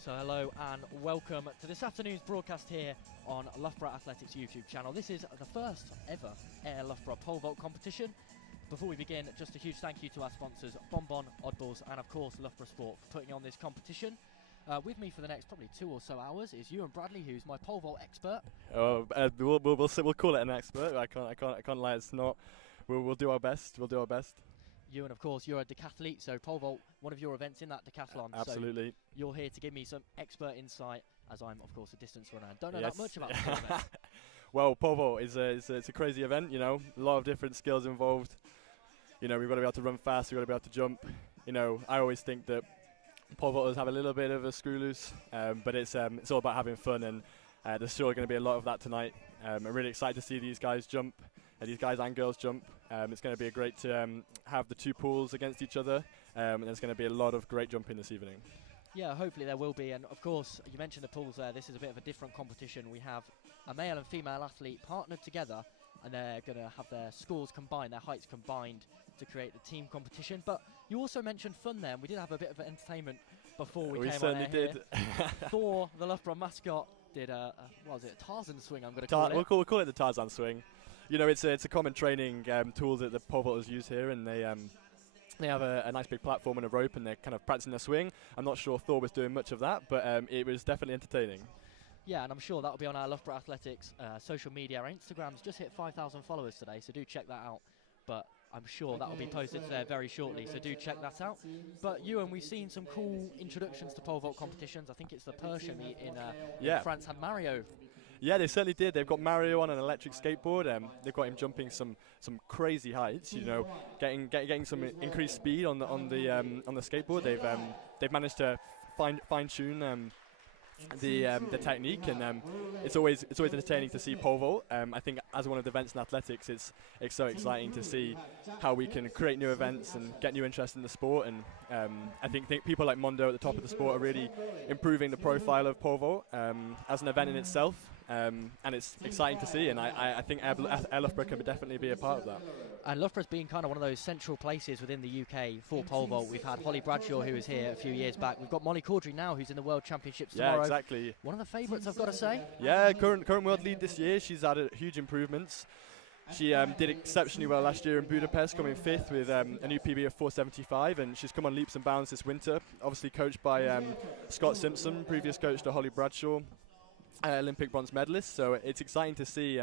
So hello and welcome to this afternoon's broadcast here on Loughborough Athletics YouTube channel. This is the first ever Air Loughborough pole vault competition. Before we begin, just a huge thank you to our sponsors Bonbon, Oddballs and of course Loughborough Sport for putting on this competition. With me for the next probably 2 or so hours is Ewan Bradley, who's my pole vault expert. We'll call it an expert. I can't lie. It's not. We'll do our best. We'll do our best. Ewan, of course, you're a decathlete, so pole vault, one of your events in that decathlon. Absolutely. So you're here to give me some expert insight, as I'm, of course, a distance runner and don't know that much about the whole event. Well, pole vault is a crazy event. You know, a lot of different skills involved. You know, we've got to be able to run fast. We've got to be able to jump. You know, I always think that pole vaulters have a little bit of a screw loose, but it's all about having fun, and there's sure going to be a lot of that tonight. I'm really excited to see these guys jump. These guys and girls jump. It's going to be great to have the two pools against each other, and there's going to be a lot of great jumping this evening. Yeah, hopefully there will be, and of course, you mentioned the pools there. This is a bit of a different competition. We have a male and female athlete partnered together, and they're going to have their scores combined, their heights combined, to create the team competition. But you also mentioned fun there, and we did have a bit of entertainment before we came on air. We certainly did. Thor, the Loughborough mascot, did a Tarzan swing, I'm going to call it. We'll call it the Tarzan swing. You know, it's a common training tool that the pole vaulters use here, and they have a nice big platform and a rope, and they're kind of practicing their swing. I'm not sure Thor was doing much of that, but it was definitely entertaining. Yeah, and I'm sure that'll be on our Loughborough Athletics social media. Our Instagram's just hit 5,000 followers today, so do check that out. But I'm sure that'll be posted there very shortly, so do check that out. But Ewan, we've seen some cool introductions to pole vault competitions. I think it's the Persia meet in France had Mario. Yeah, they certainly did. They've got Mario on an electric skateboard. They've got him jumping some crazy heights. You know, getting some increased speed on the skateboard. They've managed to fine tune the technique, and it's always entertaining to see pole vault. I think as one of the events in athletics, it's so exciting to see how we can create new events and get new interest in the sport. And I think people like Mondo at the top of the sport are really improving the profile of pole vault as an event in itself. And it's exciting to see, and I think Air Loughborough can definitely be a part of that. And Loughborough's been kind of one of those central places within the UK for pole vault. We've had Holly Bradshaw, who was here a few years back. We've got Molly Caudry now, who's in the World Championships tomorrow. Yeah, exactly. One of the favourites, I've got to say. Yeah, current world lead this year. She's had huge improvements. She did exceptionally well last year in Budapest, coming 5th with a new PB of 475, and she's come on leaps and bounds this winter. Obviously coached by Scott Simpson, previous coach to Holly Bradshaw. Olympic bronze medalist, so it's exciting to see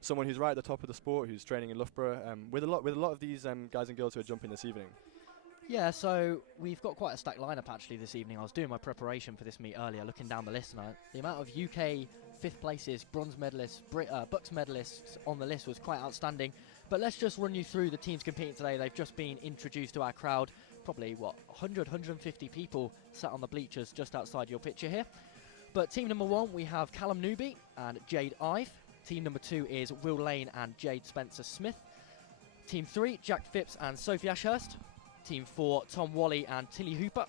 someone who's right at the top of the sport, who's training in Loughborough, with a lot of these guys and girls who are jumping this evening. Yeah, so we've got quite a stacked lineup actually this evening. I was doing my preparation for this meet earlier, looking down the list, and the amount of UK 5th places, bronze medalists, Bucks medalists on the list was quite outstanding. But let's just run you through the teams competing today. They've just been introduced to our crowd, probably 150 people sat on the bleachers just outside your picture here. But team number 1, we have Callum Newby and Jade Ive. Team number 2 is Will Lane and Jade Spencer-Smith. Team 3, Jack Phipps and Sophie Ashurst. Team 4, Tom Wally and Tilly Hooper.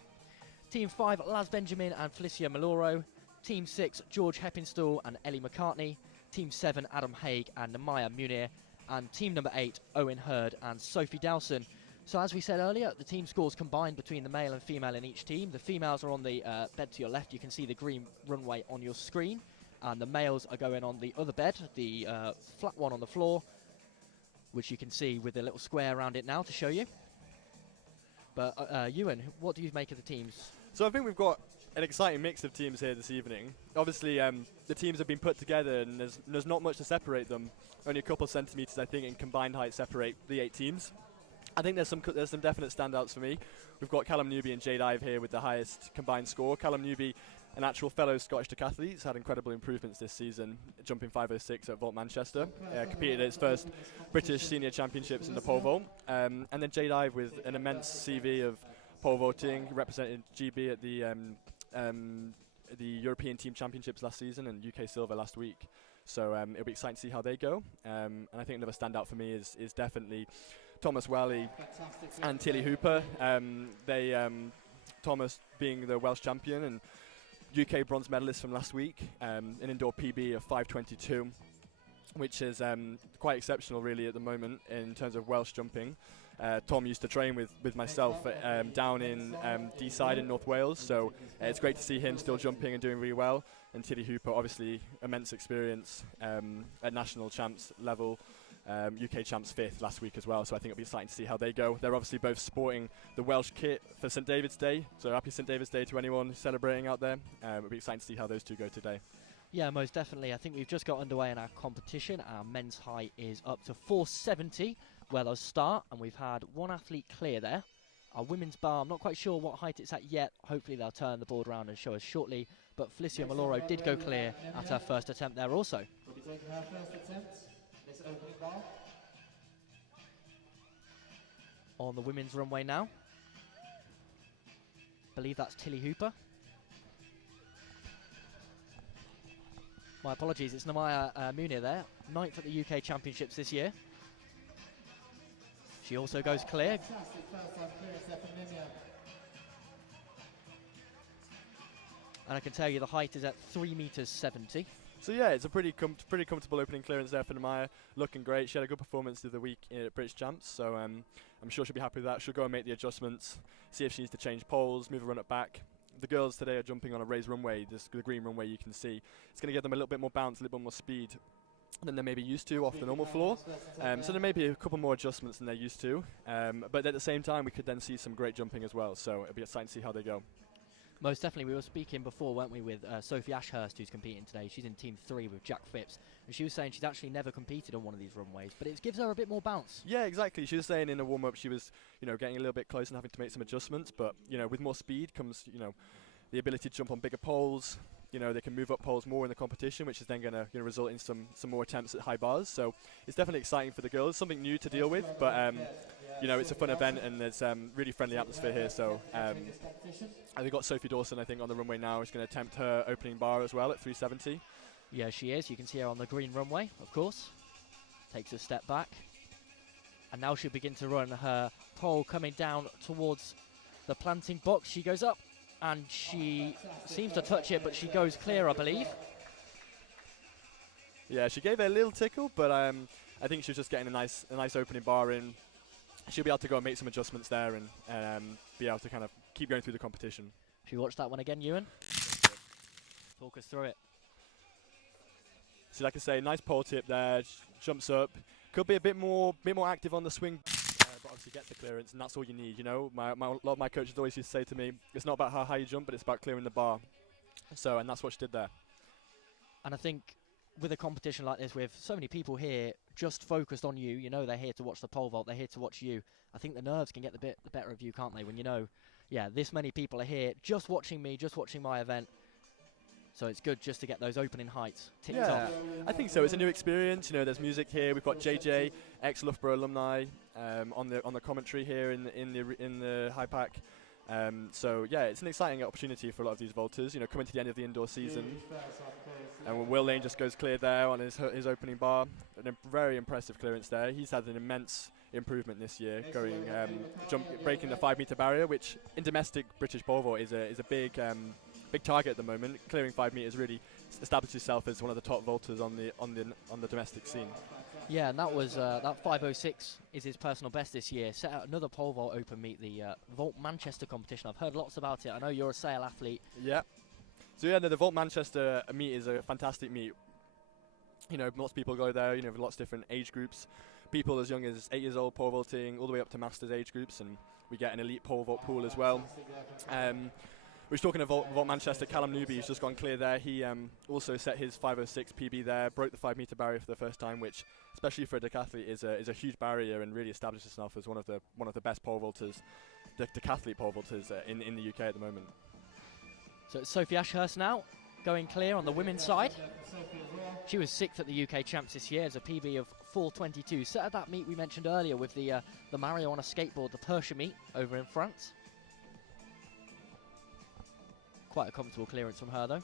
Team 5, Laz Benjamin and Felicia Maloro. Team 6, George Heppenstall and Ellie McCartney. Team 7, Adam Haig and Namaya Munir. And team number 8, Owen Hurd and Sophie Dowson. So as we said earlier, the team scores combined between the male and female in each team. The females are on the bed to your left. You can see the green runway on your screen. And the males are going on the other bed, the flat one on the floor, which you can see with a little square around it now to show you. But Ewan, what do you make of the teams? So I think we've got an exciting mix of teams here this evening. Obviously, the teams have been put together, and there's not much to separate them. Only a couple of centimetres, I think, in combined height separate the 8 teams. I think there's some definite standouts for me. We've got Callum Newby and Jade Ive here with the highest combined score. Callum Newby, an actual fellow Scottish decathlete, has had incredible improvements this season, jumping 506 at Vault Manchester. Competed at his first British Senior Championships in the pole vault. And then Jade Ive with an immense CV of pole vaulting, represented GB at the European Team Championships last season and UK Silver last week. So it'll be exciting to see how they go. And I think another standout for me is definitely Thomas Wally and Tilly Hooper. Thomas being the Welsh champion and UK bronze medalist from last week, an indoor PB of 5:22, which is quite exceptional really at the moment in terms of Welsh jumping. Tom used to train with myself down in Deeside in North Wales, so it's great to see him still jumping and doing really well. And Tilly Hooper, obviously immense experience at national champs level, UK champs 5th last week as well, so I think it'll be exciting to see how they go. They're obviously both sporting the Welsh kit for St David's Day, so happy St David's Day to anyone celebrating out there. It'll be exciting to see how those two go today. Yeah, most definitely. I think we've just got underway in our competition. Our men's height is up to 470, well as start, and we've had one athlete clear there. Our women's bar, I'm not quite sure what height it's at yet. Hopefully they'll turn the board around and show us shortly. But Felicia Maloro did go clear at her first attempt there also. We'll be taking her first attempt, this opening bar. On the women's runway now. Believe that's Tilly Hooper. My apologies, it's Namaya Munir there, 9th at the UK Championships this year. She also goes clear. Fantastic first time clearance there from Linya. And I can tell you the height is at 3 meters 70. So yeah, it's a pretty comfortable opening clearance there for Namaya, looking great. She had a good performance through the week at British Champs, so I'm sure she'll be happy with that. She'll go and make the adjustments, see if she needs to change poles, move her run up back. The girls today are jumping on a raised runway, the green runway you can see. It's going to give them a little bit more bounce, a little bit more speed than they're maybe used to off the normal floor. So there may be a couple more adjustments than they're used to. But at the same time, we could then see some great jumping as well. So it'll be exciting to see how they go. Most definitely. We were speaking before, weren't we, with Sophie Ashurst, who's competing today. She's in Team 3 with Jack Phipps. And she was saying she's actually never competed on one of these runways, but it gives her a bit more bounce. Yeah, exactly. She was saying in the warm-up she was, getting a little bit close and having to make some adjustments. But, with more speed comes, the ability to jump on bigger poles. They can move up poles more in the competition, which is then going to result in some more attempts at high bars. So it's definitely exciting for the girls, something new to deal with. But, it's a fun event and there's really friendly atmosphere here. So we've got Sophie Dawson, I think, on the runway now. She's going to attempt her opening bar as well at 370. Yeah, she is. You can see her on the green runway, of course. Takes a step back. And now she'll begin to run her pole coming down towards the planting box. She goes up. And she seems to touch it, but she goes clear, I believe. Yeah, she gave it a little tickle, but I think she was just getting a nice opening bar in. She'll be able to go and make some adjustments there and be able to kind of keep going through the competition. Should we watch that one again, Ewan? Talk us through it. So like I say, nice pole tip there, jumps up. Could be a bit more active on the swing. But obviously gets the clearance, and that's all you need. A lot of my coaches always used to say to me, it's not about how high you jump, but it's about clearing the bar. And that's what she did there. And I think with a competition like this, with so many people here just focused on you, they're here to watch the pole vault, they're here to watch you. I think the nerves can get the better of you, can't they? When this many people are here just watching me, just watching my event. So it's good just to get those opening heights ticked off. I think so. It's a new experience. There's music here. We've got JJ, ex-Loughborough alumni, on the commentary here in the high pack. It's an exciting opportunity for a lot of these vaulters. Coming to the end of the indoor season, and Will Lane just goes clear there on his opening bar. A very impressive clearance there. He's had an immense improvement this year, going breaking the 5 meter barrier, which in domestic British pole vault is a big target at the moment. Clearing 5 meters really established himself as one of the top vaulters on the domestic scene. Yeah, and that was that 5:06 is his personal best this year. Set out another pole vault open meet, the Vault Manchester competition. I've heard lots about it. I know you're a Sale athlete. Yeah. So the Vault Manchester meet is a fantastic meet. Lots of people go there. With lots of different age groups. People as young as 8 years old pole vaulting, all the way up to masters age groups, and we get an elite pole vault pool as well. We're talking of Vault Manchester. Callum Newby, who's just gone clear there. He also set his 5:06 PB there, broke the 5 meter barrier for the first time, which, especially for a decathlete, is a huge barrier and really established itself as one of the best pole vaulters, decathlete pole vaulters in the UK at the moment. So it's Sophie Ashurst now, going clear on the women's side. She was 6th at the UK Champs this year as a PB of 4:22. Set at that meet we mentioned earlier with the Mario on a skateboard, the Persia meet over in France. Quite a comfortable clearance from her, though.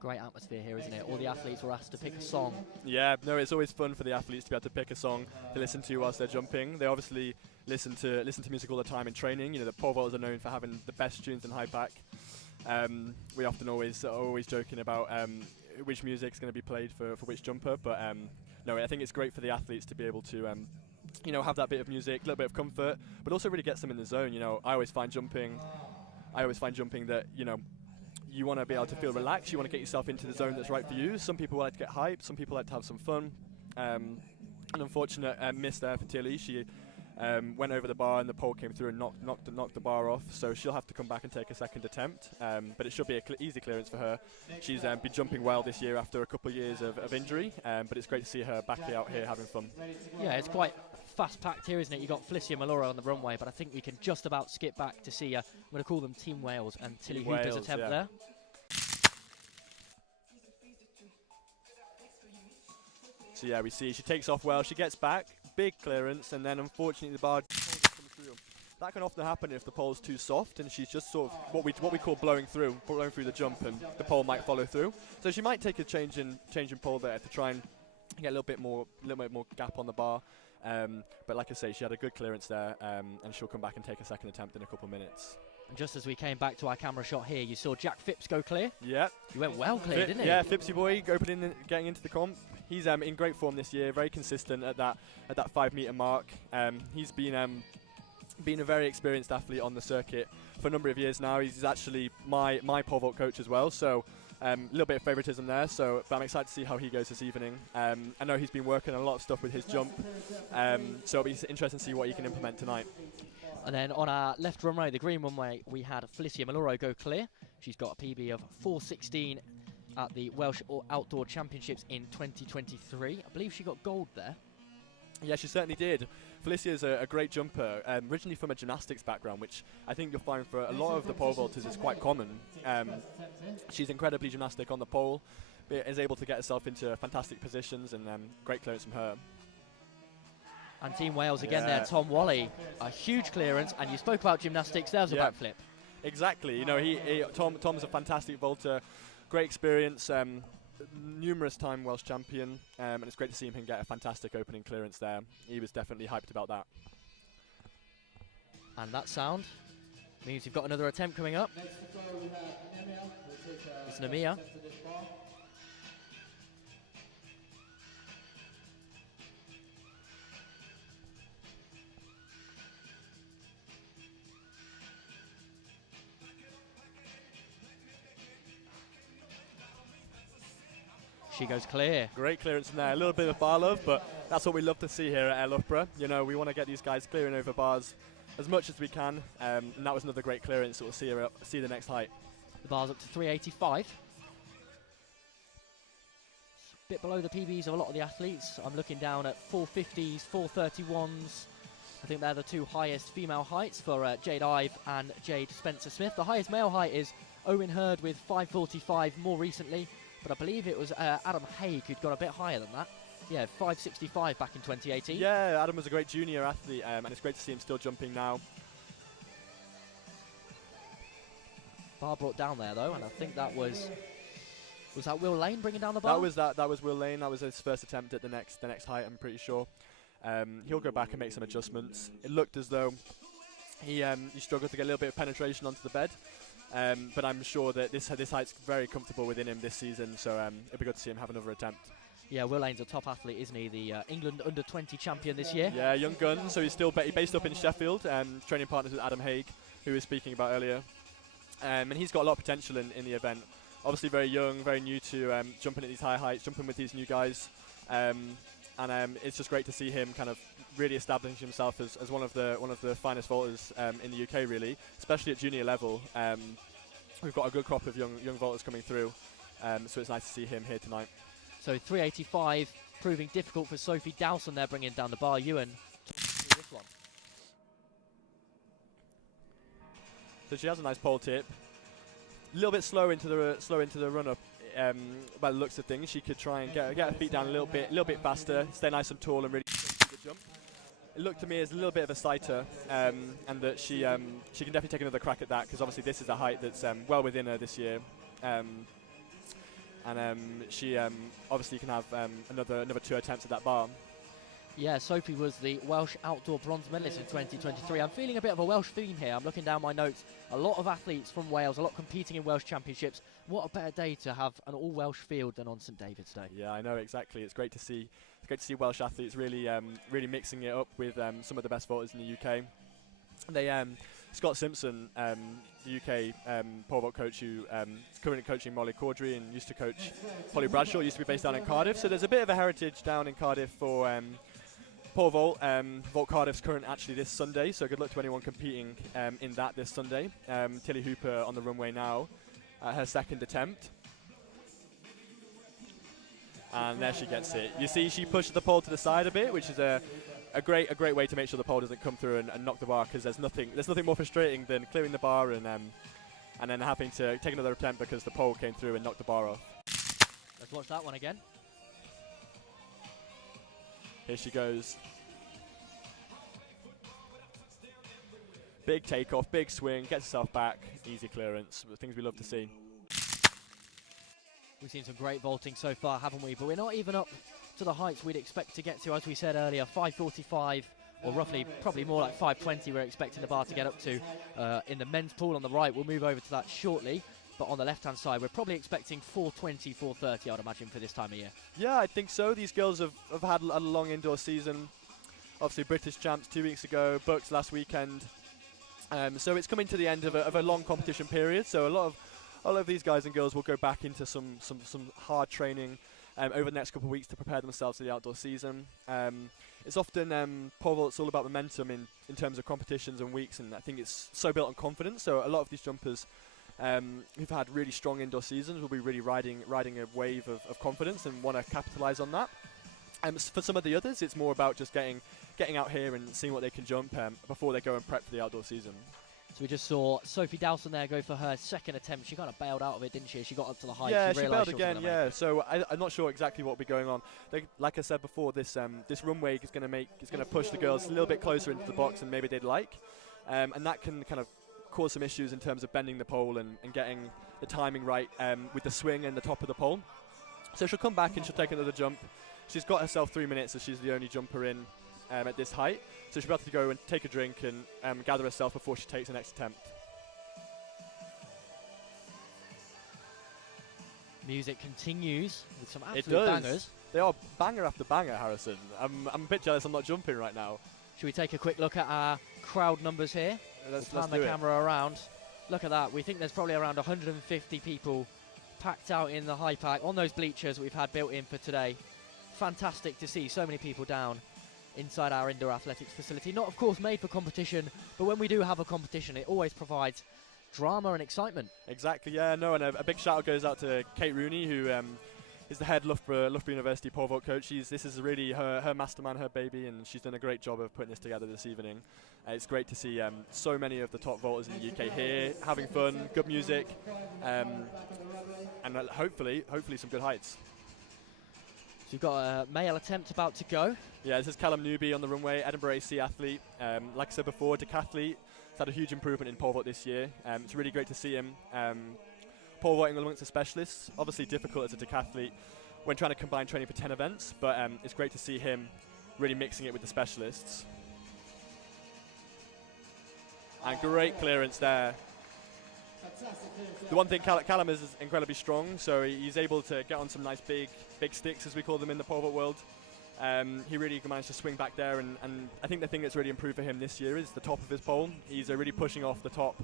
Great atmosphere here, isn't it? All the athletes were asked to pick a song. Yeah, no, it's always fun for the athletes to be able to pick a song to listen to whilst they're jumping. They obviously listen to music all the time in training. The pole vaulters are known for having the best tunes in high pack. We often always joking about which music's going to be played for which jumper, but no, I think it's great for the athletes to be able to have that bit of music, a little bit of comfort, but also really gets them in the zone. I always find jumping that you want to be able to feel relaxed. You want to get yourself into the zone that's right for you. Some people like to get hyped. Some people like to have some fun. An unfortunate miss there for Tilly. She went over the bar and the pole came through and knocked the bar off. So she'll have to come back and take a second attempt. But it should be an easy clearance for her. She's been jumping well this year after a couple of years of injury. But it's great to see her back out here having fun. Yeah, it's quite fast-packed here, isn't it? You've got Felicia Malora on the runway, but I think we can just about skip back to see, I'm going to call them Team Wales and Tilly Hooper's attempt there. So yeah, we see she takes off well, she gets back, big clearance, and then unfortunately the bar comes through. That can often happen if the pole's too soft and she's just sort of what we call blowing through the jump, and the pole might follow through. So she might take a change in pole there to try and get a little bit more gap on the bar. But like I say, she had a good clearance there, and she'll come back and take a second attempt in a couple of minutes. And just as we came back to our camera shot here, you saw Jack Phipps go clear. Yeah. He went well clear, didn't he? Yeah, Phippsy boy getting into the comp. He's in great form this year, very consistent at that 5 metre mark. He's been a very experienced athlete on the circuit for a number of years now. He's actually my pole vault coach as well, so a little bit of favouritism there. But I'm excited to see how he goes this evening. I know he's been working on a lot of stuff with his jump, so it'll be interesting to see what he can implement tonight. And then on our left runway, the green runway, we had Felicia Maloro go clear. She's got a PB of 4:16 at the Welsh Outdoor Championships in 2023. I believe she got gold there. Yeah, she certainly did. Felicia's a great jumper, originally from a gymnastics background, which I think you'll find for a lot of the pole vaulters is quite common. She's incredibly gymnastic on the pole, but is able to get herself into fantastic positions, and great clearance from her. And Team Wales again there, Tom Wally, a huge clearance, and you spoke about gymnastics, there's a backflip. Exactly, Tom's a fantastic vaulter, great experience, numerous time Welsh champion, and it's great to see him get a fantastic opening clearance there. He was definitely hyped about that. And that sound means you've got another attempt coming up. Next to go, we have Nemia. We'll take It's Nemia. attempt to this bar. She goes clear. Great clearance in there, a little bit of bar love, but that's what we love to see here at Loughborough. We want to get these guys clearing over bars as much as we can, and that was another great clearance, so we'll see the next height. The bar's up to 385. Bit below the PBs of a lot of the athletes. I'm looking down at 450s, 431s. I think they're the two highest female heights for Jade Ive and Jade Spencer-Smith. The highest male height is Owen Hurd with 545 more recently, but I believe it was Adam Haig who'd gone a bit higher than that. Yeah, 565 back in 2018. Yeah, Adam was a great junior athlete, and it's great to see him still jumping now. Bar brought down there though, and I think that was that Will Lane bringing down the bar? That was Will Lane. That was his first attempt at the next height, I'm pretty sure. He'll go back and make some adjustments. It looked as though he struggled to get a little bit of penetration onto the bed, but I'm sure that this height's very comfortable within him this season, so it'll be good to see him have another attempt. Yeah, Will Lane's a top athlete, isn't he? The England under-20 champion this year. Yeah, young gun, so he's still based up in Sheffield, training partners with Adam Haig, who we were speaking about earlier. And he's got a lot of potential in the event. Obviously very young, very new to jumping at these high heights, jumping with these new guys. And it's just great to see him kind of really establishing himself as one of the finest vaulters in the UK, really, especially at junior level. We've got a good crop of young vaulters coming through, so it's nice to see him here tonight. So 385 proving difficult for Sophie Dowson there, bringing down the bar. Ewan, this one. So she has a nice pole tip. A little bit slow into the run up. By the looks of things, she could try and get her feet down a little bit faster, stay nice and tall, and really do the jump. It looked to me as a little bit of a sighter, and that she can definitely take another crack at that, because obviously this is a height that's well within her this year. She obviously can have another 2 attempts at that bar. Yeah, Sophie was the Welsh outdoor bronze medalist in 2023. I'm feeling a bit of a Welsh theme here. I'm looking down my notes. A lot of athletes from Wales, a lot competing in Welsh championships. What a better day to have an all-Welsh field than on St David's Day. Yeah, I know, exactly. It's great to see. It's great to see Welsh athletes really, really mixing it up with some of the best vaulters in the UK. They, Scott Simpson, the UK pole vault coach who is currently coaching Molly Caudry and used to coach Polly Bradshaw, used to be based down in Cardiff. So there's a bit of a heritage down in Cardiff for pole vault. Vault Cardiff's current actually this Sunday, so good luck to anyone competing in that this Sunday. Tilly Hooper on the runway now, her second attempt. And there she gets it. You see she pushes the pole to the side a bit, which is a great way to make sure the pole doesn't come through and knock the bar, because there's nothing more frustrating than clearing the bar and then having to take another attempt because the pole came through and knocked the bar off. Let's watch that one again. Here she goes. Big takeoff, big swing, gets herself back, easy clearance, the things we love to see. We've seen some great vaulting so far, haven't we? But we're not even up to the heights we'd expect to get to, as we said earlier. 5:45, or roughly, probably more like 5:20 we're expecting the bar to get up to in the men's pool on the right. We'll move over to that shortly. But on the left-hand side, we're probably expecting 4:20, 4:30, I'd imagine, for this time of year. Yeah, I think so. These girls have had a long indoor season. Obviously, British champs 2 weeks ago, Bucks last weekend. So it's coming to the end of a long competition period. So a lot of these guys and girls will go back into some hard training over the next couple of weeks to prepare themselves for the outdoor season. It's often pole vault's all about momentum in terms of competitions and weeks, and I think it's so built on confidence. So a lot of these jumpers who've had really strong indoor seasons will be really riding a wave of confidence and want to capitalise on that. For some of the others, it's more about just getting out here and seeing what they can jump before they go and prep for the outdoor season. So we just saw Sophie Dowson there go for her second attempt. She kind of bailed out of it, didn't she? She got up to the height. Yeah, she bailed realised again. Yeah, so I'm not sure exactly what will be going on. Like I said before, this runway is going to push the girls a little bit closer into the box than maybe they'd like, and that can kind of cause some issues in terms of bending the pole and getting the timing right with the swing and the top of the pole. So she'll come back and she'll take another jump. She's got herself 3 minutes, as she's the only jumper in at this height. So she'll be able to go and take a drink and gather herself before she takes the next attempt. Music continues with some It absolute does. bangers. They are banger after banger, Harrison. I'm a bit jealous I'm not jumping right now. Should we take a quick look at our crowd numbers here? Let's We'll pan do the it. camera around. Look at that. We think there's probably around 150 people packed out in the high pack on those bleachers we've had built in for today. Fantastic to see so many people down inside our indoor athletics facility. Not, of course, made for competition, but when we do have a competition, it always provides drama and excitement. Exactly, yeah, no, and a big shout out goes out to Kate Rooney, who is the head Loughborough University pole vault coach. This is really her mastermind, her baby, and she's done a great job of putting this together this evening. It's great to see so many of the top vaulters in the UK here, having fun, good music, and hopefully some good heights. So you've got a male attempt about to go. Yeah, this is Callum Newby on the runway, Edinburgh AC athlete. Like I said before, decathlete. He's had a huge improvement in pole vault this year. It's really great to see him. Pole vaulting amongst the specialists, obviously difficult as a decathlete when trying to combine training for 10 events, but it's great to see him really mixing it with the specialists. And great clearance there. The one thing, Callum is incredibly strong, so he's able to get on some nice big sticks, as we call them in the pole vault world. He really managed to swing back there, and I think the thing that's really improved for him this year is the top of his pole. He's really pushing off the top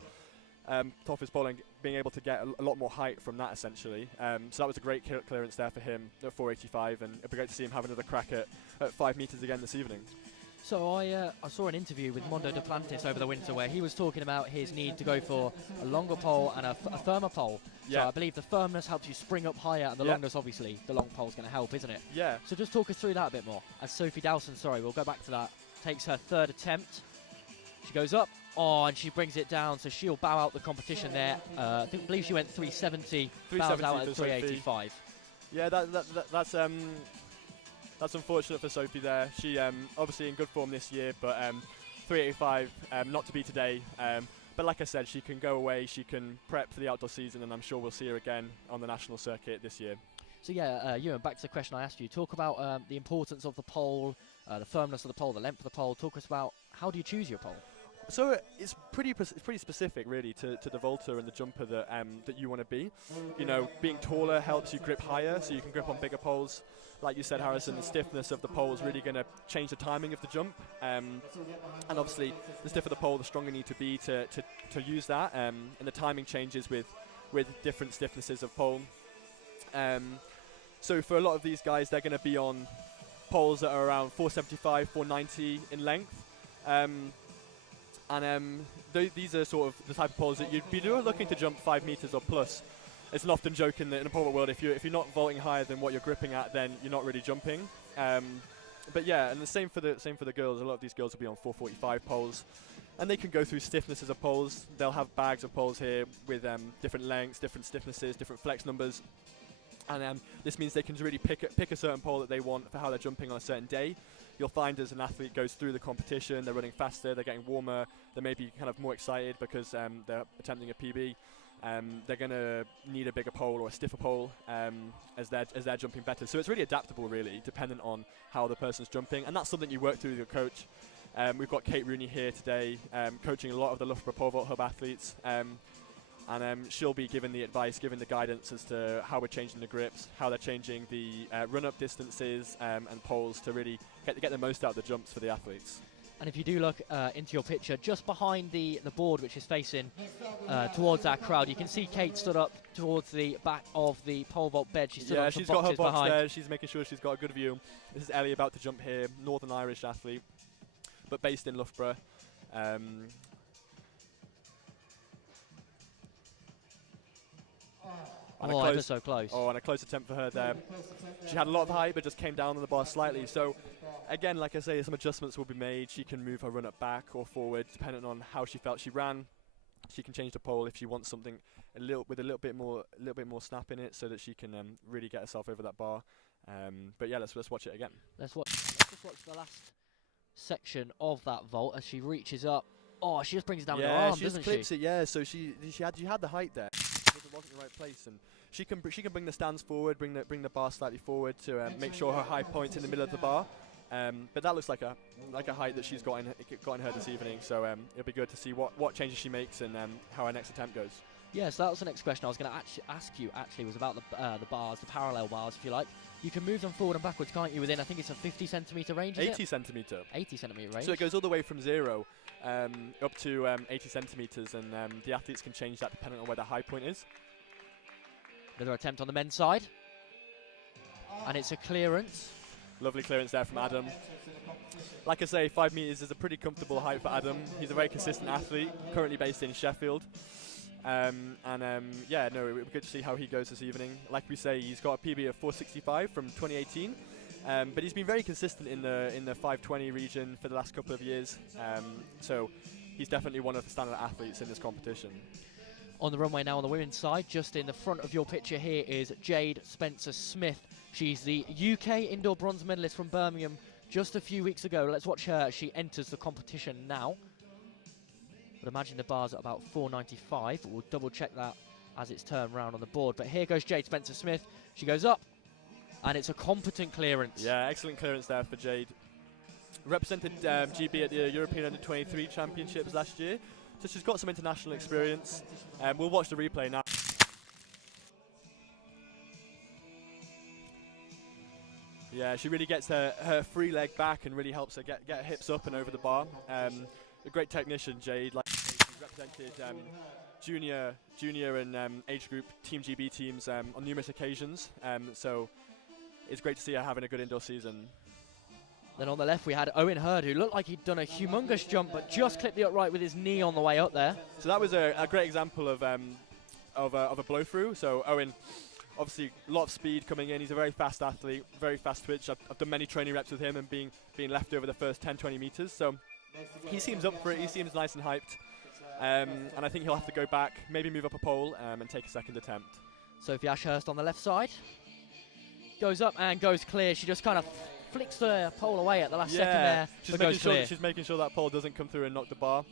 of his pole and being able to get a lot more height from that, essentially. So that was a great clearance there for him at 485, and it'd be great to see him have another crack at 5 meters again this evening. So I saw an interview with Mondo Duplantis over the winter where he was talking about his need to go for a longer pole and a firmer pole. Yeah. So I believe the firmness helps you spring up higher, and the longness, obviously, the long pole's going to help, isn't it? Yeah. So just talk us through that a bit more. As Sophie Dowson, we'll go back to that, takes her third attempt. She goes up, and she brings it down, so she'll bow out the competition there. I believe she went 370, bows out at 385. Yeah, that's unfortunate for Sophie there. She obviously in good form this year, but 385 not to be today. But like I said, she can go away, she can prep for the outdoor season, and I'm sure we'll see her again on the national circuit this year. So yeah, Ewan, back to the question I asked you. Talk about the importance of the pole, the firmness of the pole, the length of the pole. Talk us about how do you choose your pole? So it's pretty specific, really, to the vaulter and the jumper that you want to be. You know, being taller helps you grip higher, so you can grip on bigger poles. Like you said, Harrison, the stiffness of the pole is really going to change the timing of the jump. And obviously, the stiffer the pole, the stronger you need to be to use that. And the timing changes with different stiffnesses of pole. So for a lot of these guys, they're going to be on poles that are around 475, 490 in length. These are sort of the type of poles that you'd be looking to jump 5 meters or plus. It's an often joke in the pole vault world, if you're not vaulting higher than what you're gripping at, then you're not really jumping. But yeah, and the same for the girls. A lot of these girls will be on 445 poles, and they can go through stiffnesses of poles. They'll have bags of poles here with different lengths, different stiffnesses, different flex numbers, and this means they can really pick a certain pole that they want for how they're jumping on a certain day. You'll find as an athlete goes through the competition, they're running faster, they're getting warmer, they may be kind of more excited because they're attempting a PB. They're going to need a bigger pole or a stiffer pole as they're jumping better. So it's really adaptable, really, dependent on how the person's jumping, and that's something you work through with your coach. We've got Kate Rooney here today, coaching a lot of the Loughborough Pole Vault Hub athletes, and she'll be giving the advice, giving the guidance as to how we're changing the grips, how they're changing the run-up distances and poles to really get the most out of the jumps for the athletes. And if you do look into your picture, just behind the board, which is facing towards our crowd, you can see Kate stood up towards the back of the pole vault bed. She stood on some she's got her box behind. there. She's making sure she's got a good view. This is Ellie about to jump here, Northern Irish athlete, but based in Loughborough. Ever so close. Oh, and a close attempt for her there. She had a lot of height, but just came down on the bar slightly. So, again, like I say, some adjustments will be made. She can move her run up back or forward, depending on how she felt she ran. She can change the pole if she wants something with a little bit more snap in it, so that she can really get herself over that bar. But yeah, let's watch it again. Let's just watch the last section of that vault as she reaches up. Oh, she just brings it down with her arm, doesn't she? Yeah, she just clips it. Yeah, so she had the height there. It wasn't the right place, and she can bring the stands forward, bring the bar slightly forward to make sure her high point's in the middle of the bar. But that looks like a height that she's got in her this evening. So it'll be good to see what changes she makes and how her next attempt goes. Yeah, so that was the next question I was going to ask you. Actually, was about the bars, the parallel bars, if you like. You can move them forward and backwards, can't you? Within, I think it's a 50 centimetre range. 80 centimetre. 80 centimetre range. So it goes all the way from 0 up to 80 centimetres, and the athletes can change that depending on where their high point is. Another attempt on the men's side, and it's a clearance. Lovely clearance there from Adam. Like I say, 5 metres is a pretty comfortable height for Adam. He's a very consistent athlete, currently based in Sheffield. Yeah, no, it would be good to see how he goes this evening. Like we say, he's got a PB of 465 from 2018, but he's been very consistent in the 520 region for the last couple of years. So he's definitely one of the standout athletes in this competition. On the runway now on the women's side, just in the front of your picture here is Jade Spencer-Smith. She's the UK indoor bronze medalist from Birmingham just a few weeks ago. Let's watch her as she enters the competition now. But imagine the bar's at about 495. We'll double check that as it's turned round on the board. But here goes Jade Spencer-Smith. She goes up, and it's a competent clearance. Yeah, excellent clearance there for Jade. Represented GB at the European Under-23 Championships last year. So she's got some international experience. We'll watch the replay now. Yeah, she really gets her free leg back and really helps her get her hips up and over the bar. A great technician, Jade. Like she's represented junior and age group Team GB teams on numerous occasions. So it's great to see her having a good indoor season. Then on the left we had Owen Hurd, who looked like he'd done a humongous jump, but just clipped the upright with his knee on the way up there. So that was a great example of a blow through. So Owen, obviously a lot of speed coming in. He's a very fast athlete, very fast twitch. I've done many training reps with him and being left over the first 10-20 meters. So he seems up for it. He seems nice and hyped. And I think he'll have to go back, maybe move up a pole and take a second attempt. Sophie Ashurst on the left side. Goes up and goes clear. She just kind of flicks the pole away at the last second there. She's making sure that pole doesn't come through and knock the bar.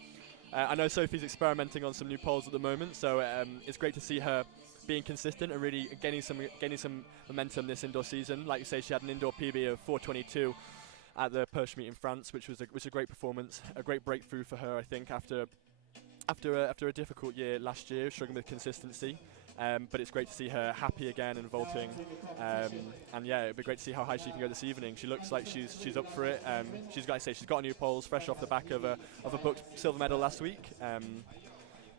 I know Sophie's experimenting on some new poles at the moment, so it's great to see her being consistent and really gaining some momentum this indoor season. Like you say, she had an indoor PB of 4:22 at the Perche meet in France, which was a great performance, a great breakthrough for her, I think, after a difficult year last year, struggling with consistency. But it's great to see her happy again and vaulting. And yeah, it'd be great to see how high she can go this evening. She looks like she's up for it. She's got new poles fresh off the back of a booked silver medal last week.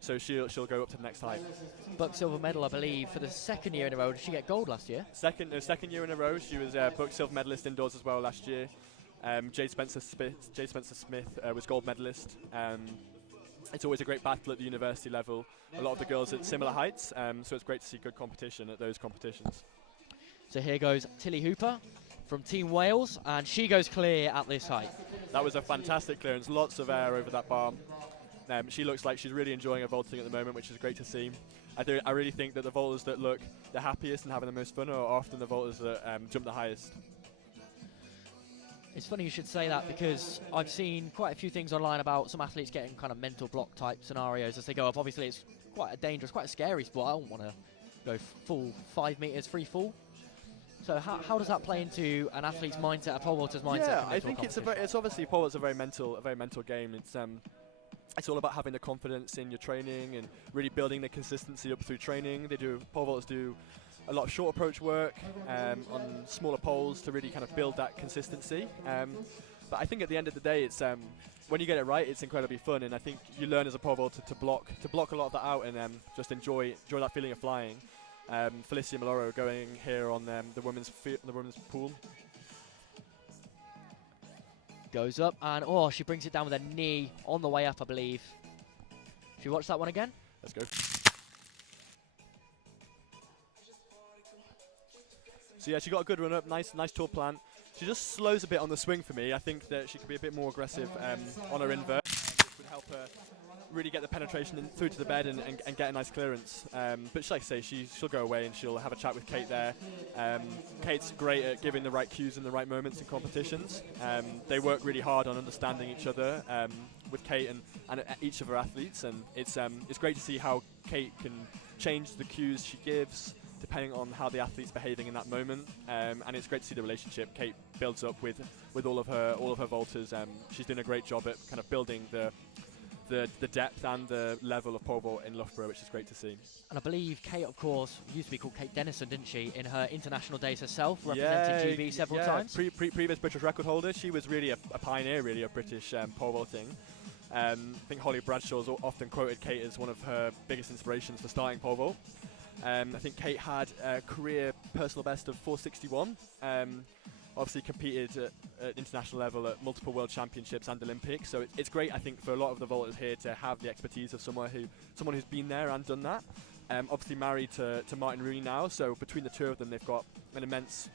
So she'll go up to the next height. Booked silver medal, I believe, for the second year in a row. Did she get gold last year? Second year in a row. She was booked silver medalist indoors as well last year. Jade Spencer Smith was gold medalist. It's always a great battle at the university level. A lot of the girls at similar heights, so it's great to see good competition at those competitions. So here goes Tilly Hooper from Team Wales, and she goes clear at this height. That was a fantastic clearance, lots of air over that bar. She looks like she's really enjoying her vaulting at the moment, which is great to see. I really think that the vaulters that look the happiest and having the most fun are often the vaulters that jump the highest. It's funny you should say that, because I've seen quite a few things online about some athletes getting kind of mental block type scenarios as they go up. Obviously, it's quite a dangerous, quite a scary sport. I don't want to go full 5 meters free fall. So how does that play into an athlete's mindset, a pole vaulter's mindset? Yeah, I think it's obviously pole vault's a very mental game. It's all about having the confidence in your training and really building the consistency up through training. Pole vaulters do a lot of short approach work on smaller poles to really kind of build that consistency. But I think at the end of the day, it's when you get it right, it's incredibly fun, and I think you learn as a pole vaulter to block a lot of that out and just enjoy that feeling of flying. Felicia Maloro going here on the women's pool. Goes up, and she brings it down with her knee on the way up, I believe. Should we watch that one again? Let's go. So yeah, she got a good run up, nice tall plant. She just slows a bit on the swing for me. I think that she could be a bit more aggressive on her invert, which would help her really get the penetration through to the bed and get a nice clearance. But like I say, she'll go away and she'll have a chat with Kate there. Kate's great at giving the right cues in the right moments in competitions. They work really hard on understanding each other with Kate and each of her athletes, and it's great to see how Kate can change the cues she gives depending on how the athlete's behaving in that moment, and it's great to see the relationship Kate builds up with all of her vaulters. She's doing a great job at kind of building the depth and the level of pole vault in Loughborough, which is great to see. And I believe Kate, of course, used to be called Kate Dennison, didn't she, in her international days herself, representing GB several times? Previous British record holder. She was really a pioneer, really, of British pole vaulting. I think Holly Bradshaw's often quoted Kate as one of her biggest inspirations for starting pole vault. I think Kate had a career personal best of 461. Obviously competed at international level at multiple world championships and Olympics. So it's great, I think, for a lot of the vaulters here to have the expertise of someone who's been there and done that. Obviously married to Martin Rooney now, so between the two of them, they've got an immense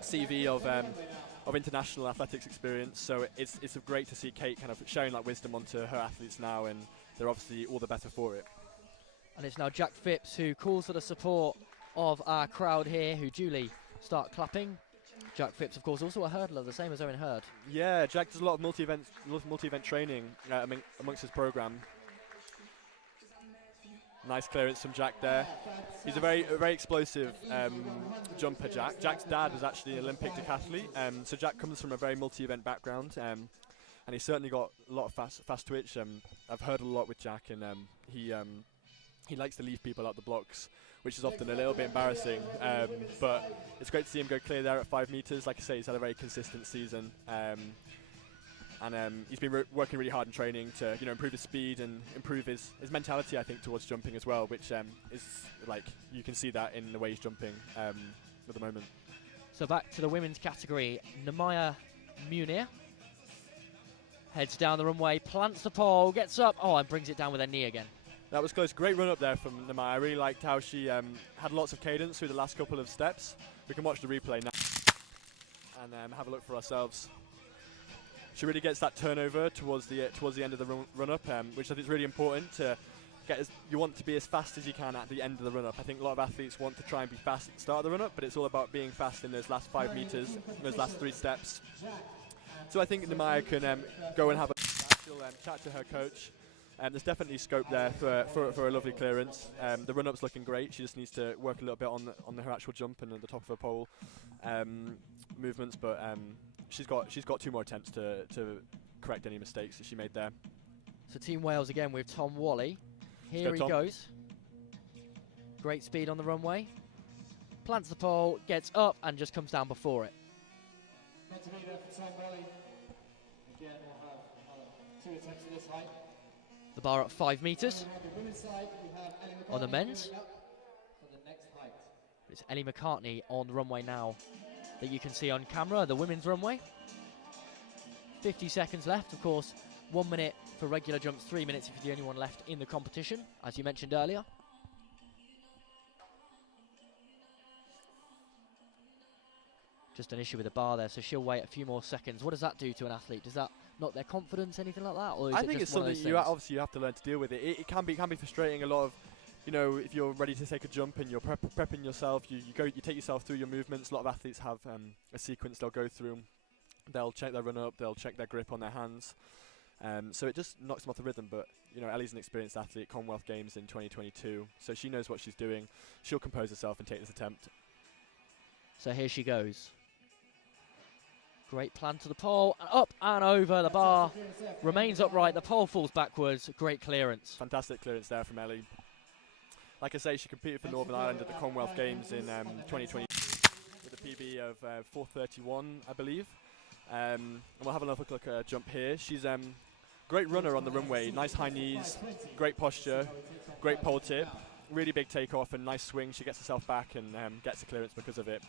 CV of international athletics experience. So it's great to see Kate kind of sharing that wisdom onto her athletes now, and they're obviously all the better for it. And it's now Jack Phipps who calls for the support of our crowd here, who duly start clapping. Jack Phipps, of course, also a hurdler, the same as Owen Hurd. Yeah, Jack does a lot of multi-event training amongst his program. Nice clearance from Jack there. He's a very explosive jumper, Jack. Jack's dad was actually an Olympic decathlete, so Jack comes from a very multi-event background, and he's certainly got a lot of fast twitch. I've heard a lot with Jack, and he likes to leave people out the blocks, which is often a little bit embarrassing, but it's great to see him go clear there at 5 meters. Like I say, he's had a very consistent season, and he's been working really hard in training to improve his speed and improve his mentality, I think, towards jumping as well, which is like, you can see that in the way he's jumping at the moment. So back to the women's category, Namaya Munir heads down the runway, plants the pole, gets up, and brings it down with her knee again. That was close. Great run up there from Namaya. I really liked how she had lots of cadence through the last couple of steps. We can watch the replay now and have a look for ourselves. She really gets that turnover towards the end of the run up, which I think is really important to get. You want to be as fast as you can at the end of the run up. I think a lot of athletes want to try and be fast at the start of the run up, but it's all about being fast in those last 5 meters, those last 3 steps. So I think Namaya can go and have a she'll chat to her coach. There's definitely scope there for a lovely clearance. The run-up's looking great. She just needs to work a little bit on her actual jump and at the top of her pole movements, but she's got 2 more attempts to correct any mistakes that she made there. So Team Wales again with Tom Wally. Here go, he Tom. goes. Great speed on the runway. Plants the pole, gets up and just comes down before it. Good to be there for Tom Wally. Again, we'll have another 2 attempts at this height. The bar at 5 meters. On the women's side, we have Ellie On the McCartney men's. moving up for the next height. It's Ellie McCartney on the runway now that you can see on camera, the women's runway. 50 seconds left, of course. 1 minute for regular jumps, 3 minutes if you're the only one left in the competition, as you mentioned earlier. Just an issue with the bar there, so she'll wait a few more seconds. What does that do to an athlete? Does that knock their confidence, anything like that? Or is I it think just it's one of something those you things? obviously you have to learn to deal with it. It can be frustrating. A lot of, if you're ready to take a jump and you're prepping yourself, you take yourself through your movements. A lot of athletes have a sequence they'll go through. They'll check their run up, they'll check their grip on their hands. So it just knocks them off the rhythm. But Ellie's an experienced athlete, Commonwealth Games in 2022, so she knows what she's doing. She'll compose herself and take this attempt. So here she goes. Great plan to the pole, and up and over the bar. Remains upright, the pole falls backwards. Great clearance. Fantastic clearance there from Ellie. Like I say, she competed for Northern Ireland at the Commonwealth Games in 2020 with a PB of 4:31, I believe. And we'll have another look at her jump here. She's great runner on the runway, nice high knees, great posture, great pole tip, really big takeoff and nice swing. She gets herself back and gets the clearance because of it.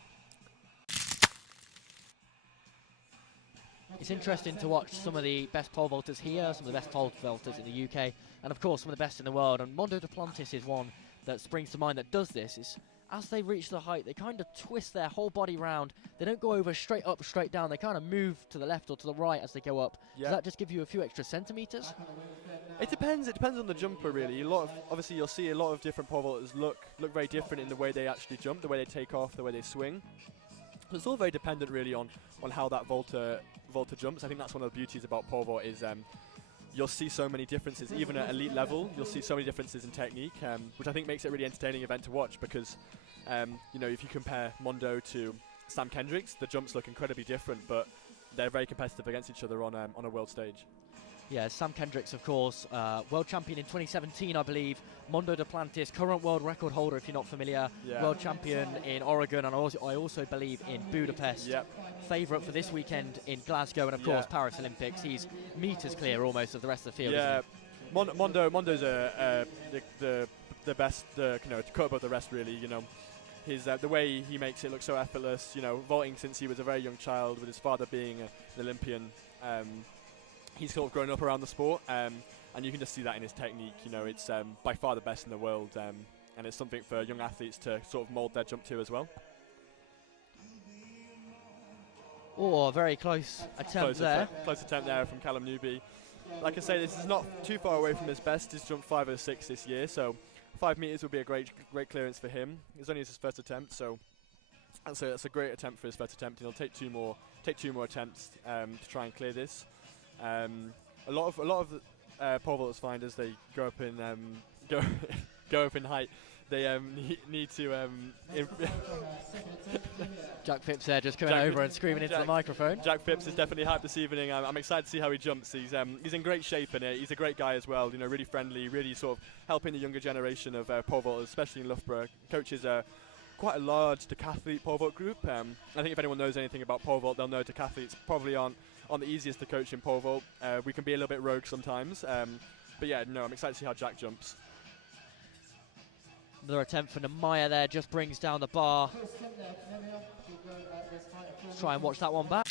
It's interesting to watch some of the best pole vaulters here, some of the best pole vaulters in the UK, and of course some of the best in the world. And Mondo Duplantis is one that springs to mind that does this. Is as they reach the height, they kind of twist their whole body round. They don't go over straight up, straight down. They kind of move to the left or to the right as they go up. Yeah. Does that just give you a few extra centimetres? It depends. It depends on the jumper, really. Obviously, you'll see a lot of different pole vaulters look very different in the way they actually jump, the way they take off, the way they swing. So it's all very dependent, really, on how that vaulter jumps. I think that's one of the beauties about pole vault is you'll see so many differences, even at elite level. You'll see so many differences in technique, which I think makes it a really entertaining event to watch because, if you compare Mondo to Sam Kendricks, the jumps look incredibly different, but they're very competitive against each other on a world stage. Yeah, Sam Kendricks, of course, world champion in 2017, I believe. Mondo Duplantis, current world record holder, if you're not familiar. Yeah. World champion in Oregon, and I also believe in Budapest. Yep. Favourite for this weekend in Glasgow, and of course Paris Olympics. He's meters clear almost of the rest of the field. Yeah, isn't he? Mondo's the best, to cut above the rest, really. His the way he makes it look so effortless. Vaulting since he was a very young child, with his father being an Olympian. He's sort of grown up around the sport, and you can just see that in his technique. It's by far the best in the world, and it's something for young athletes to sort of mould their jump to as well. Oh, a very close attempt there. Close attempt there from Callum Newby. Like I say, this is not too far away from his best. He's jumped 5:06 this year, so 5 meters would be a great clearance for him. It's only his first attempt, so that's a great attempt for his first attempt. He'll take two more attempts to try and clear this. A lot of pole vaulters find as they go up in go up in height, they need to. Jack Phipps there just coming over and screaming into the microphone. Jack Phipps is definitely hyped this evening. I'm excited to see how he jumps. He's in great shape in it. He's a great guy as well. Really friendly, really sort of helping the younger generation of pole vaulters, especially in Loughborough. Coaches quite a large decathlete pole vault group. I think if anyone knows anything about pole vault, they'll know decathletes probably aren't the easiest to coach in pole vault. We can be a little bit rogue sometimes. But yeah, no, I'm excited to see how Jack jumps. Another attempt for Namaya there, just brings down the bar. Let's try and watch that one back.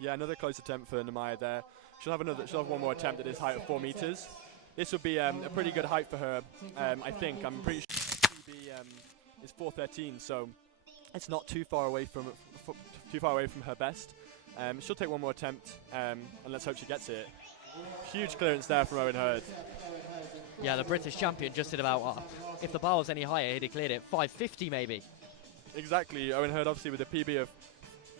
Yeah, another close attempt for Namaya there. She'll have one more attempt at this height of 4 meters. This would be a pretty good height for her. I think. I'm pretty sure PB is 4:13, so it's not too far away from her best. She'll take one more attempt, and let's hope she gets it. Huge clearance there from Owen Hurd. Yeah, the British champion just did about, if the bar was any higher, he'd have cleared it. 550 maybe. Exactly. Owen Hurd obviously with a PB of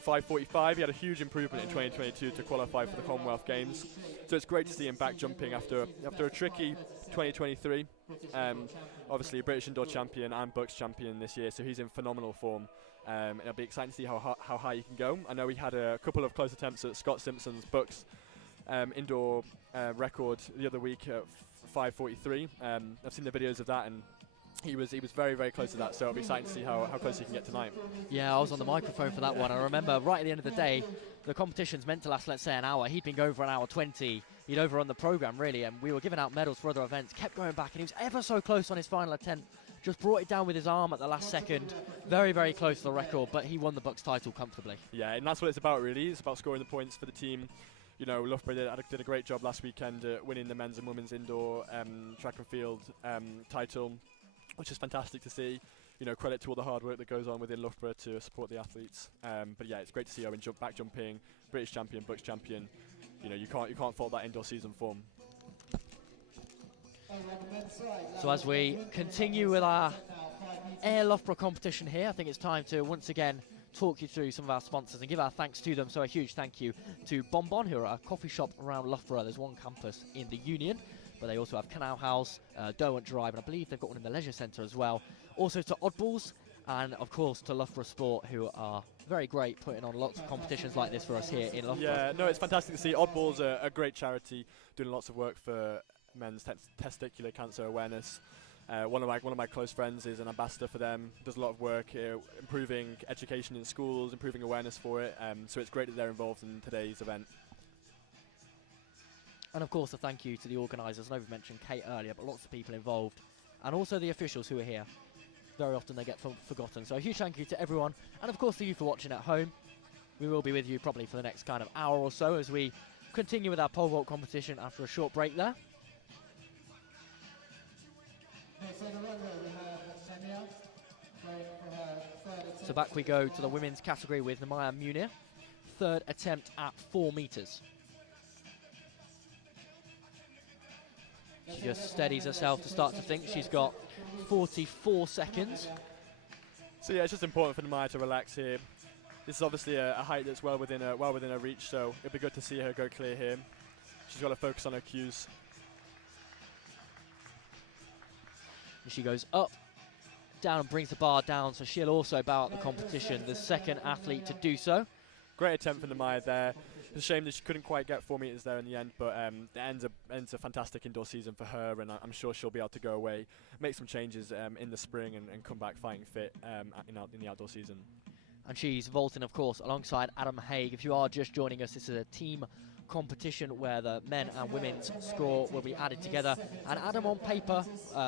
5:45. He had a huge improvement in 2022 to qualify for the Commonwealth Games. So it's great to see him back jumping after a tricky 2023. Obviously a British indoor champion and Bucks champion this year, so he's in phenomenal form. It'll be exciting to see how high he can go. I know he had a couple of close attempts at Scott Simpson's Bucks indoor record the other week at 5:43. I've seen the videos of that, and he was very, very close to that, so it'll be exciting to see how close he can get tonight. Yeah, I was on the microphone for that one. I remember right at the end of the day, the competition's meant to last, let's say, an hour. He'd been going for an hour 20. He'd overrun the program, really, and we were giving out medals for other events, kept going back, and he was ever so close on his final attempt. Just brought it down with his arm at the last second. Very, very close to the record, but he won the Bucks title comfortably. Yeah, and that's what it's about, really. It's about scoring the points for the team. You know, Loughborough did a great job last weekend winning the men's and women's indoor track and field title, which is fantastic to see. You know, credit to all the hard work that goes on within Loughborough to support the athletes. But yeah, it's great to see Owen back jumping, British champion, Bucks champion. You know, you can't fault that indoor season form. So as we continue with our Air Loughborough competition here, I think it's time to once again talk you through some of our sponsors and give our thanks to them. So a huge thank you to Bonbon, who are a coffee shop around Loughborough. There's one campus in the Union, but they also have Canal House, Derwent Drive, and I believe they've got one in the leisure centre as well. Also to Oddballs, and of course to Loughborough Sport, who are very great, putting on lots of competitions like this for us here in Loughborough. Yeah, no, it's fantastic to see. Oddballs are a great charity, doing lots of work for men's testicular cancer awareness. One of my close friends is an ambassador for them, does a lot of work improving education in schools, improving awareness for it, so it's great that they're involved in today's event. And of course a thank you to the organisers. I know we've mentioned Kate earlier, but lots of people involved, and also the officials who are here. Very often they get forgotten, so a huge thank you to everyone, and of course to you for watching at home. We will be with you probably for the next kind of hour or so as we continue with our pole vault competition after a short break there. So back we go to the women's category with Namaya Munir. Third attempt at 4 metres. She just steadies herself to start to think. She's got 44 seconds. So yeah, it's just important for Namaya to relax here. This is obviously a height that's well within her reach, so it'll be good to see her go clear here. She's got to focus on her cues. She goes up, down, and brings the bar down, so she'll also bow out the competition, the second athlete to do so. Great attempt for Namaya there. It's a shame that she couldn't quite get 4 metres there in the end, but it ends a fantastic indoor season for her, and I'm sure she'll be able to go away, make some changes in the spring, and come back fighting fit in the outdoor season. And she's vaulting, of course, alongside Adam Haig. If you are just joining us, this is a team competition where the men and women's score will be added together, and Adam on paper,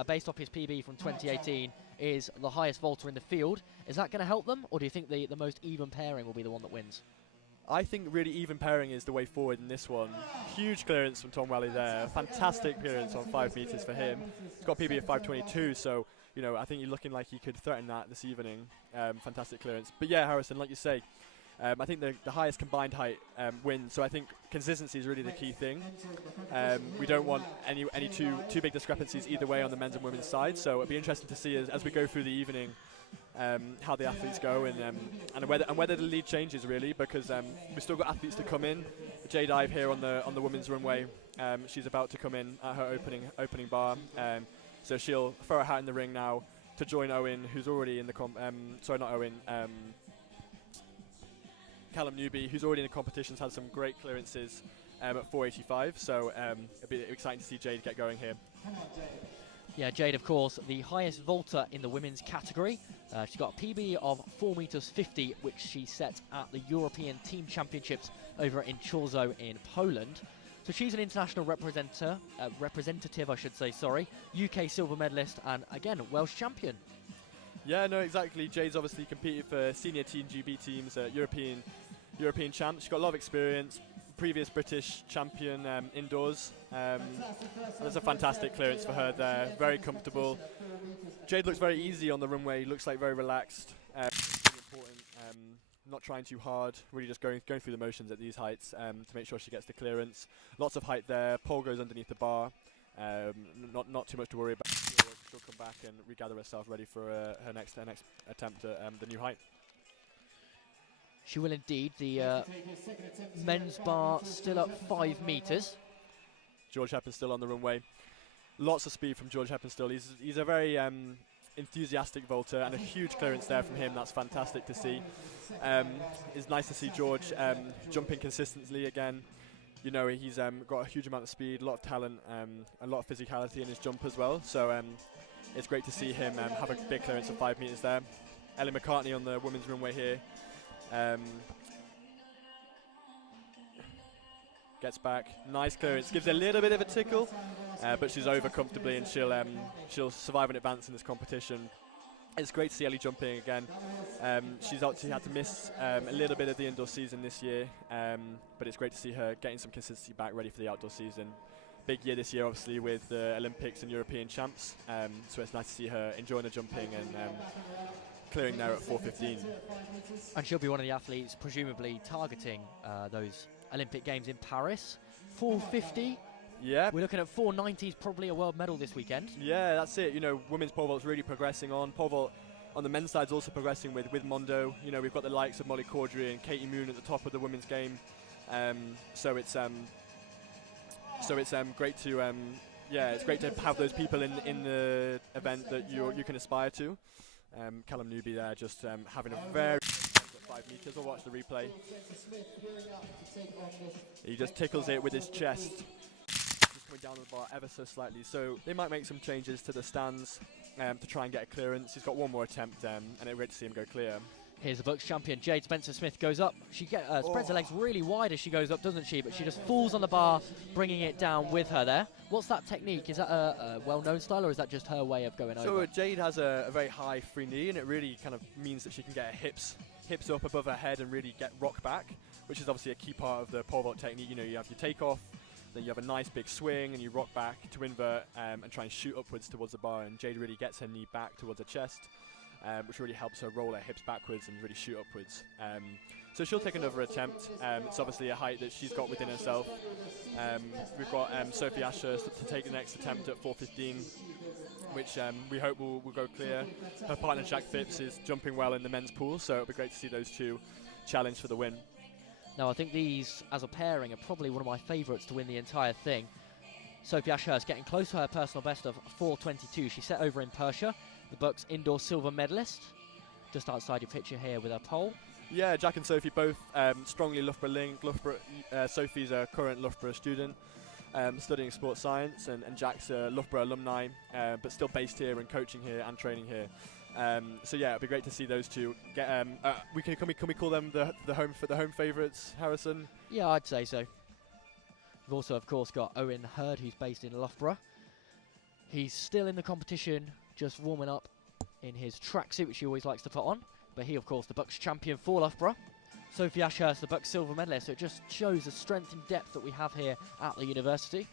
based off his PB from 2018, is the highest vaulter in the field. Is that going to help them, or do you think the most even pairing will be the one that wins? I think really even pairing is the way forward in this one. Huge clearance from Tom Wally there, fantastic clearance on 5 metres for him. He's got PB of 5:22, so you know, I think you're looking like he could threaten that this evening. Fantastic clearance. But yeah, Harrison, like you say, I think the highest combined height wins, so I think consistency is really the key thing. We don't want any too big discrepancies either way on the men's and women's side, so it'll be interesting to see as we go through the evening how the athletes go and whether the lead changes really, because we've still got athletes to come in. Jade Ive here on the women's runway, she's about to come in at her opening bar, so she'll throw her hat in the ring now to join Owen, who's already in the Callum Newby, who's already in the competitions, had some great clearances at 4:85, so it'll be exciting to see Jade get going here. Yeah, Jade, of course, the highest vaulter in the women's category. She's got a PB of 4 metres 50, which she set at the European Team Championships over in Chorzo in Poland. So she's an international representative, I should say, sorry, UK silver medalist, and again, Welsh champion. Yeah, no, exactly. Jade's obviously competed for senior Team GB teams, European champs. She's got a lot of experience, previous British champion indoors. That's a fantastic clearance for her there, very comfortable. Jade looks very easy on the runway, looks like very relaxed. Really important, not trying too hard, really just going through the motions at these heights to make sure she gets the clearance. Lots of height there, pole goes underneath the bar, not too much to worry about. She'll come back and regather herself ready for her next attempt at the new height. She will indeed. The men's bar still up 5 metres. George Heppenstill on the runway. Lots of speed from George Heppenstill. He's a very enthusiastic vaulter, and a huge clearance there from him. That's fantastic to see. It's nice to see George jumping consistently again. You know, he's got a huge amount of speed, a lot of talent, a lot of physicality in his jump as well. So it's great to see him have a big clearance of 5 metres there. Ellie McCartney on the women's runway here. Gets back, nice clearance, gives a little bit of a tickle, but she's over comfortably, and she'll survive and advance in this competition. It's great to see Ellie jumping again. She's actually had to miss a little bit of the indoor season this year, but it's great to see her getting some consistency back, ready for the outdoor season. Big year this year, obviously, with the Olympics and European champs, so it's nice to see her enjoying the jumping and clearing there at 4:15. And she'll be one of the athletes presumably targeting those Olympic Games in Paris. 4:50. Yeah. We're looking at 4:90s, probably a world medal this weekend. Yeah, that's it. You know, women's pole vault's really progressing on. Pole vault on the men's side's also progressing with Mondo. You know, we've got the likes of Molly Caudry and Katie Moon at the top of the women's game. So it's great to it's great to have those people in the event that you can aspire to. Callum Newby there just having a very 5 metres. We'll watch the replay. He just tickles it with his chest. Just coming down the bar ever so slightly. So they might make some changes to the stands to try and get a clearance. He's got one more attempt, and it's great to see him go clear. Here's the Bucks champion, Jade Spencer-Smith, goes up. She spreads her legs really wide as she goes up, doesn't she? But she just falls on the bar, bringing it down with her there. What's that technique? Is that a well-known style, or is that just her way of going over? So Jade has a very high free knee, and it really kind of means that she can get her hips up above her head and really get rock back, which is obviously a key part of the pole vault technique. You know, you have your takeoff, then you have a nice big swing, and you rock back to invert and try and shoot upwards towards the bar. And Jade really gets her knee back towards her chest, which really helps her roll her hips backwards and really shoot upwards. So she'll take another attempt. It's obviously a height that she's got within herself. We've got Sophie Ashurst to take the next attempt at 4:15, which we hope will go clear. Her partner Jack Phipps is jumping well in the men's pool, so it'll be great to see those two challenge for the win. Now, I think these, as a pairing, are probably one of my favourites to win the entire thing. Sophie Ashurst getting close to her personal best of 4:22. She set over in Persia, the Bucks indoor silver medalist. Just outside your picture here with her pole. Yeah, Jack and Sophie both strongly Loughborough linked. Sophie's a current Loughborough student studying sports science, and Jack's a Loughborough alumni, but still based here and coaching here and training here. So yeah, it'd be great to see those two get. Can we call them the home favourites, Harrison? Yeah, I'd say so. We've also, of course, got Owen Hurd, who's based in Loughborough. He's still in the competition, just warming up in his tracksuit, which he always likes to put on. But he, of course, the Bucks champion for Loughborough. Sophie Ashurst, the Bucks silver medalist. So it just shows the strength and depth that we have here at the university.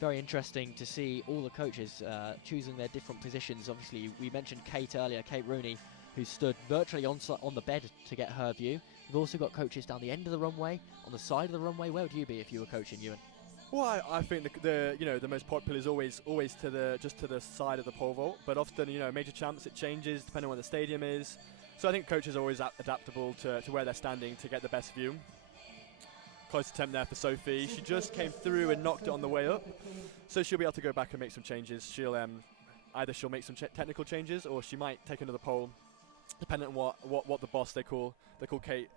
Very interesting to see all the coaches choosing their different positions. Obviously, we mentioned Kate earlier, Kate Rooney, who stood virtually on the bed to get her view. We've also got coaches down the end of the runway, on the side of the runway. Where would you be if you were coaching, Ewan? Well, I think the most popular is always to the side of the pole vault. But often, major champs, it changes depending on where the stadium is. So I think coaches are always adaptable to where they're standing to get the best view. Close attempt there for Sophie. She just came through and knocked it on the way up. So she'll be able to go back and make some changes. She'll either make some technical changes, or she might take another pole, depending on what the boss they call Kate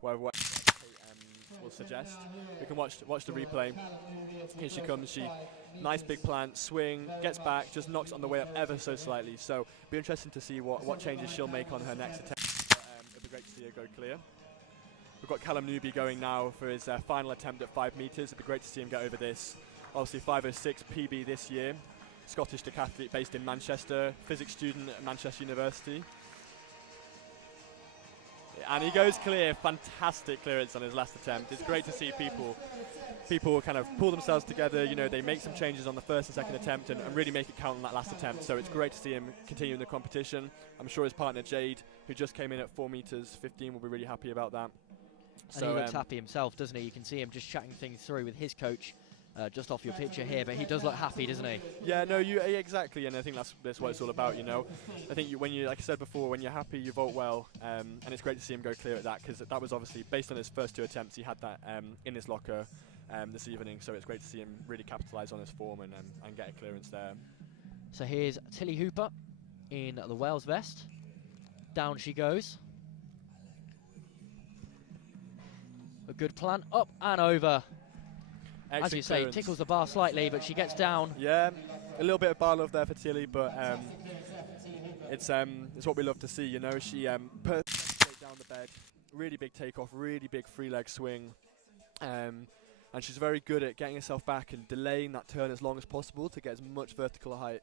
whatever Kate will suggest. We can watch the replay. Here she comes. Nice big plant, swing, gets back, just knocks it on the way up ever so slightly. So it'll be interesting to see what changes she'll make on her next attempt. It'll be great to see her go clear. We've got Callum Newby going now for his final attempt at 5 metres. It'd be great to see him get over this. Obviously 5:06 PB this year. Scottish decathlete based in Manchester, physics student at Manchester University. And he goes clear. Fantastic clearance on his last attempt. It's great to see people kind of pull themselves together. They make some changes on the first and second attempt and really make it count on that last attempt. So it's great to see him continue in the competition. I'm sure his partner Jade, who just came in at 4 metres 15, will be really happy about that. And he looks happy himself, doesn't he? You can see him just chatting things through with his coach, just off your picture here, but he does look happy, doesn't he? Yeah, no, yeah, exactly, and I think that's what it's all about, you know. I think when you, like I said before, when you're happy, you vote well, and it's great to see him go clear at that, because that was obviously, based on his first 2 attempts, he had that in his locker this evening, so it's great to see him really capitalise on his form and get a clearance there. So here's Tilly Hooper in the Wales vest. Down she goes. A good plan, up and over. Excellent As you say, clearance. tickles the bar slightly, but she gets down. Yeah, a little bit of bar love there for Tilly, but it's what we love to see, you know. She put straight down the bed, really big takeoff, really big free leg swing, and she's very good at getting herself back and delaying that turn as long as possible to get as much vertical height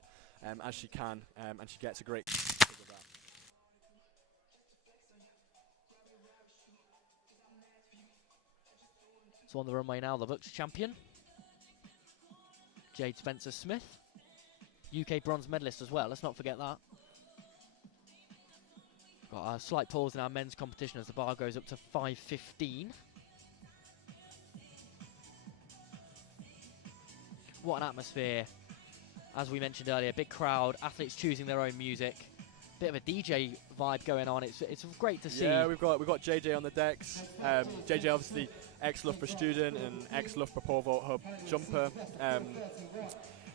as she can, and she gets a great because of that. So on the runway now, the Bucks champion, Jade Spencer-Smith, UK bronze medalist as well, let's not forget that. Got a slight pause in our men's competition as the bar goes up to 5:15. What an atmosphere. As we mentioned earlier, big crowd, athletes choosing their own music. Bit of a DJ vibe going on. It's great to see. Yeah, we've got JJ on the decks. JJ obviously ex-Loughborough student and ex-Loughborough pole vault hub jumper.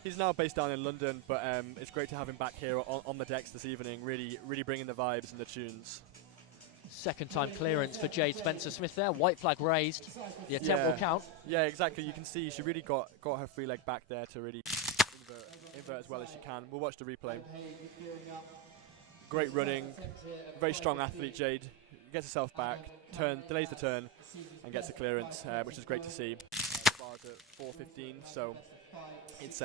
He's now based down in London, but it's great to have him back here on the decks this evening. Really bringing the vibes and the tunes. Second time clearance for Jade Spencer-Smith there. White flag raised. The attempt will count. Yeah, exactly. You can see she really got her free leg back there to really invert as well as she can. We'll watch the replay. Great running, very strong athlete Jade. Gets herself back, delays the turn, and gets the clearance, which is great to see. The bar's at 4:15, so it's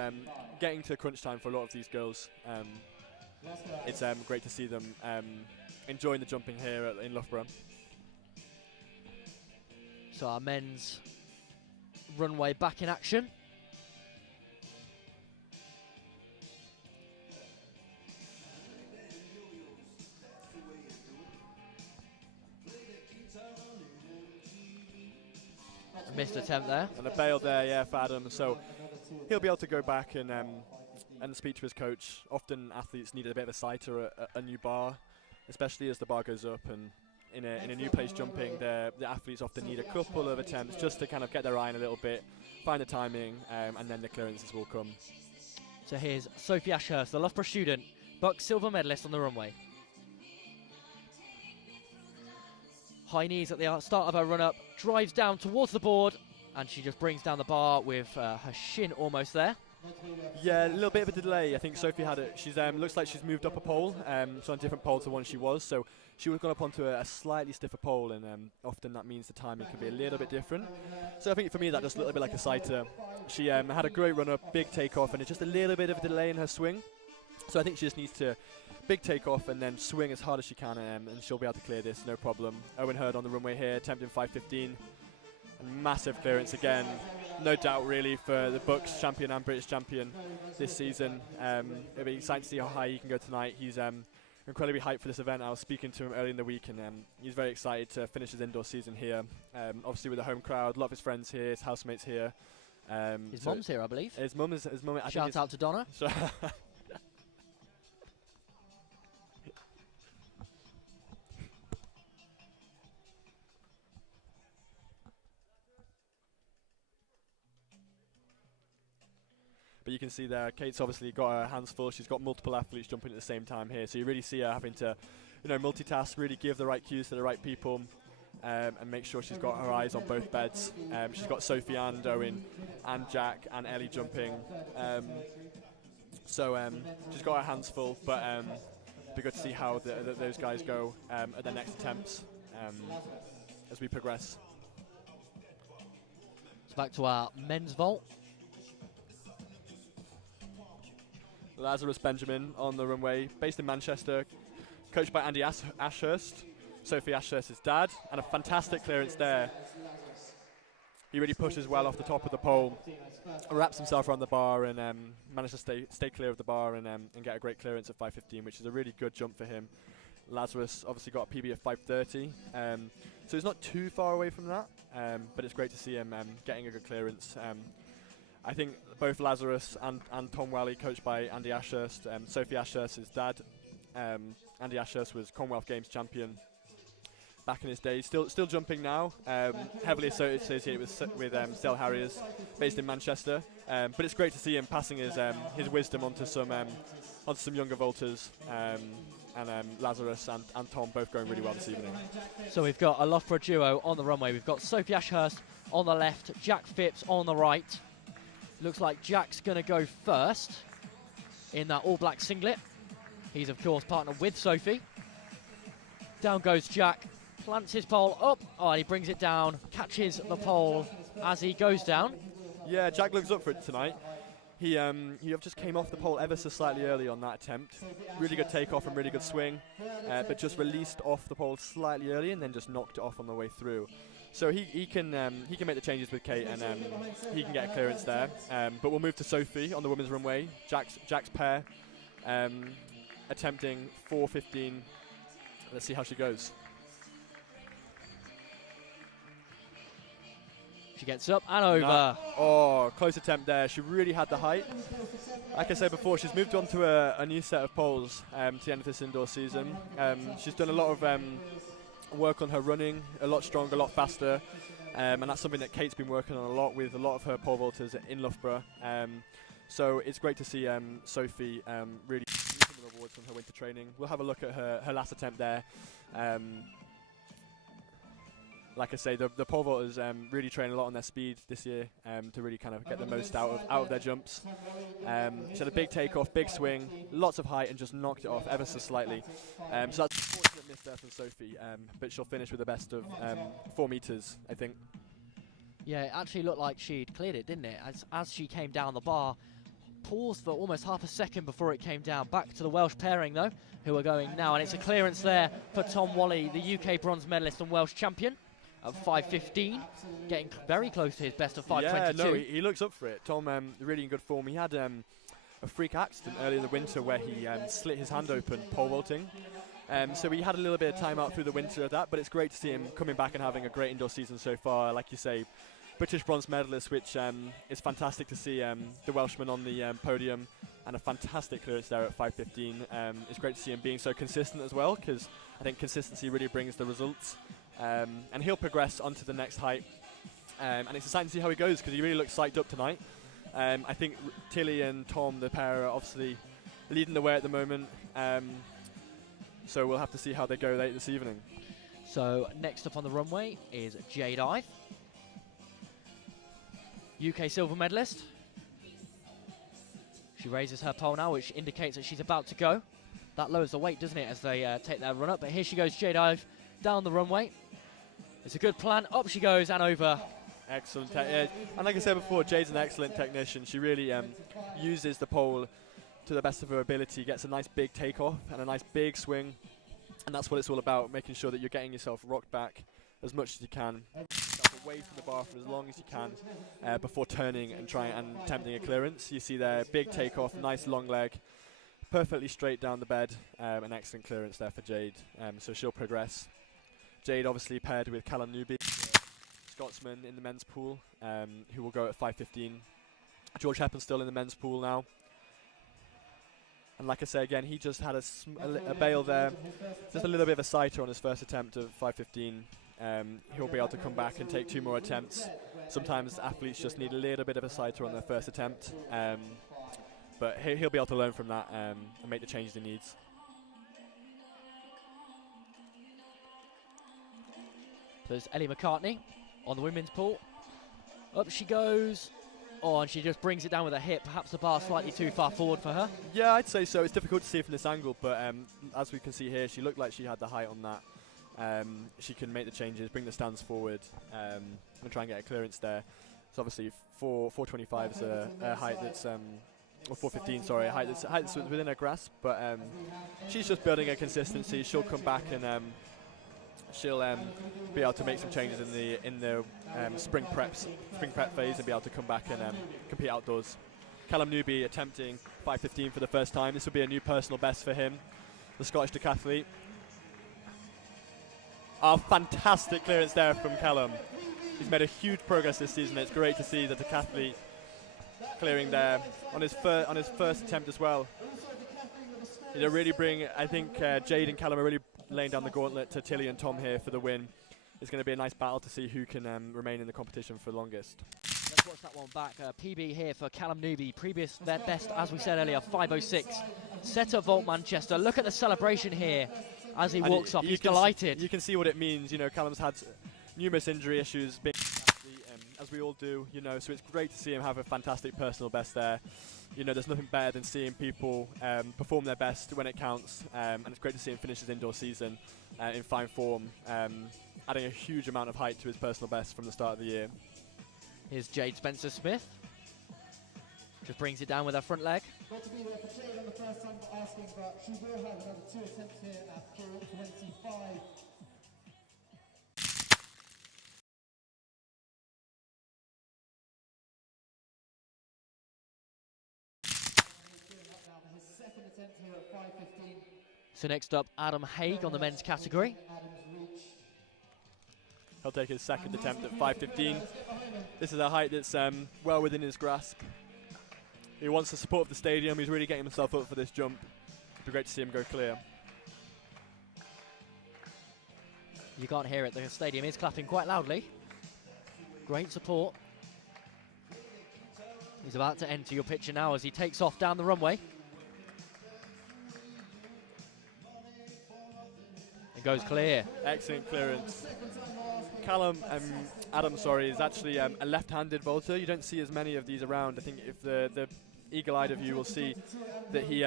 getting to crunch time for a lot of these girls. It's great to see them enjoying the jumping here in Loughborough. So our men's runway back in action. Missed attempt there. And a bail there, yeah, for Adam. So he'll be able to go back and speak to his coach. Often athletes need a bit of a sight or a new bar, especially as the bar goes up. And in a new place jumping, the athletes often need a couple of attempts just to kind of get their eye in a little bit, find the timing, and then the clearances will come. So here's Sophie Ashurst, the Loughborough student, Bucks silver medalist on the runway. High knees at the start of her run-up, drives down towards the board, and she just brings down the bar with her shin almost there. Yeah, a little bit of a delay. I think Sophie had it. She's looks like she's moved up a pole, so on a different pole to the one she was. So she would have gone up onto a slightly stiffer pole, and often that means the timing can be a little bit different. So I think for me that just a little bit like a sighter. She had a great run-up, big takeoff, and it's just a little bit of a delay in her swing. So I think she just needs to big takeoff and then swing as hard as she can, and she'll be able to clear this, no problem. Owen Hurd on the runway here, attempting 5:15. And massive clearance again, no doubt really for the Bucks champion and British champion this season. It'll be exciting to see how high he can go tonight. He's incredibly hyped for this event. I was speaking to him early in the week, and he's very excited to finish his indoor season here. Obviously with a home crowd, a lot of his friends here, his housemates here. His mum's here, I believe. His mum. Shout out to Donna. But you can see there, Kate's obviously got her hands full. She's got multiple athletes jumping at the same time here. So you really see her having to, multitask, really give the right cues to the right people, and make sure she's got her eyes on both beds. She's got Sophie and Owen and Jack and Ellie jumping. So she's got her hands full, but it'll be good to see how those guys go at their next attempts as we progress. So back to our men's vault. Lazarus Benjamin on the runway, based in Manchester, coached by Andy Ashurst, Sophie Ashurst's dad, and a fantastic clearance there. He really pushes well off the top of the pole, wraps himself around the bar, and managed to stay clear of the bar and get a great clearance at 5:15, which is a really good jump for him. Lazarus obviously got a PB of 5:30, so he's not too far away from that, but it's great to see him getting a good clearance. I think both Lazarus and Tom Wally, coached by Andy Ashurst, Sophie Ashurst, his dad. Andy Ashurst was Commonwealth Games champion back in his day. Still jumping now. Heavily associated with Stell Harriers, based in Manchester. But it's great to see him passing his wisdom onto some younger vaulters. And Lazarus and Tom both going really well this evening. So we've got a Loughborough duo on the runway. We've got Sophie Ashurst on the left, Jack Phipps on the right. Looks like Jack's going to go first in that all-black singlet. He's, of course, partnered with Sophie. Down goes Jack, plants his pole up. Oh, and he brings it down, catches the pole as he goes down. Yeah, Jack looks up for it tonight. He just came off the pole ever so slightly early on that attempt. Really good takeoff and really good swing, but just released off the pole slightly early and then just knocked it off on the way through. So he can make the changes with Kate and he can get a clearance there. But we'll move to Sophie on the women's runway. Jack's pair attempting 4:15. Let's see how she goes. She gets up and over. Oh, close attempt there. She really had the height. Like I said before, she's moved on to a new set of poles to the end of this indoor season. She's done a lot of work on her running, a lot stronger, a lot faster. And that's something that Kate's been working on a lot with a lot of her pole vaulters in Loughborough. So it's great to see Sophie really some of the awards from her winter training. We'll have a look at her last attempt there. Like I say, the pole vaulters really train a lot on their speed this year to really kind of get the most out of their jumps. She had a big takeoff, big swing, lots of height, and just knocked it off ever so slightly. So that's a fortunate miss there from Sophie, but she'll finish with the best of 4 meters, I think. Yeah, it actually looked like she'd cleared it, didn't it? As she came down the bar, paused for almost half a second before it came down. Back to the Welsh pairing, though, who are going now, and it's a clearance there for Tom Wally, the UK bronze medalist and Welsh champion. At 5:15, getting very close to his best of 5:22. Yeah, no, he looks up for it. Tom, really in good form. He had a freak accident early in the winter where he slit his hand open pole vaulting. So he had a little bit of time out through the winter of that, but it's great to see him coming back and having a great indoor season so far. Like you say, British bronze medalist, which is fantastic to see the Welshman on the podium, and a fantastic clearance there at 5:15. It's great to see him being so consistent as well, because I think consistency really brings the results. And he'll progress onto the next height. And it's exciting to see how he goes, because he really looks psyched up tonight. I think Tilly and Tom, the pair, are obviously leading the way at the moment. So we'll have to see how they go late this evening. So next up on the runway is Jade Ive, UK silver medalist. She raises her pole now, which indicates that she's about to go. That lowers the weight, doesn't it, as they take their run up. But here she goes, Jade Ive, down the runway. It's a good plan. Up she goes and over. Excellent. And like I said before, Jade's an excellent technician. She really uses the pole to the best of her ability, gets a nice big takeoff and a nice big swing. And that's what it's all about, making sure that you're getting yourself rocked back as much as you can. Away from the bar for as long as you can before turning and trying and attempting a clearance. You see there, big takeoff, nice long leg, perfectly straight down the bed. An excellent clearance there for Jade. So she'll progress. Jade obviously paired with Callum Newby, Scotsman in the men's pool, who will go at 5:15. George Heppen's still in the men's pool now. And like I say again, he just had a bail there, just a little bit of a sighter on his first attempt of 5:15. He'll be able to come back and take 2 more attempts. Sometimes athletes just need a little bit of a sighter on their first attempt, but he'll be able to learn from that and make the changes he needs. So there's Ellie McCartney on the women's pool. Up she goes. Oh, and she just brings it down with her hip. Perhaps the bar slightly too far forward for her. Yeah, I'd say so. It's difficult to see from this angle, but as we can see here, she looked like she had the height on that. She can make the changes, bring the stands forward, and try and get a clearance there. So obviously 4:25 is a height that's, or 4:15, sorry, a height that's within her grasp. But she's just building her consistency. She'll come back and she'll be able to make some changes in the spring prep phase and be able to come back and compete outdoors. Callum Newby attempting 5:15 for the first time. This will be a new personal best for him, the Scottish decathlete. Oh, fantastic clearance there from Callum. He's made a huge progress this season. It's great to see the decathlete clearing there on his first attempt as well. You know, really bring. I think Jade and Callum are really laying down the gauntlet to Tilly and Tom here for the win. It's going to be a nice battle to see who can remain in the competition for longest. Let's watch that one back. PB here for Callum Newby. Previous their best, as we said earlier, 5:06. Set of Vault Manchester. Look at the celebration here as he walks up. He's delighted. You can see what it means. You know, Callum's had numerous injury issues, as we all do. You know, so it's great to see him have a fantastic personal best there. You know, there's nothing better than seeing people perform their best when it counts, and it's great to see him finish his indoor season in fine form, adding a huge amount of height to his personal best from the start of the year. Here's Jade Spencer-Smith. Just brings it down with her front leg. Got to be there for Jade on the first time for asking, but she will have another 2 attempts here at 4:25. His second attempt here at 5:15. So next up, Adam Haig on the men's category. He'll take his second attempt at 5:15. This is a height that's well within his grasp. He wants the support of the stadium. He's really getting himself up for this jump. It'd be great to see him go clear. You can't hear it. The stadium is clapping quite loudly. Great support. He's about to enter your picture now as he takes off down the runway. It goes clear. Excellent clearance. Callum, Adam, is actually a left-handed vaulter. You don't see as many of these around. I think if the eagle-eyed of you will see that he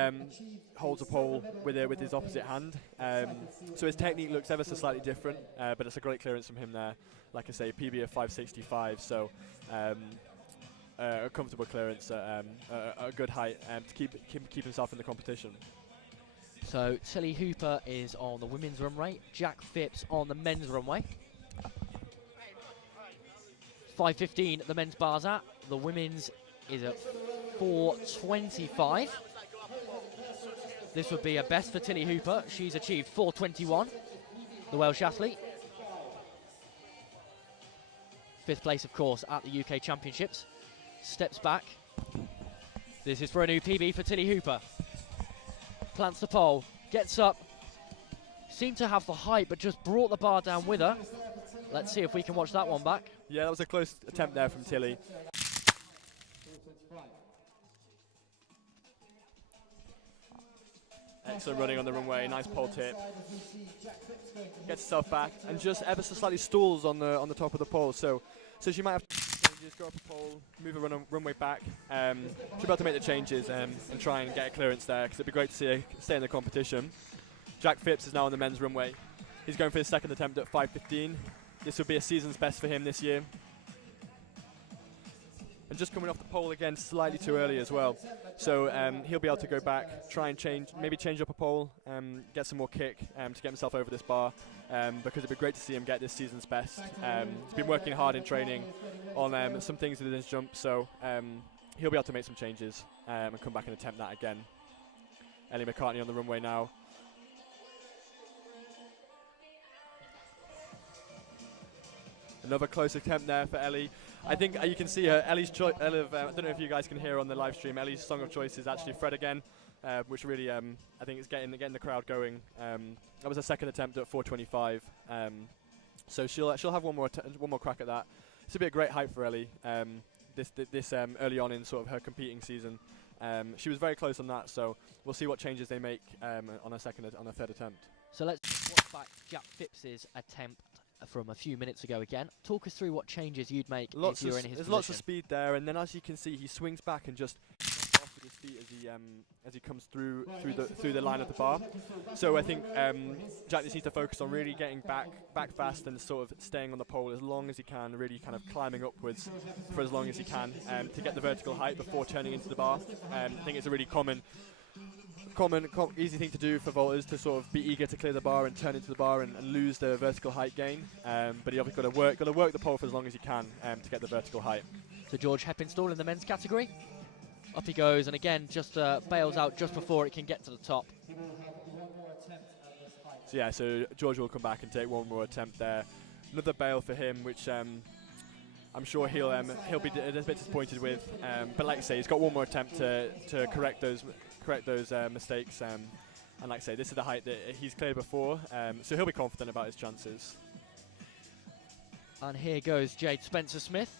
holds a pole with his opposite hand. So his technique looks ever so slightly different, but it's a great clearance from him there. Like I say, PB of 5:65, so a comfortable clearance at a good height to keep himself in the competition. So Tilly Hooper is on the women's runway, Jack Phipps on the men's runway. 5:15 the men's bar's at, the women's is at 4:25. This would be a best for Tilly Hooper. She's achieved 4:21, the Welsh athlete. 5th place, of course, at the UK Championships. Steps back. This is for a new PB for Tilly Hooper. Plants the pole, gets up. Seemed to have the height, but just brought the bar down with her. Let's see if we can watch that one back. Yeah, that was a close attempt there from Tilly. Excellent running on the runway, nice pole tip. Gets herself back and just ever so slightly stalls on the top of the pole. So she might have to just go up a pole, move her runway back. She'll be able to make the changes and try and get a clearance there, because it'd be great to see her stay in the competition. Jack Phipps is now on the men's runway. He's going for his second attempt at 5:15. This will be a season's best for him this year. And just coming off the pole again slightly too early as well. So he'll be able to go back, try and change up a pole, get some more kick to get himself over this bar, because it'd be great to see him get this season's best. He's been working hard in training on some things within his jump, so he'll be able to make some changes and come back and attempt that again. Ellie McCartney on the runway now. Another close attempt there for Ellie. I think you can see her. Ellie's choice. I don't know if you guys can hear on the live stream. Ellie's song of choice is actually "Fred Again," which really I think is getting the crowd going. That was her second attempt at 4:25. So she'll have one more crack at that. It's a bit of great hype for Ellie. This early on in sort of her competing season. She was very close on that. So we'll see what changes they make on her third attempt. So let's watch back Jack Phipps's attempt from a few minutes ago again. Talk us through what changes you'd make if you were in his position. There's lots of speed there, and then as you can see, he swings back and just off with his feet as he comes through the line of the bar. So I think Jack just needs to focus on really getting back fast and sort of staying on the pole as long as he can, really kind of climbing upwards for as long as he can to get the vertical height before turning into the bar. I think it's a really common, easy thing to do for vaulters, to sort of be eager to clear the bar and turn into the bar and lose the vertical height gain. But you obviously got to work the pole for as long as you can to get the vertical height. So George Heppenstall in the men's category. Up he goes, and again just bails out just before it can get to the top. So yeah, so George will come back and take one more attempt there. Another bail for him, which I'm sure he'll be a bit disappointed with. But like I say, he's got one more attempt to correct those mistakes. And like I say, this is the height that he's cleared before, so he'll be confident about his chances. And here goes Jade Spencer-Smith.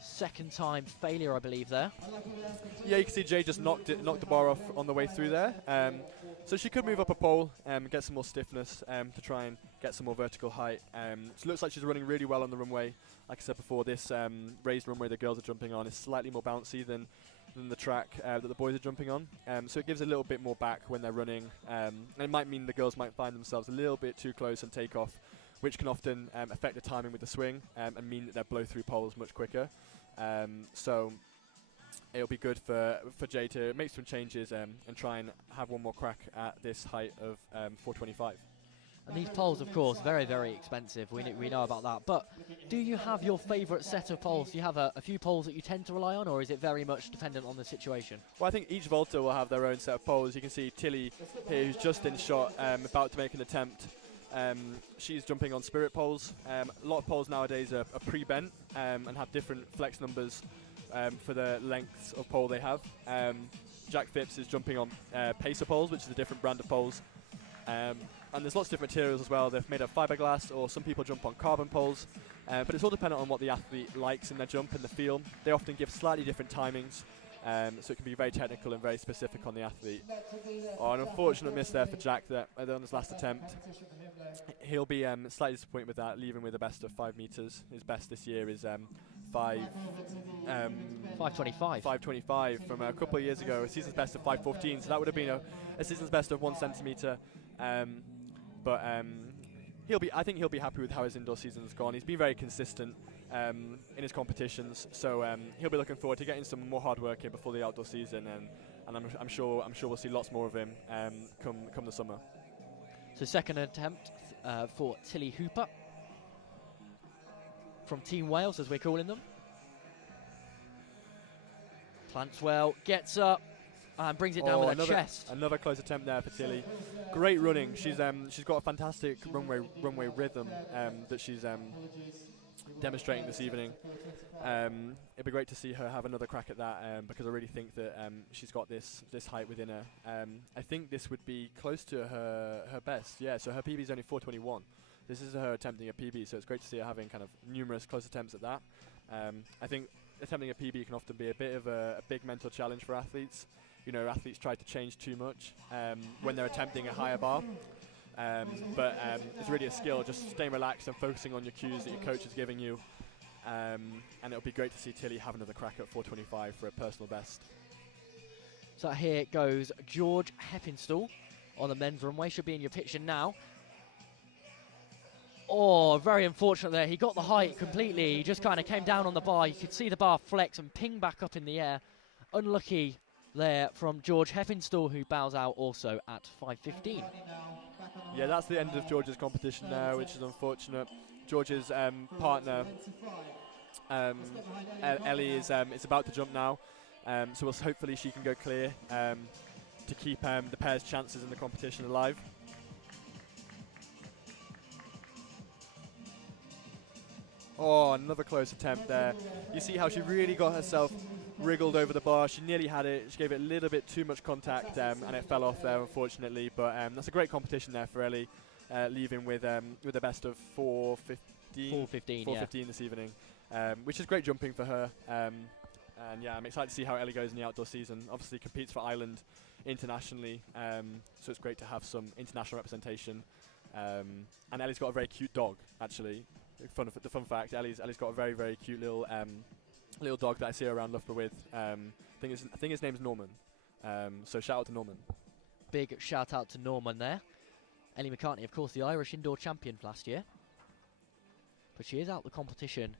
Second time failure, I believe, there. Yeah, you can see Jade just knocked the bar off on the way through there. So she could move up a pole and get some more stiffness to try and get some more vertical height. So it looks like she's running really well on the runway. Like I said before, this raised runway the girls are jumping on is slightly more bouncy than the track that the boys are jumping on. So it gives a little bit more back when they're running. And it might mean the girls might find themselves a little bit too close on takeoff, which can often affect the timing with the swing and mean that they'll blow through poles much quicker. So it'll be good for Jay to make some changes and try and have one more crack at this height of 425. And these poles, of course, very, very expensive. We know about that. But do you have your favourite set of poles? Do you have a few poles that you tend to rely on, or is it very much dependent on the situation? Well, I think each vaulter will have their own set of poles. You can see Tilly here, who's just in shot, about to make an attempt. She's jumping on spirit poles. A lot of poles nowadays are pre-bent and have different flex numbers for the lengths of pole they have. Jack Phipps is jumping on pacer poles, which is a different brand of poles. And there's lots of different materials as well. They're made of fiberglass, or some people jump on carbon poles. But it's all dependent on what the athlete likes in their jump and the feel. They often give slightly different timings. So it can be very technical and very specific on the athlete. Oh, an unfortunate miss there for Jack there on his last attempt. He'll be slightly disappointed with that, leaving with a best of 5 meters. His best this year is 525 from a couple of years ago. A season's best of 5:14, so that would have been a season's best of 1 centimeter. But I think he'll be happy with how his indoor season's gone. He's been very consistent in his competitions, so he'll be looking forward to getting some more hard work in before the outdoor season, and I'm sure we'll see lots more of him come the summer. So second attempt for Tilly Hooper from Team Wales, as we're calling them. Plants well, gets up, and brings it down with her chest. Another close attempt there for Tilly. Great running. She's got a fantastic runway rhythm that she's demonstrating this evening. It'd be great to see her have another crack at that because I really think that she's got this height within her. I think this would be close to her best. Yeah, so her PB is only 421. This is her attempting a PB, so it's great to see her having kind of numerous close attempts at that. I think attempting a PB can often be a bit of a big mental challenge for athletes. You know, athletes try to change too much when they're attempting a higher bar. But it's really a skill, just staying relaxed and focusing on your cues that your coach is giving you. And it'll be great to see Tilly have another crack at 425 for a personal best. So here goes George Heppenstall on the men's runway. Should be in your picture now. Oh, very unfortunate there. He got the height completely. He just kind of came down on the bar. You could see the bar flex and ping back up in the air. Unlucky there from George Heppenstall, who bows out also at 5:15. Yeah, that's the end of George's competition now, which is unfortunate. George's partner, Ellie, is about to jump now, so hopefully she can go clear to keep the pair's chances in the competition alive. Oh, another close attempt there. You see how she really got herself wriggled over the bar. She nearly had it. She gave it a little bit too much contact and it fell off there, unfortunately. But that's a great competition there for Ellie, leaving with a best of 4:15 this evening, which is great jumping for her. And yeah, I'm excited to see how Ellie goes in the outdoor season. Obviously competes for Ireland internationally, so it's great to have some international representation. And Ellie's got a very cute dog, actually. The fun fact: Ellie's got a very, very cute little dog that I see her around Loughborough with. I think his name's Norman. So shout out to Norman. Big shout out to Norman there. Ellie McCartney, of course, the Irish indoor champion last year, but she is out the competition.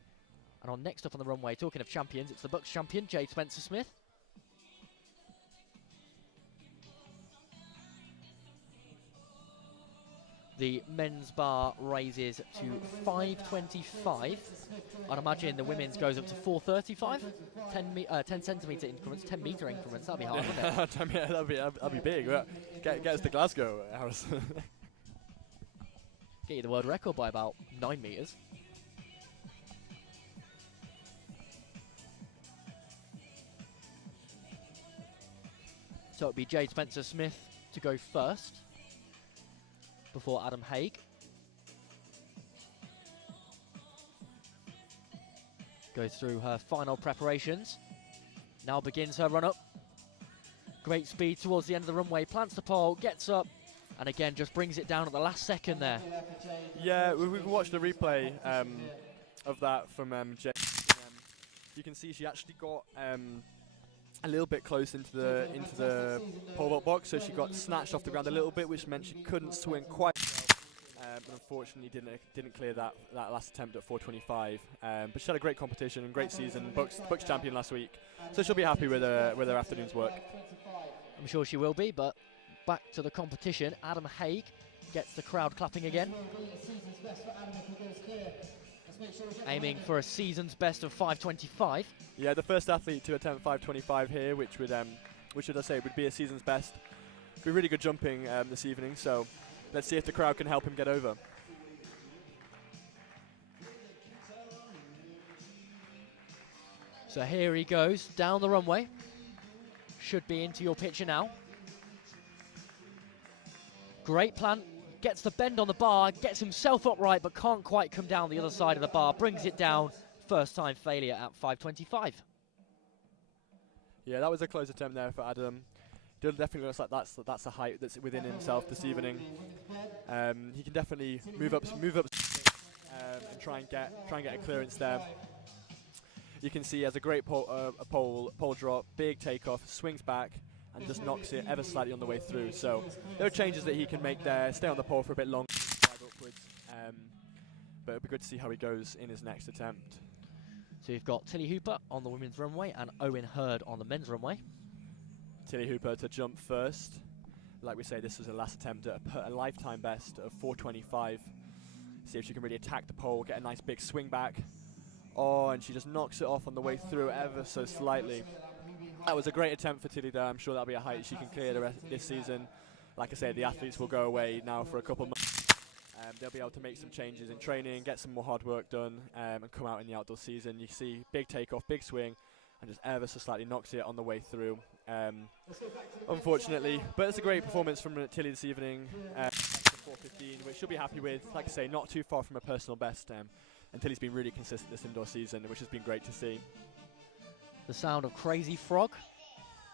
And on next up on the runway, talking of champions, it's the Bucks champion Jade Spencer-Smith. The men's bar raises to 525. I'd imagine the women's goes up to 435. 10 centimetre increments, 10 metre increments. That'd be hard, wouldn't it? that'd be big. Get us to Glasgow, Harrison. Get you the world record by about 9 metres. So it'll be Jade Spencer-Smith to go first before Adam Haig. Goes through her final preparations. Now begins her run-up. Great speed towards the end of the runway, plants the pole, gets up, and again just brings it down at the last second there. Yeah, we watched the replay of that from Jade. You can see she actually got a little bit close into the pole vault box, so she got snatched off the ground a little bit, which meant she couldn't swing quite well, but unfortunately didn't clear that last attempt at 4:25. But she had a great competition and great season, Bucks champion last week, so she'll be happy with her afternoon's work. I'm sure she will be, but back to the competition. Adam Haig gets the crowd clapping again. Aiming for a season's best of 5:25. Yeah, the first athlete to attempt 5:25 here, which would be a season's best. Be really good jumping this evening, so let's see if the crowd can help him get over. So here he goes down the runway. Should be into your picture now. Great plant, gets the bend on the bar, gets himself upright, but can't quite come down the other side of the bar, brings it down. First time failure at 5:25. Yeah, that was a close attempt there for Adam. Definitely looks like that's a height that's within himself this evening. He can definitely move up, and try and get a clearance there. You can see he has a great pole drop, big takeoff, swings back, and just knocks it ever slightly on the way through. So there are changes that he can make there, stay on the pole for a bit longer, slide upwards. But it'll be good to see how he goes in his next attempt. So you've got Tilly Hooper on the women's runway and Owen Hurd on the men's runway. Tilly Hooper to jump first. Like we say, this was her last attempt at a lifetime best of 4:25. See if she can really attack the pole, get a nice big swing back. Oh, and she just knocks it off on the way through ever so slightly. That was a great attempt for Tilly there. I'm sure that'll be a height she can clear the rest this season. Like I say, the athletes will go away now for a couple months. They'll be able to make some changes in training, get some more hard work done, and come out in the outdoor season. You see big takeoff, big swing, and just ever so slightly knocks it on the way through. Unfortunately, but it's a great performance from Tilly this evening. 4:15, which she'll be happy with. Like I say, not too far from a personal best. And Tilly's been really consistent this indoor season, which has been great to see. The sound of Crazy Frog.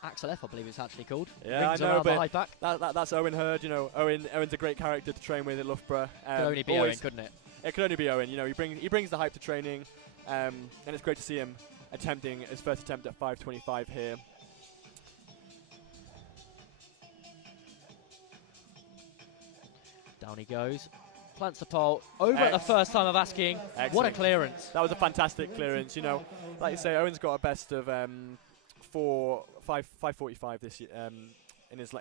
Axel F, I believe it's actually called. Yeah, Rings I know, around the but high back. that's Owen Hurd. You know, Owen's a great character to train with at Loughborough. Could only be Owen, couldn't it? It could only be Owen. You know, he brings the hype to training, and it's great to see him attempting his first attempt at 5:25 here. Down he goes. Plants the pole. Over at the first time of asking. Excellent. What a clearance. That was a fantastic clearance. You know, like you say, Owen's got a best of 5:45 this year in his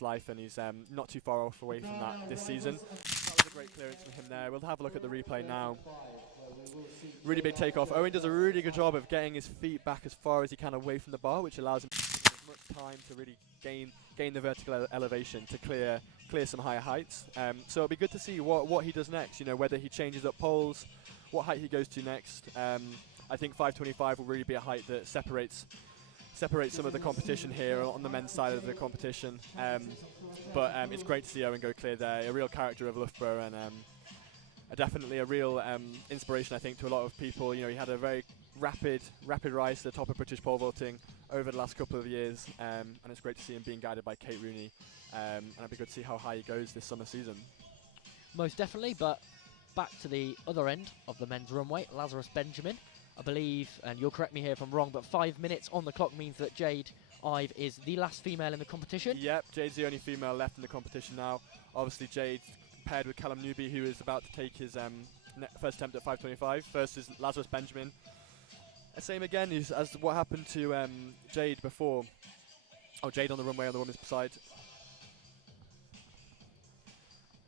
life, and he's not too far off away from that this season. That was a great clearance from him there. We'll have a look at the replay now. Really big takeoff. Owen does a really good job of getting his feet back as far as he can away from the bar, which allows him as much time to really gain the vertical elevation to clear some higher heights. So it'll be good to see what he does next. You know, whether he changes up poles, what height he goes to next. I think 5:25 will really be a height that separates some of the competition here on the men's side of the competition. But it's great to see Owen go clear there. A real character of Loughborough, and definitely a real inspiration, I think, to a lot of people. You know, he had a very rapid rise to the top of British pole vaulting over the last couple of years, and it's great to see him being guided by Kate Rooney. And it'll be good to see how high he goes this summer season. Most definitely, but back to the other end of the men's runway, Lazarus Benjamin. I believe, and you'll correct me here if I'm wrong, but 5 minutes on the clock means that Jade Ive is the last female in the competition. Yep, Jade's the only female left in the competition now. Obviously, Jade paired with Callum Newby, who is about to take his first attempt at 5:25 versus Lazarus Benjamin. Same again as what happened to Jade before. Oh, Jade on the runway on the women's side.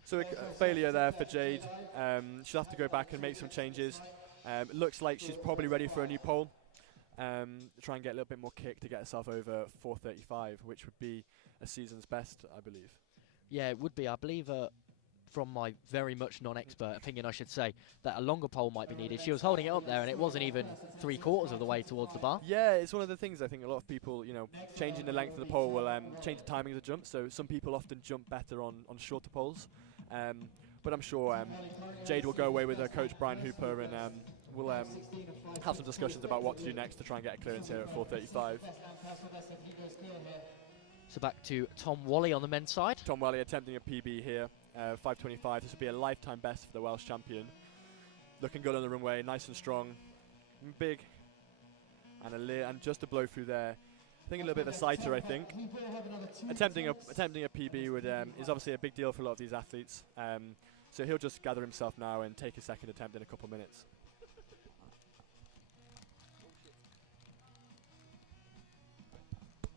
So a failure there for Jade. She'll have to go back and make some changes. It looks like she's probably ready for a new pole. Try and get a little bit more kick to get herself over 4:35, which would be a season's best, I believe. Yeah, it would be. I believe from my very much non-expert opinion, I should say, that a longer pole might be needed. She was holding it up there, and it wasn't even 3/4 of the way towards the bar. Yeah, it's one of the things I think a lot of people, changing the length of the pole will change the timing of the jump. So some people often jump better on shorter poles. But I'm sure Jade will go away with her coach Brian Hooper, and we'll have some discussions about what to do next to try and get a clearance here at 4:35. So back to Tom Wally on the men's side. Tom Wally attempting a PB here, 5:25. This would be a lifetime best for the Welsh champion. Looking good on the runway, nice and strong, big, and just a blow through there. I think a little bit of a sighter. I think attempting a PB is obviously a big deal for a lot of these athletes. So he'll just gather himself now and take a second attempt in a couple of minutes.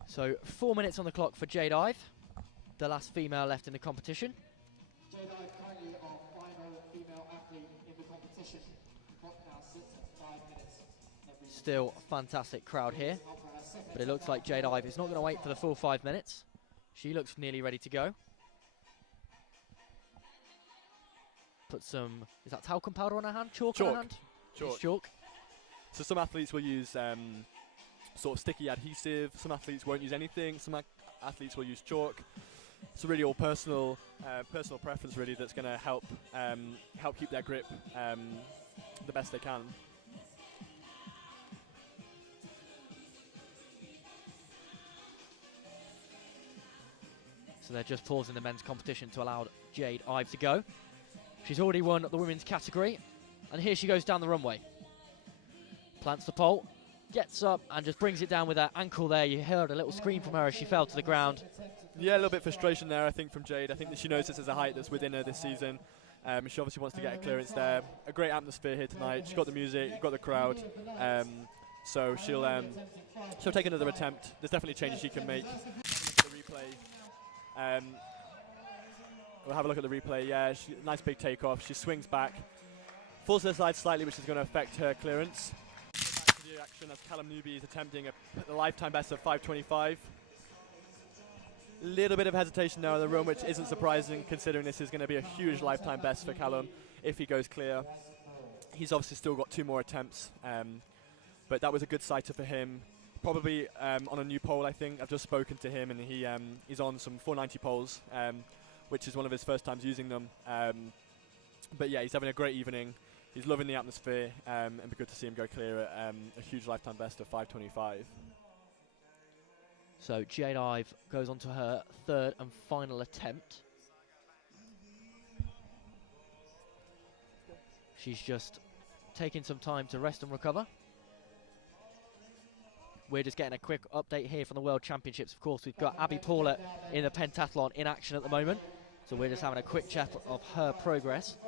So 4 minutes on the clock for Jade Ive, the last female left in the competition. Jade Ive currently our final female athlete in the competition. Clock now sits at 5 minutes. Still a fantastic crowd here, but it looks like Jade Ive is not going to wait for the full 5 minutes. She looks nearly ready to go. Put some, is that talcum powder on her hand? Chalk on her hand? It's chalk. So some athletes will use sort of sticky adhesive, some athletes won't use anything, some athletes will use chalk. It's really all personal preference really that's going to help keep their grip the best they can. So they're just pausing the men's competition to allow Jade Ive to go. She's already won the women's category, and here she goes down the runway. Plants the pole, gets up and just brings it down with her ankle there. You heard a little scream from her as she fell to the ground. Yeah, a little bit of frustration there, I think, from Jade. I think that she knows this is a height that's within her this season. She obviously wants to get a clearance there. A great atmosphere here tonight. She's got the music, got the crowd. So she'll take another attempt. There's definitely changes she can make. The replay. We'll have a look at the replay. Yeah, nice big takeoff. She swings back, falls to the side slightly, which is going to affect her clearance. Back to the action as Callum Newby is attempting a lifetime best of 5:25. Little bit of hesitation now in the run, which isn't surprising considering this is going to be a huge lifetime best for Callum if he goes clear. He's obviously still got 2 more attempts, but that was a good sighter for him. Probably on a new pole, I think. I've just spoken to him, and he's on some 490 poles, which is one of his first times using them. But yeah, he's having a great evening. He's loving the atmosphere, and it'd be good to see him go clear at a huge lifetime best of 5:25. So Jade Ive goes on to her 3rd and final attempt. She's just taking some time to rest and recover. We're just getting a quick update here from the World Championships. Of course, we've got Abby Paulett in the pentathlon in action at the moment. So we're just having a quick check of her progress.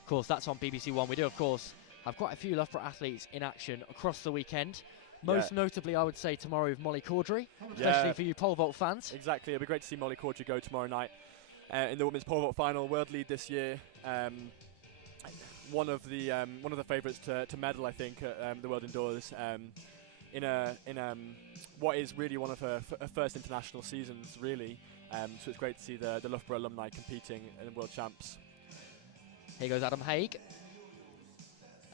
Of course, that's on BBC One. We do, of course, have quite a few Loughborough athletes in action across the weekend. Most notably, I would say, tomorrow with Molly Caudry, especially for you pole vault fans. Exactly. It'll be great to see Molly Caudry go tomorrow night in the women's pole vault final, world lead this year. One of the favourites to medal, I think, at the World Indoors. In what is really one of her first international seasons, really. So it's great to see the Loughborough alumni competing in the World Champs. Here goes Adam Haig.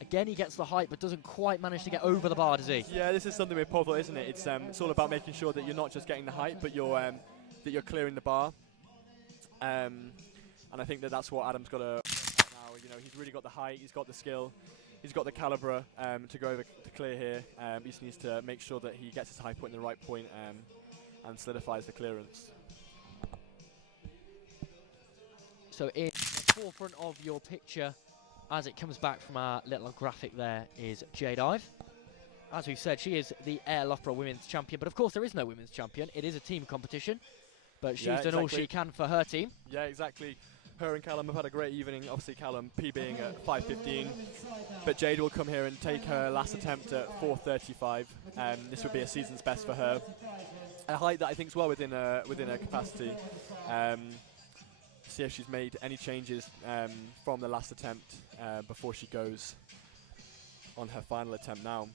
Again, he gets the height, but doesn't quite manage to get over the bar, does he? Yeah, this is something with pole vault, isn't it? It's all about making sure that you're not just getting the height, but you're clearing the bar. And I think that's what Adam's got to now. You know, he's really got the height, he's got the skill, he's got the calibre to go over to clear here. He just needs to make sure that he gets his high point in the right point and solidifies the clearance. So in the forefront of your picture, as it comes back from our little graphic there, is Jade Ive. As we said, she is the Air Loughborough Women's Champion, but of course there is no Women's Champion. It is a team competition, but she's done all she can for her team. Yeah, exactly. Her and Callum have had a great evening. Obviously Callum PBing at 5:15, but Jade will come here and take her last attempt at 4:35. This would be a season's best for her. A height that I think is well within her capacity. See if she's made any changes from the last attempt before she goes on her final attempt now.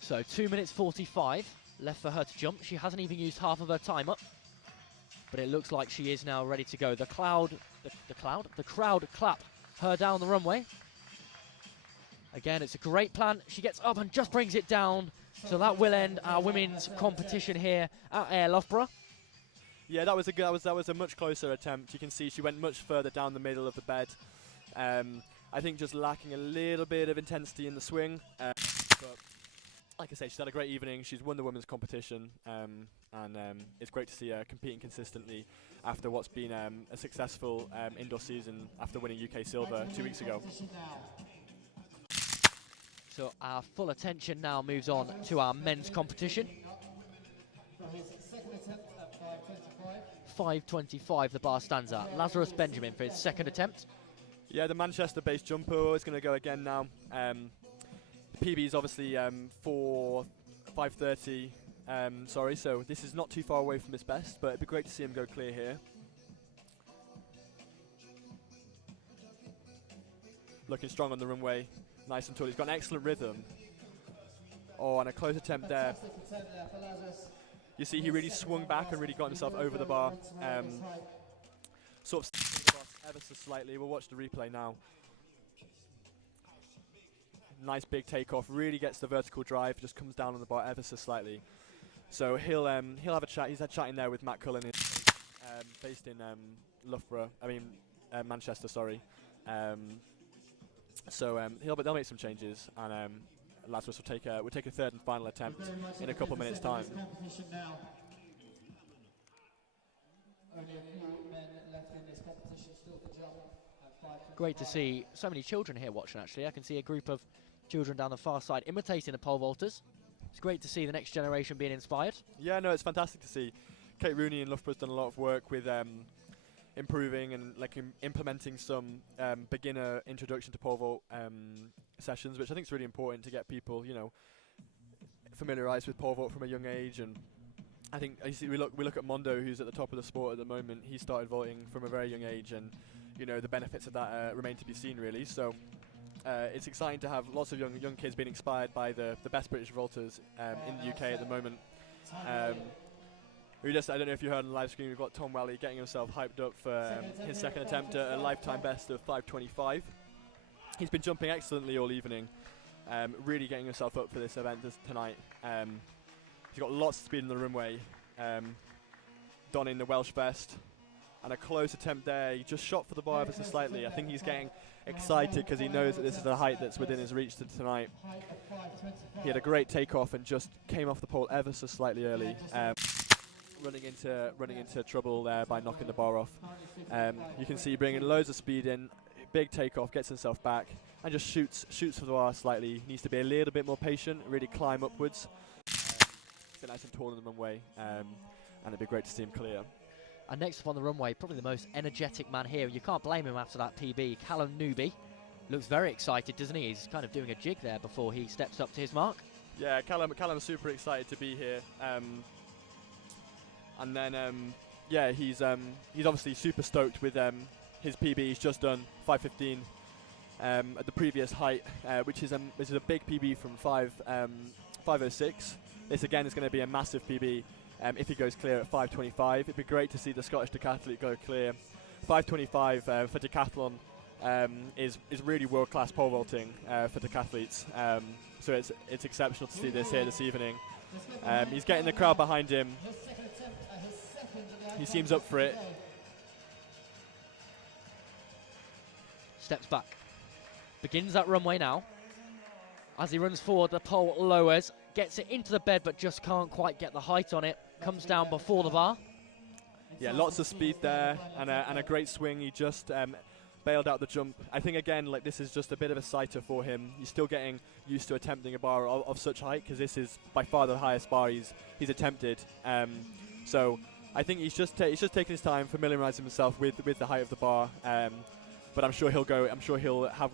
So 2 minutes 45 left for her to jump. She hasn't even used half of her time up. but it looks like she is now ready to go. The crowd clap her down the runway. Again, it's a great plan. She gets up and just brings it down. So that will end our women's competition here at Air Loughborough. Yeah, that was a much closer attempt. You can see she went much further down the middle of the bed. I think just lacking a little bit of intensity in the swing. But like I say, she's had a great evening. She's won the women's competition, and it's great to see her competing consistently after what's been a successful indoor season after winning UK silver 2 weeks ago. So our full attention now moves on to our men's competition. 5:25 the bar stands at. Lazarus Benjamin for his second attempt. Yeah, the Manchester-based jumper is going to go again now. The PB is obviously 5:30. Sorry, so this is not too far away from his best, but it'd be great to see him go clear here. Looking strong on the runway, nice and tall. He's got an excellent rhythm. Oh, and a close attempt there. You see, he really swung back and really got himself over the bar. Sort of the bar ever so slightly. We'll watch the replay now. Nice big takeoff. Really gets the vertical drive. Just comes down on the bar ever so slightly. So he'll have a chat. He's had chatting there with Matt Cullen, based in Loughborough. Manchester. Sorry. They'll make some changes, and Lazarus will take a third and final attempt in a couple of minutes' time. Great to see so many children here watching, actually. I can see a group of children down the far side imitating the pole vaulters. It's great to see the next generation being inspired. Yeah, no, it's fantastic to see. Kate Rooney in Loughborough's done a lot of work with improving and implementing some beginner introduction to pole vault sessions, which I think is really important to get people, familiarised with pole vault from a young age. And I think we look at Mondo, who's at the top of the sport at the moment. He started vaulting from a very young age, and the benefits of that remain to be seen, really. So it's exciting to have lots of young kids being inspired by the best British vaulters in the UK at the moment. I don't know if you heard on the live screen, we've got Tom Wally getting himself hyped up for his second attempt at a lifetime best of 5:25. He's been jumping excellently all evening, really getting himself up for this event tonight. He's got lots of speed in the runway, donning the Welsh vest, and a close attempt there. He just shot for the bar ever so slightly. I think he's getting excited because he knows that this is the height that's within his reach tonight. He had a great takeoff and just came off the pole ever so slightly early. Running into trouble there by knocking the bar off. You can see bringing loads of speed in, big takeoff, gets himself back, and just shoots for the bar slightly. Needs to be a little bit more patient, really climb upwards. Sit nice and tall in the runway, and it'd be great to see him clear. And next up on the runway, probably the most energetic man here. You can't blame him after that PB. Callum Newby looks very excited, doesn't he? He's kind of doing a jig there before he steps up to his mark. Yeah, Callum's super excited to be here. And then, he's obviously super stoked with his PB. He's just done 5:15 at the previous height, which is a big PB from 5:06. This again is going to be a massive PB if he goes clear at 5:25. It'd be great to see the Scottish decathlete go clear. 5:25 for decathlon is really world-class pole vaulting for decathletes. So it's exceptional to see this here this evening. He's getting the crowd behind him. He seems up for it. Steps back. Begins that runway now. As he runs forward, the pole lowers. Gets it into the bed, but just can't quite get the height on it. Comes down before the bar. Yeah, lots of speed there and a great swing. He just bailed out the jump. I think, again, this is just a bit of a sighter for him. He's still getting used to attempting a bar of such height, because this is by far the highest bar he's attempted. So I think he's just taking his time, familiarising himself with the height of the bar. But I'm sure he'll have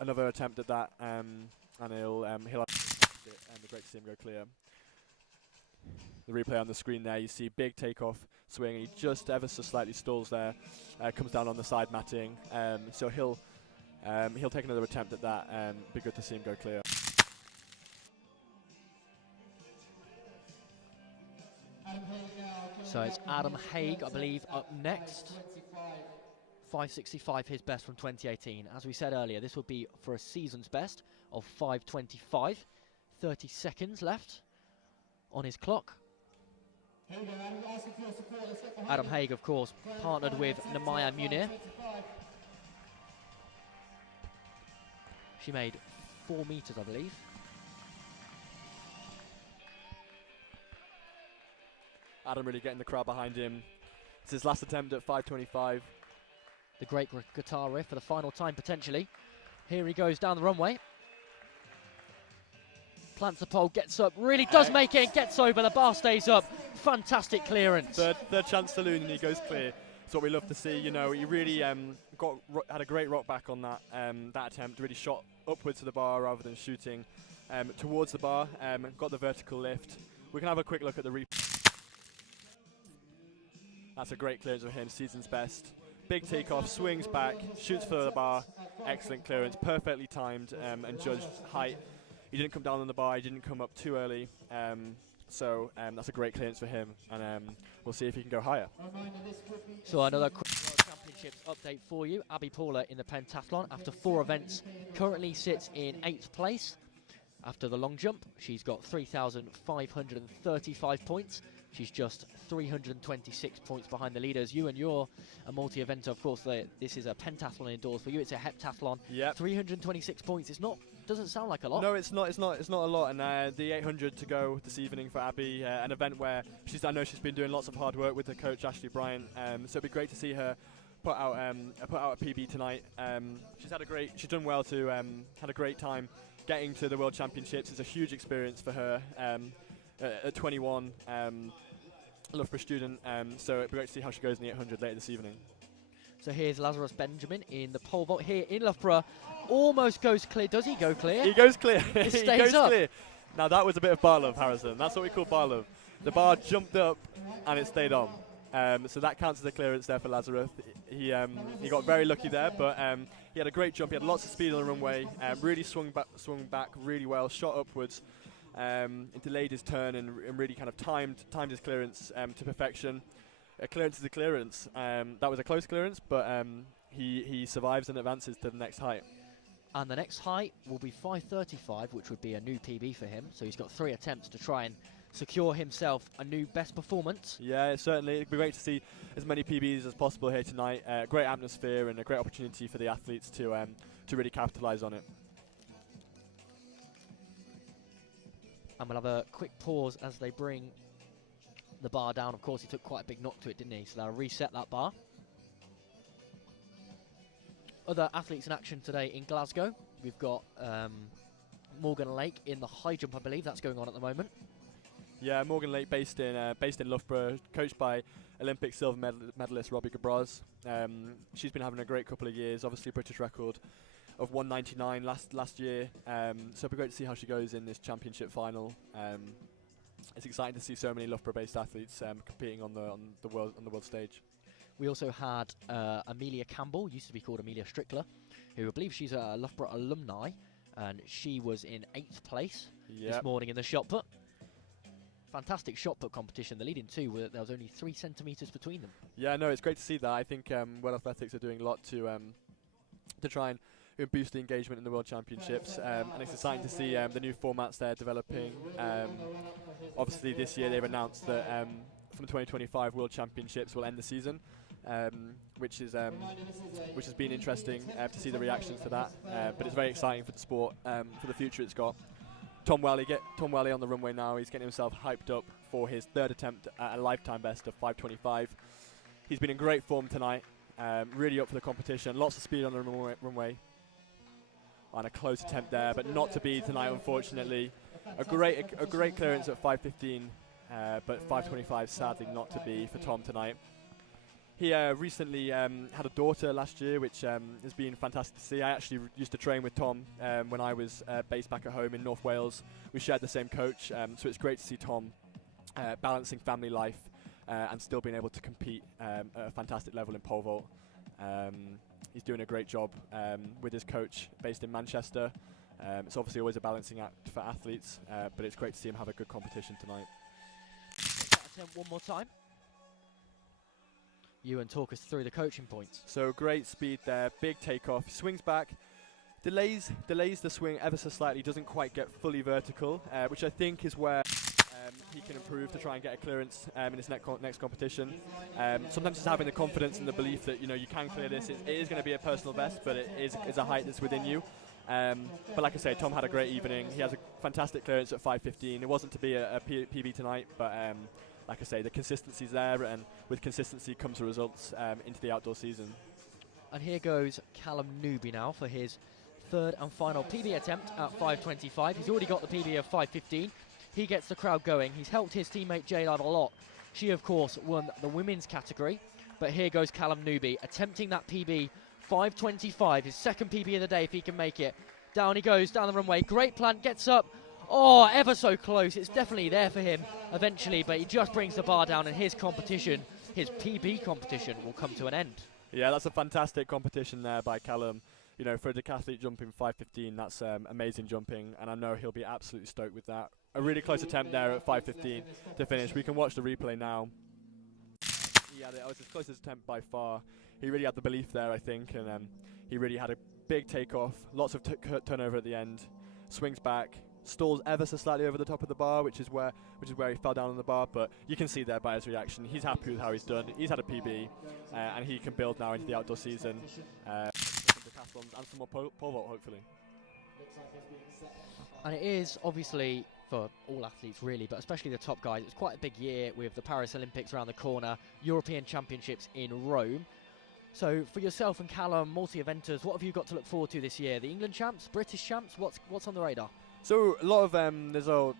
another attempt at that, and he'll have it, and great to see him go clear. The replay on the screen there, you see big takeoff swing. He just ever so slightly stalls there, comes down on the side matting. So he'll take another attempt at that, and be good to see him go clear. So it's Adam Haig, I believe, up next. 5.65 his best from 2018. As we said earlier, this would be for a season's best of 5.25. 30 seconds left on his clock. Adam Haig, of course, partnered with Namaya Munir. She made 4 meters, I believe. Adam really getting the crowd behind him. It's his last attempt at 5.25. The great guitar riff for the final time, potentially. Here he goes down the runway. Plants the pole, gets up, really does make it, and gets over. The bar stays up. Fantastic clearance. Third chance saloon, and he goes clear. It's what we love to see. You know, he really had a great rock back on that attempt. Really shot upwards to the bar rather than shooting towards the bar. Got the vertical lift. We can have a quick look at the replay. That's a great clearance of him, season's best. Big takeoff, swings back, shoots for the bar. Excellent clearance, perfectly timed and judged height. He didn't come down on the bar, he didn't come up too early. So that's a great clearance for him, and we'll see if he can go higher. So another quick World Championships update for you. Abby Paula in the pentathlon after 4 events currently sits in 8th place. After the long jump, she's got 3,535 points. She's just 326 points behind the leaders. You and you're a multi-eventer, of course. This is a pentathlon indoors. For you, it's a heptathlon. Yep. 326 points. Doesn't sound like a lot. No, it's not a lot. And the 800 to go this evening for Abby, an event where I know she's been doing lots of hard work with her coach Ashley Bryant. So it'd be great to see her put out a PB tonight. She's done well to had a great time getting to the World Championships. It's a huge experience for her. At 21, Loughborough student, so it'd be great to see how she goes in the 800 later this evening. So here's Lazarus Benjamin in the pole vault here in Loughborough. Almost goes clear. Does he go clear? He goes clear. It He stays goes up. clear. Now that was a bit of bar love, Harrison. That's what we call bar love. The bar jumped up and it stayed on. So that counts as a clearance there for Lazarus. He got very lucky there, but he had a great jump. He had lots of speed on the runway. Really swung back really well. Shot upwards. It delayed his turn and really kind of timed his clearance to perfection. A clearance is a clearance. That was a close clearance, but he survives and advances to the next height. And the next height will be 5.35, which would be a new PB for him. So he's got 3 attempts to try and secure himself a new best performance. Yeah, certainly. It'd be great to see as many PBs as possible here tonight. Great atmosphere and a great opportunity for the athletes to really capitalise on it. And we'll have a quick pause as they bring the bar down. Of course, he took quite a big knock to it, didn't he? So they'll reset that bar. Other athletes in action today in Glasgow. We've got Morgan Lake in the high jump, I believe. That's going on at the moment. Yeah, Morgan Lake based in Loughborough, coached by Olympic silver medalist Robbie Gabraz. She's been having a great couple of years. Obviously, British record of 199 last year. So it'll be great to see how she goes in this championship final. It's exciting to see so many Loughborough-based athletes competing on the world stage. We also had Amelia Campbell, used to be called Amelia Strickler, who I believe she's a Loughborough alumni, and she was in 8th place this morning in the shot put. Fantastic shot put competition. The leading two, there was only 3 centimetres between them. Yeah, no, it's great to see that. I think World Athletics are doing a lot to try and boost the engagement in the World Championships, and it's exciting to see the new formats they're developing. Obviously, this year they've announced that from the 2025 World Championships will end the season, which has been interesting to see the reactions to that. But it's very exciting for the sport, for the future it's got. Tom Welly on the runway now. He's getting himself hyped up for his 3rd attempt at a lifetime best of 5.25. He's been in great form tonight, really up for the competition. Lots of speed on the runway. And a close attempt there, but not to be tonight, unfortunately. A great clearance at 5.15, but 5.25 sadly not to be for Tom tonight. He recently had a daughter last year, which has been fantastic to see. I actually used to train with Tom when I was based back at home in North Wales. We shared the same coach, so it's great to see Tom balancing family life and still being able to compete at a fantastic level in pole vault. He's doing a great job with his coach based in Manchester. It's obviously always a balancing act for athletes, but it's great to see him have a good competition tonight. Take that attempt one more time. Ewan, talk us through the coaching points. So great speed there, big takeoff, swings back, delays the swing ever so slightly, doesn't quite get fully vertical, which I think is where he can improve to try and get a clearance in his next competition. Sometimes it's having the confidence and the belief that you can clear this. It is going to be a personal best, but it is a height that's within you. But like I say, Tom had a great evening. He has a fantastic clearance at 5:15. It wasn't to be a PB tonight, but like I say, the consistency's there, and with consistency comes the results into the outdoor season. And here goes Callum Newby now for his third and final PB attempt at 5:25. He's already got the PB of 5:15. He gets the crowd going. He's helped his teammate Jaylard a lot. She, of course, won the women's category. But here goes Callum Newby, attempting that PB, 5:25, his second PB of the day if he can make it. Down he goes, down the runway. Great plant, gets up. Oh, ever so close. It's definitely there for him eventually, but he just brings the bar down, and his competition, his PB competition, will come to an end. Yeah, that's a fantastic competition there by Callum. For a decathlete jumping 5:15, that's amazing jumping, and I know he'll be absolutely stoked with that. A really close attempt there at 5:15 to finish. We can watch the replay now. It was his closest attempt by far. He really had the belief there, I think, and he really had a big takeoff, lots of turnover at the end, swings back, stalls ever so slightly over the top of the bar, which is where he fell down on the bar, but you can see there by his reaction, he's happy with how he's done. He's had a PB, and he can build now into the outdoor season. Decathlons and some more pole vault, hopefully. And it is obviously for all athletes really, but especially the top guys, it's quite a big year with the Paris Olympics around the corner, European Championships in Rome. So for yourself and Callum, multi-eventers, what have you got to look forward to this year? The England champs, British champs, what's on the radar? So a lot of there's a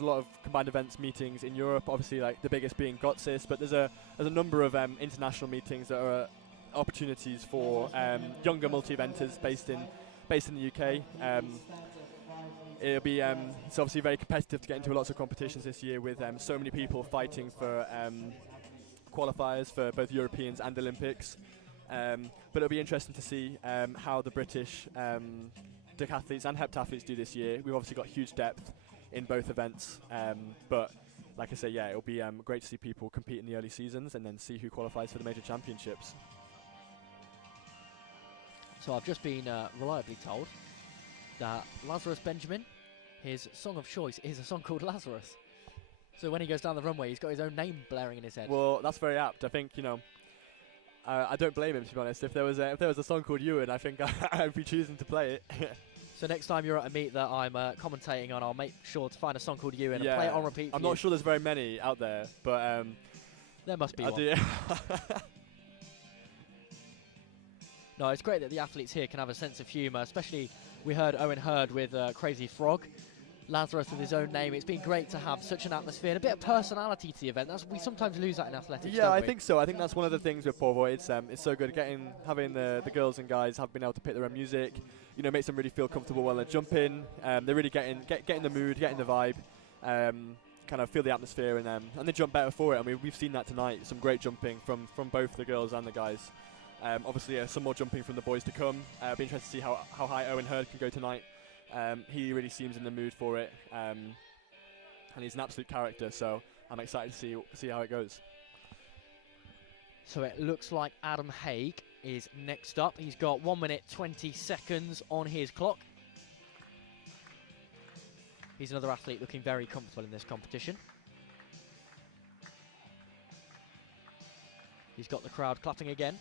lot of combined events meetings in Europe. Obviously, like the biggest being Gotsis, but there's a number of international meetings that are opportunities for younger multi-eventers based in the UK. It'll be it's obviously very competitive to get into lots of competitions this year with so many people fighting for qualifiers for both Europeans and Olympics. But it'll be interesting to see how the British decathletes and heptathletes do this year. We've obviously got huge depth in both events, but like I say, yeah, it'll be great to see people compete in the early seasons and then see who qualifies for the major championships. So I've just been reliably told that Lazarus Benjamin, his song of choice is a song called Lazarus. So when he goes down the runway, he's got his own name blaring in his head. Well, that's very apt. I think, I don't blame him, to be honest. If there was a song called Ewan, I think I'd be choosing to play it. So next time you're at a meet that I'm commentating on, I'll make sure to find a song called Ewan and play it on repeat. I'm not sure there's very many out there, but there must be I one. do. No, it's great that the athletes here can have a sense of humour, especially we heard Owen Hurd with Crazy Frog, Lazarus with his own name. It's been great to have such an atmosphere and a bit of personality to the event. We sometimes lose that in athletics. Yeah, I think so. I think that's one of the things with pole vault. It's so good having the girls and guys have been able to pick their own music. Makes them really feel comfortable while they're jumping. They really get in the mood, get in the vibe, kind of feel the atmosphere, and they jump better for it. I mean, we've seen that tonight. Some great jumping from both the girls and the guys. Obviously, some more jumping from the boys to come. I'll be interested to see how high Owen Hurd can go tonight. He really seems in the mood for it, and he's an absolute character, so I'm excited to see how it goes. So it looks like Adam Haig is next up. He's got 1 minute 20 seconds on his clock. He's another athlete looking very comfortable in this competition. He's got the crowd clapping again.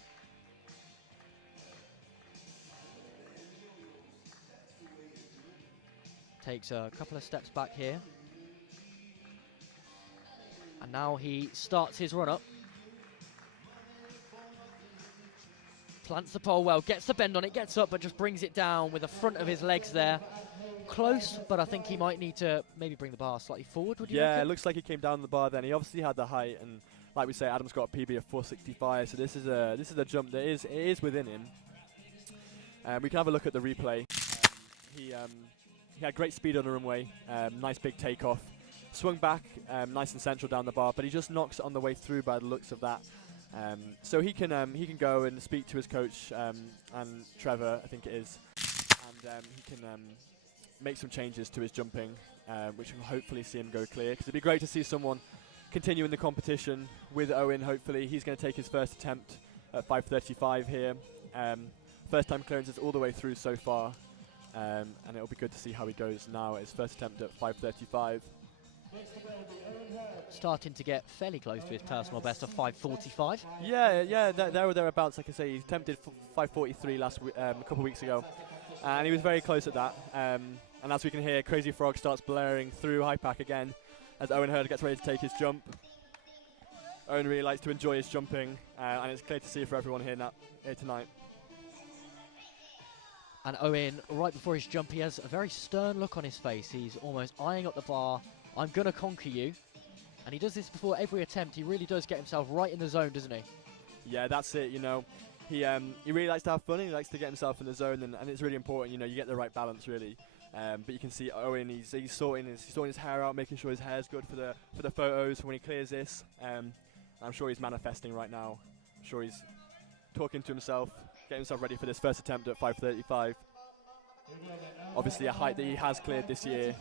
Takes a couple of steps back here. And now he starts his run up. Plants the pole well, gets the bend on it, gets up, but just brings it down with the front of his legs there. Close, but I think he might need to maybe bring the bar slightly forward, would you reckon? Yeah, it looks like he came down the bar then. He obviously had the height, and like we say, Adam's got a PB of 465, so this is a jump that is within him. We can have a look at the replay. He had great speed on the runway, nice big takeoff, swung back nice and central down the bar, but he just knocks it on the way through by the looks of that. So he can go and speak to his coach and Trevor, I think it is, and he can make some changes to his jumping, which will hopefully see him go clear. Because it'd be great to see someone continuing the competition with Owen. Hopefully he's going to take his first attempt at 5:35 here. First time clearances all the way through so far, and it'll be good to see how he goes now at his first attempt at 5:35. Starting to get fairly close to his personal best of 5:45. Yeah, there or thereabouts. Like I say, he attempted 5:43 a couple of weeks ago, and he was very close at that. And as we can hear, Crazy Frog starts blaring through High Pack again as Owen Hurd gets ready to take his jump. Owen really likes to enjoy his jumping, and it's clear to see for everyone here tonight. And Owen, right before his jump, he has a very stern look on his face. He's almost eyeing up the bar. I'm going to conquer you. And he does this before every attempt. He really does get himself right in the zone, doesn't he? Yeah, that's it, you know. He really likes to have fun, and he likes to get himself in the zone, and it's really important, you know, you get the right balance, really. But you can see Owen, he's sorting his hair out, making sure his hair's good for the photos when he clears this. I'm sure he's manifesting right now. I'm sure he's talking to himself, getting himself ready for this first attempt at 5:35. Obviously a height that he has cleared this year.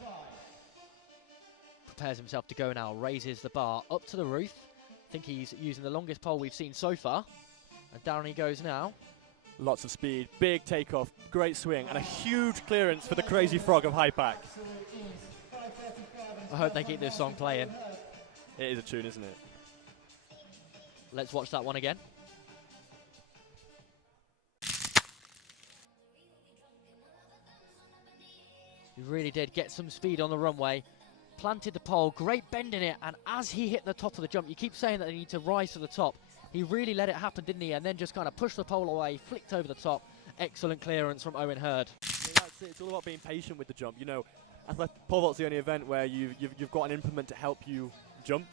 Prepares himself to go now, raises the bar up to the roof. I think he's using the longest pole we've seen so far. And down he goes now. Lots of speed, big takeoff, great swing, and a huge clearance for the Crazy Frog of High Pack. I hope they keep this song playing. It is a tune, isn't it? Let's watch that one again. He really did get some speed on the runway. Planted the pole, great bend in it, and as he hit the top of the jump, you keep saying that they need to rise to the top. He really let it happen, didn't he? And then just kind of pushed the pole away, flicked over the top. Excellent clearance from Owen Hurd. Yeah, that's it. It's all about being patient with the jump. You know, pole vault's the only event where you've got an implement to help you jump.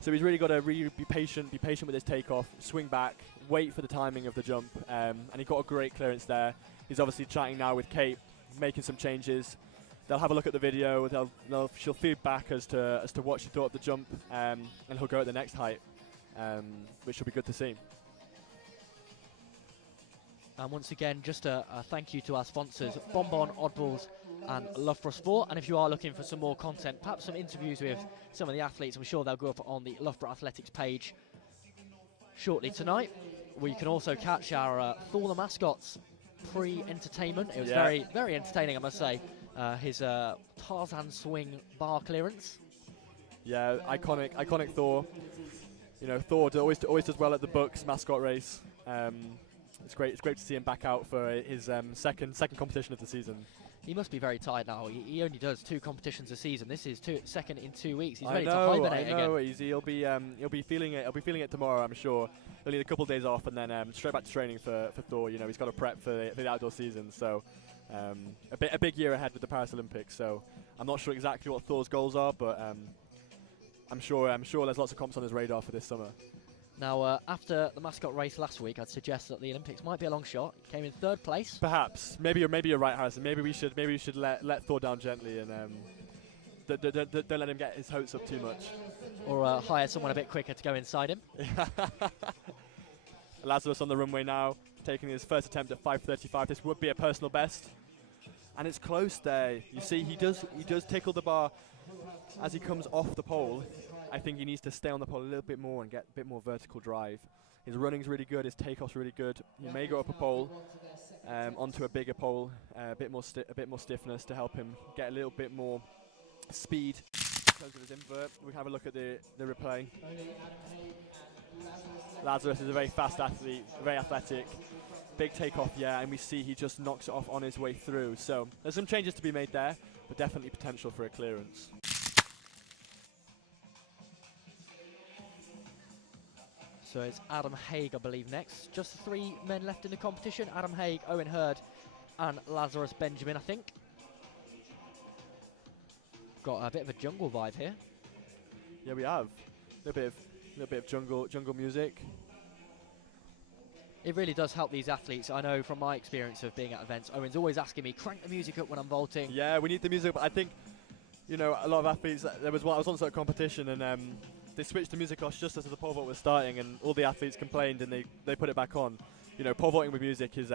So he's really got to be patient with his takeoff, swing back, wait for the timing of the jump, and he got a great clearance there. He's obviously chatting now with Kate, making some changes. They'll have a look at the video. She'll feed back as to what she thought of the jump, and he'll go at the next height, which will be good to see. And once again, just a thank you to our sponsors, Bonbon, Oddballs, and Loughborough Sport. And if you are looking for some more content, perhaps some interviews with some of the athletes, I'm sure they'll go up on the Loughborough Athletics page shortly tonight, where you can also catch our Thor the Mascots pre-entertainment. It was very, very entertaining, I must say. His Tarzan swing bar clearance. Yeah, iconic Thor. You know, Thor always does well at the Bucks mascot race. It's great to see him back out for his second competition of the season. He must be very tired now. He only does 2 competitions a season. This is second in 2 weeks. He's ready to hibernate again. He'll be feeling it. He'll be feeling it tomorrow, I'm sure. He'll need a couple of days off and then straight back to training for Thor. You know, he's got to prep for the outdoor season. So a big year ahead with the Paris Olympics. So I'm not sure exactly what Thor's goals are, but I'm sure there's lots of comps on his radar for this summer. Now, after the mascot race last week, I'd suggest that the Olympics might be a long shot. He came in 3rd place. Perhaps. Maybe you're right, Harrison. Maybe we should let Thor down gently and don't let him get his hopes up too much. Or hire someone a bit quicker to go inside him. Lazarus on the runway now, taking his first attempt at 5:35. This would be a personal best, and it's close there. You see, he does tickle the bar as he comes off the pole. I think he needs to stay on the pole a little bit more and get a bit more vertical drive. His running's really good, his takeoff's really good. He may go up a pole, onto a bigger pole, a bit more stiffness to help him get a little bit more speed. Close of his invert. We can have a look at the replay. Lazarus is a very fast athlete, very athletic. Big takeoff, yeah, and we see he just knocks it off on his way through. So there's some changes to be made there, but definitely potential for a clearance. So it's Adam Haig, I believe, next. Just 3 men left in the competition. Adam Haig, Owen Hurd, and Lazarus Benjamin, I think. Got a bit of a jungle vibe here. Yeah, we have. A little bit of jungle music. It really does help these athletes. I know from my experience of being at events, Owen's always asking me, crank the music up when I'm vaulting. Yeah, we need the music, but I think, you know, a lot of athletes, I was on a competition and they switched the music off just as the pole vault was starting, and all the athletes complained and they put it back on. You know, pole vaulting with music is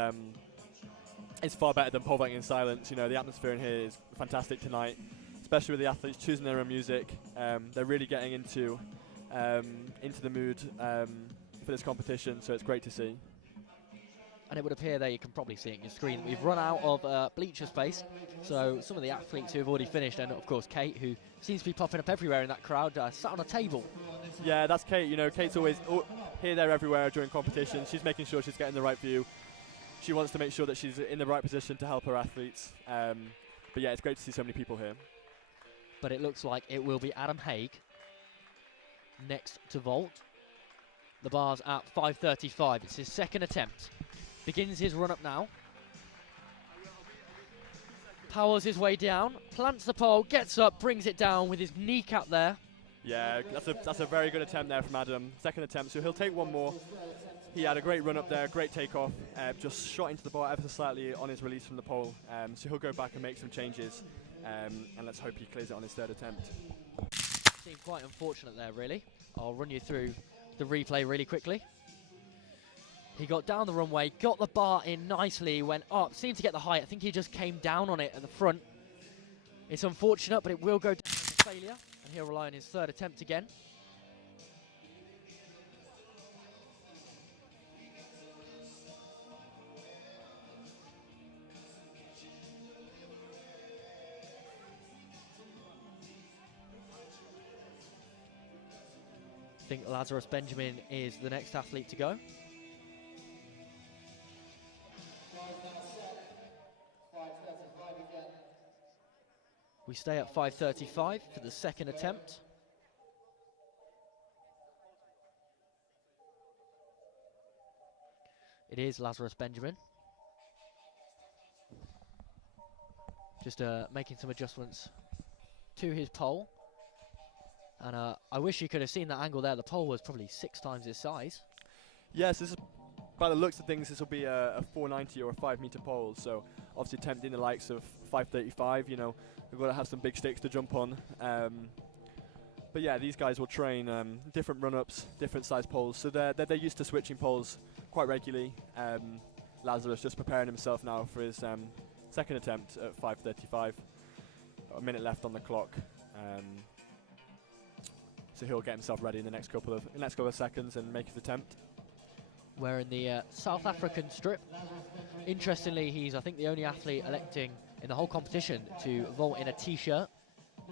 far better than pole vaulting in silence. You know, the atmosphere in here is fantastic tonight, especially with the athletes choosing their own music. They're really getting into into the mood for this competition, so it's great to see. And it would appear there, you can probably see it on your screen, we've run out of bleacher space. So some of the athletes who have already finished, and of course Kate, who seems to be popping up everywhere in that crowd, sat on a table. Yeah, that's Kate. You know, Kate's always here, there, everywhere during competition. She's making sure she's getting the right view. She wants to make sure that she's in the right position to help her athletes. But yeah, it's great to see so many people here. But it looks like it will be Adam Haig next to vault. The bar's at 5:35. It's his second attempt. Begins his run up now. Powers his way down, plants the pole, gets up, brings it down with his kneecap there. Yeah, that's a very good attempt there from Adam. Second attempt, so he'll take one more. He had a great run up there, great takeoff, just shot into the bar ever so slightly on his release from the pole. So he'll go back and make some changes, and let's hope he clears it on his third attempt. Seemed quite unfortunate there, really. I'll run you through the replay really quickly. He got down the runway, got the bar in nicely, went up, seemed to get the height. I think he just came down on it at the front. It's unfortunate, but it will go down as a failure, and he'll rely on his third attempt again. I think Lazarus Benjamin is the next athlete to go. We stay at 5:35 for the second attempt. It is Lazarus Benjamin. Just making some adjustments to his pole. And I wish you could have seen that angle there. The pole was probably 6 times his size. Yes, this is, by the looks of things, this will be a 490 or a 5 meter pole. So obviously tempting the likes of 535, you know, we've got to have some big sticks to jump on. But yeah, these guys will train different run-ups, different size poles. So they're used to switching poles quite regularly. Lazarus just preparing himself now for his second attempt at 5:35. A minute left on the clock. So he'll get himself ready in the next couple of seconds and make his attempt. We're in the South African strip. Interestingly, he's, I think, the only athlete electing in the whole competition to vault in a t-shirt.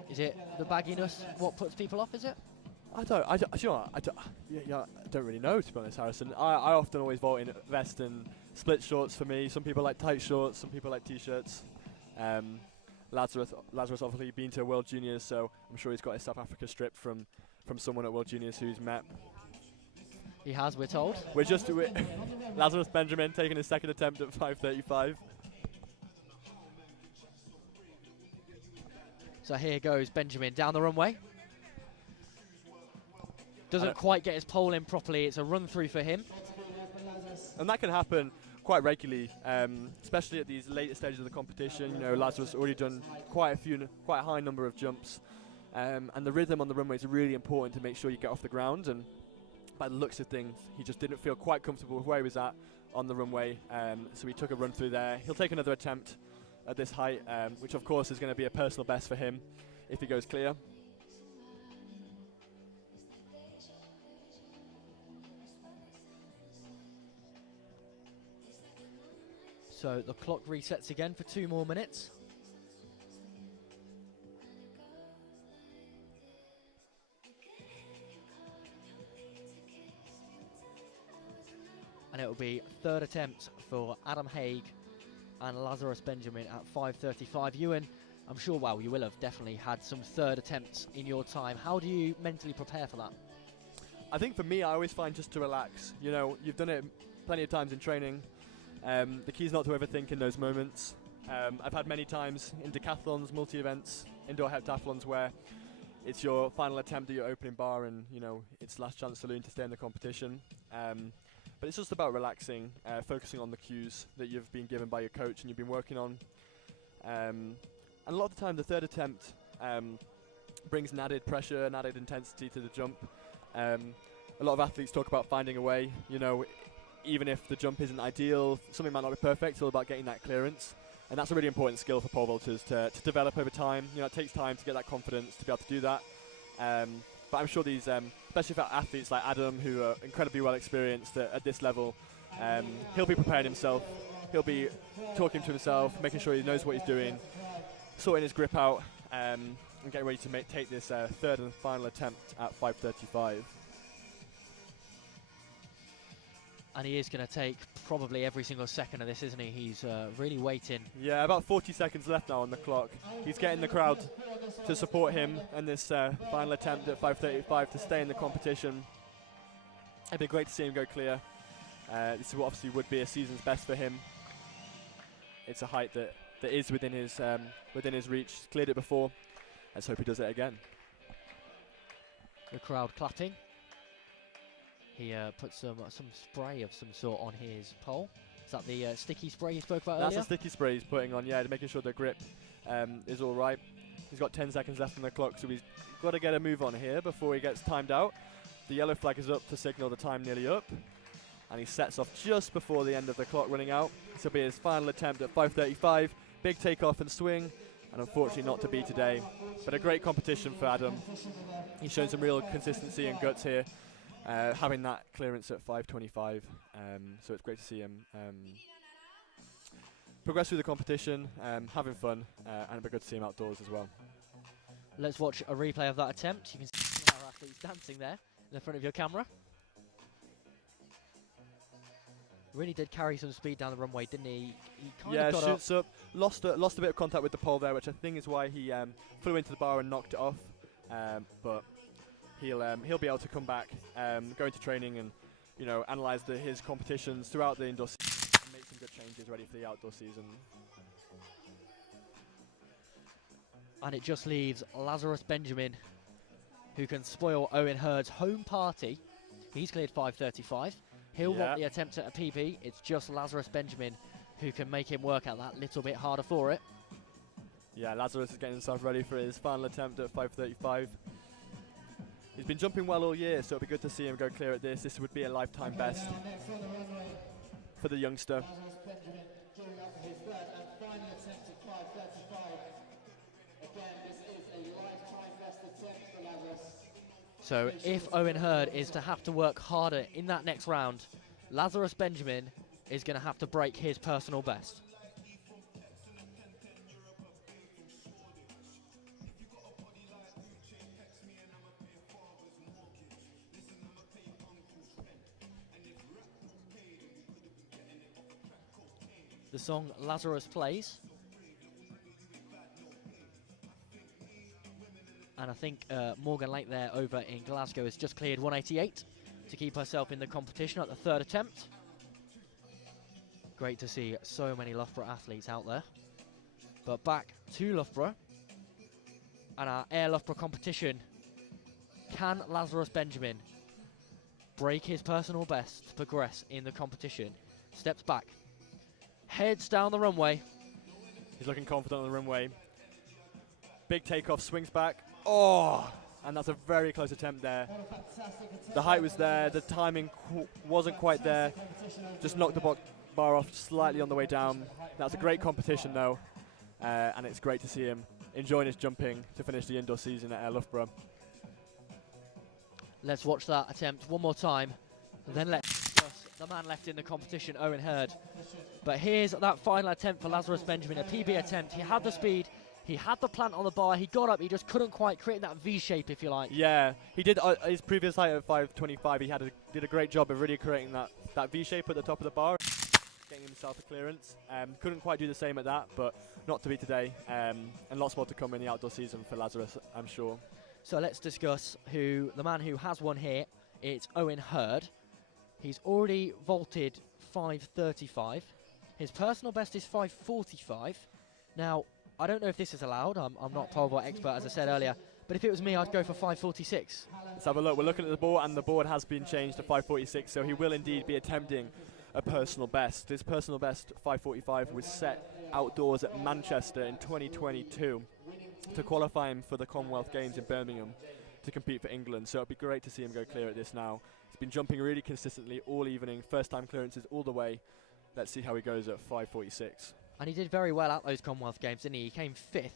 Is it the bagginess what puts people off, is it? I don't really know, to be honest, Harrison. I often always vault in vest and split shorts for me. Some people like tight shorts, some people like t-shirts. Lazarus obviously been to World Juniors, so I'm sure he's got his South Africa strip from someone at World Juniors who he's met. He has, we're told. We're just Lazarus Benjamin taking his second attempt at 5:35. So here goes Benjamin down the runway. Doesn't quite get his pole in properly. It's a run through for him. And that can happen quite regularly, especially at these later stages of the competition. You know, Lazarus already done quite a high number of jumps. And the rhythm on the runway is really important to make sure you get off the ground. And by the looks of things, he just didn't feel quite comfortable with where he was at on the runway. So he took a run through there. He'll take another attempt at this height, which of course is going to be a personal best for him if he goes clear. So the clock resets again for 2 more minutes. And it will be third attempt for Adam Haig and Lazarus Benjamin at 5:35. Ewan, I'm sure, well, you will have definitely had some third attempts in your time. How do you mentally prepare for that? I think for me, I always find just to relax. You know, you've done it plenty of times in training. The key is not to overthink in those moments. I've had many times in decathlons, multi-events, indoor heptathlons where it's your final attempt at your opening bar and, you know, it's last chance saloon to stay in the competition. But it's just about relaxing, focusing on the cues that you've been given by your coach and you've been working on. And a lot of the time, the third attempt brings an added pressure, an added intensity to the jump. A lot of athletes talk about finding a way, you know, even if the jump isn't ideal, something might not be perfect, it's all about getting that clearance. And that's a really important skill for pole vaulters to develop over time. You know, it takes time to get that confidence to be able to do that. But I'm sure these, especially for athletes like Adam, who are incredibly well experienced at this level, he'll be preparing himself. He'll be talking to himself, making sure he knows what he's doing, sorting his grip out, and getting ready to take this third and final attempt at 5:35. And he is going to take probably every single second of this, isn't he? He's really waiting. Yeah, about 40 seconds left now on the clock. He's getting the crowd to support him in this final attempt at 5:35 to stay in the competition. It'd be great to see him go clear. This is what obviously would be a season's best for him. It's a height that is within his reach. He's cleared it before. Let's hope he does it again. The crowd clapping. He put some spray of some sort on his pole. Is that the sticky spray you spoke about earlier? That's the sticky spray he's putting on, yeah, to making sure the grip is all right. He's got 10 seconds left on the clock, so he's got to get a move on here before he gets timed out. The yellow flag is up to signal the time nearly up. And he sets off just before the end of the clock running out. This will be his final attempt at 5:35. Big takeoff and swing, and unfortunately not to be today. But a great competition for Adam. He's shown some real consistency and guts here, having that clearance at 5:25. So it's great to see him progress through the competition, having fun, and it'll be good to see him outdoors as well. Let's watch a replay of that attempt. You can see our athletes dancing there in the front of your camera. Really did carry some speed down the runway, didn't he? He kind of got shoots up, lost a bit of contact with the pole there, which I think is why he flew into the bar and knocked it off. But he'll be able to come back, go into training, and analyse his competitions throughout the indoor season and make some good changes ready for the outdoor season. And it just leaves Lazarus Benjamin, who can spoil Owen Hurd's home party. He's cleared 5:35. He'll want the attempt at a PB. It's just Lazarus Benjamin who can make him work out that little bit harder for it. Yeah, Lazarus is getting himself ready for his final attempt at 5:35. He's been jumping well all year, so it'll be good to see him go clear at this. This would be a lifetime best for the youngster. Lazarus Benjamin gearing up for his third and final attempt at 5:35. Again, this is a lifetime best attempt for Lazarus. So if Owen Hurd is to have to work harder in that next round, Lazarus Benjamin is going to have to break his personal best. The song Lazarus plays. And I think Morgan Lake there over in Glasgow has just cleared 188 to keep herself in the competition at the third attempt. Great to see so many Loughborough athletes out there. But back to Loughborough and our Air Loughborough competition. Can Lazarus Benjamin break his personal best to progress in the competition? Steps back, heads down the runway. He's looking confident on the runway. Big takeoff, swings back. Oh, and that's a very close attempt there. The height was there, the timing wasn't quite there. Just knocked the bar off slightly on the way down. That's a great competition though, and it's great to see him enjoying his jumping to finish the indoor season at Air Loughborough. Let's watch that attempt one more time, and then let's discuss the man left in the competition, Owen Hurd. But here's that final attempt for Lazarus Benjamin, a PB attempt. He had the speed, he had the plant on the bar, he got up, he just couldn't quite create that V shape, if you like. Yeah, he did his previous height at 5:25. He did a great job of really creating that V shape at the top of the bar, getting himself a clearance. Couldn't quite do the same at that, but not to be today. And lots more to come in the outdoor season for Lazarus, I'm sure. So let's discuss the man who has won here. It's Owen Hurd. He's already vaulted 5:35. His personal best is 5:45. Now, I don't know if this is allowed. I'm not pole vault expert, as I said earlier. But if it was me, I'd go for 5:46. Let's have a look. We're looking at the board, and the board has been changed to 5:46, so he will indeed be attempting a personal best. His personal best, 5:45, was set outdoors at Manchester in 2022 to qualify him for the Commonwealth Games in Birmingham to compete for England. So it'd be great to see him go clear at this now. He's been jumping really consistently all evening, first-time clearances all the way. Let's see how he goes at 5:46. And he did very well at those Commonwealth Games, didn't he? He came 5th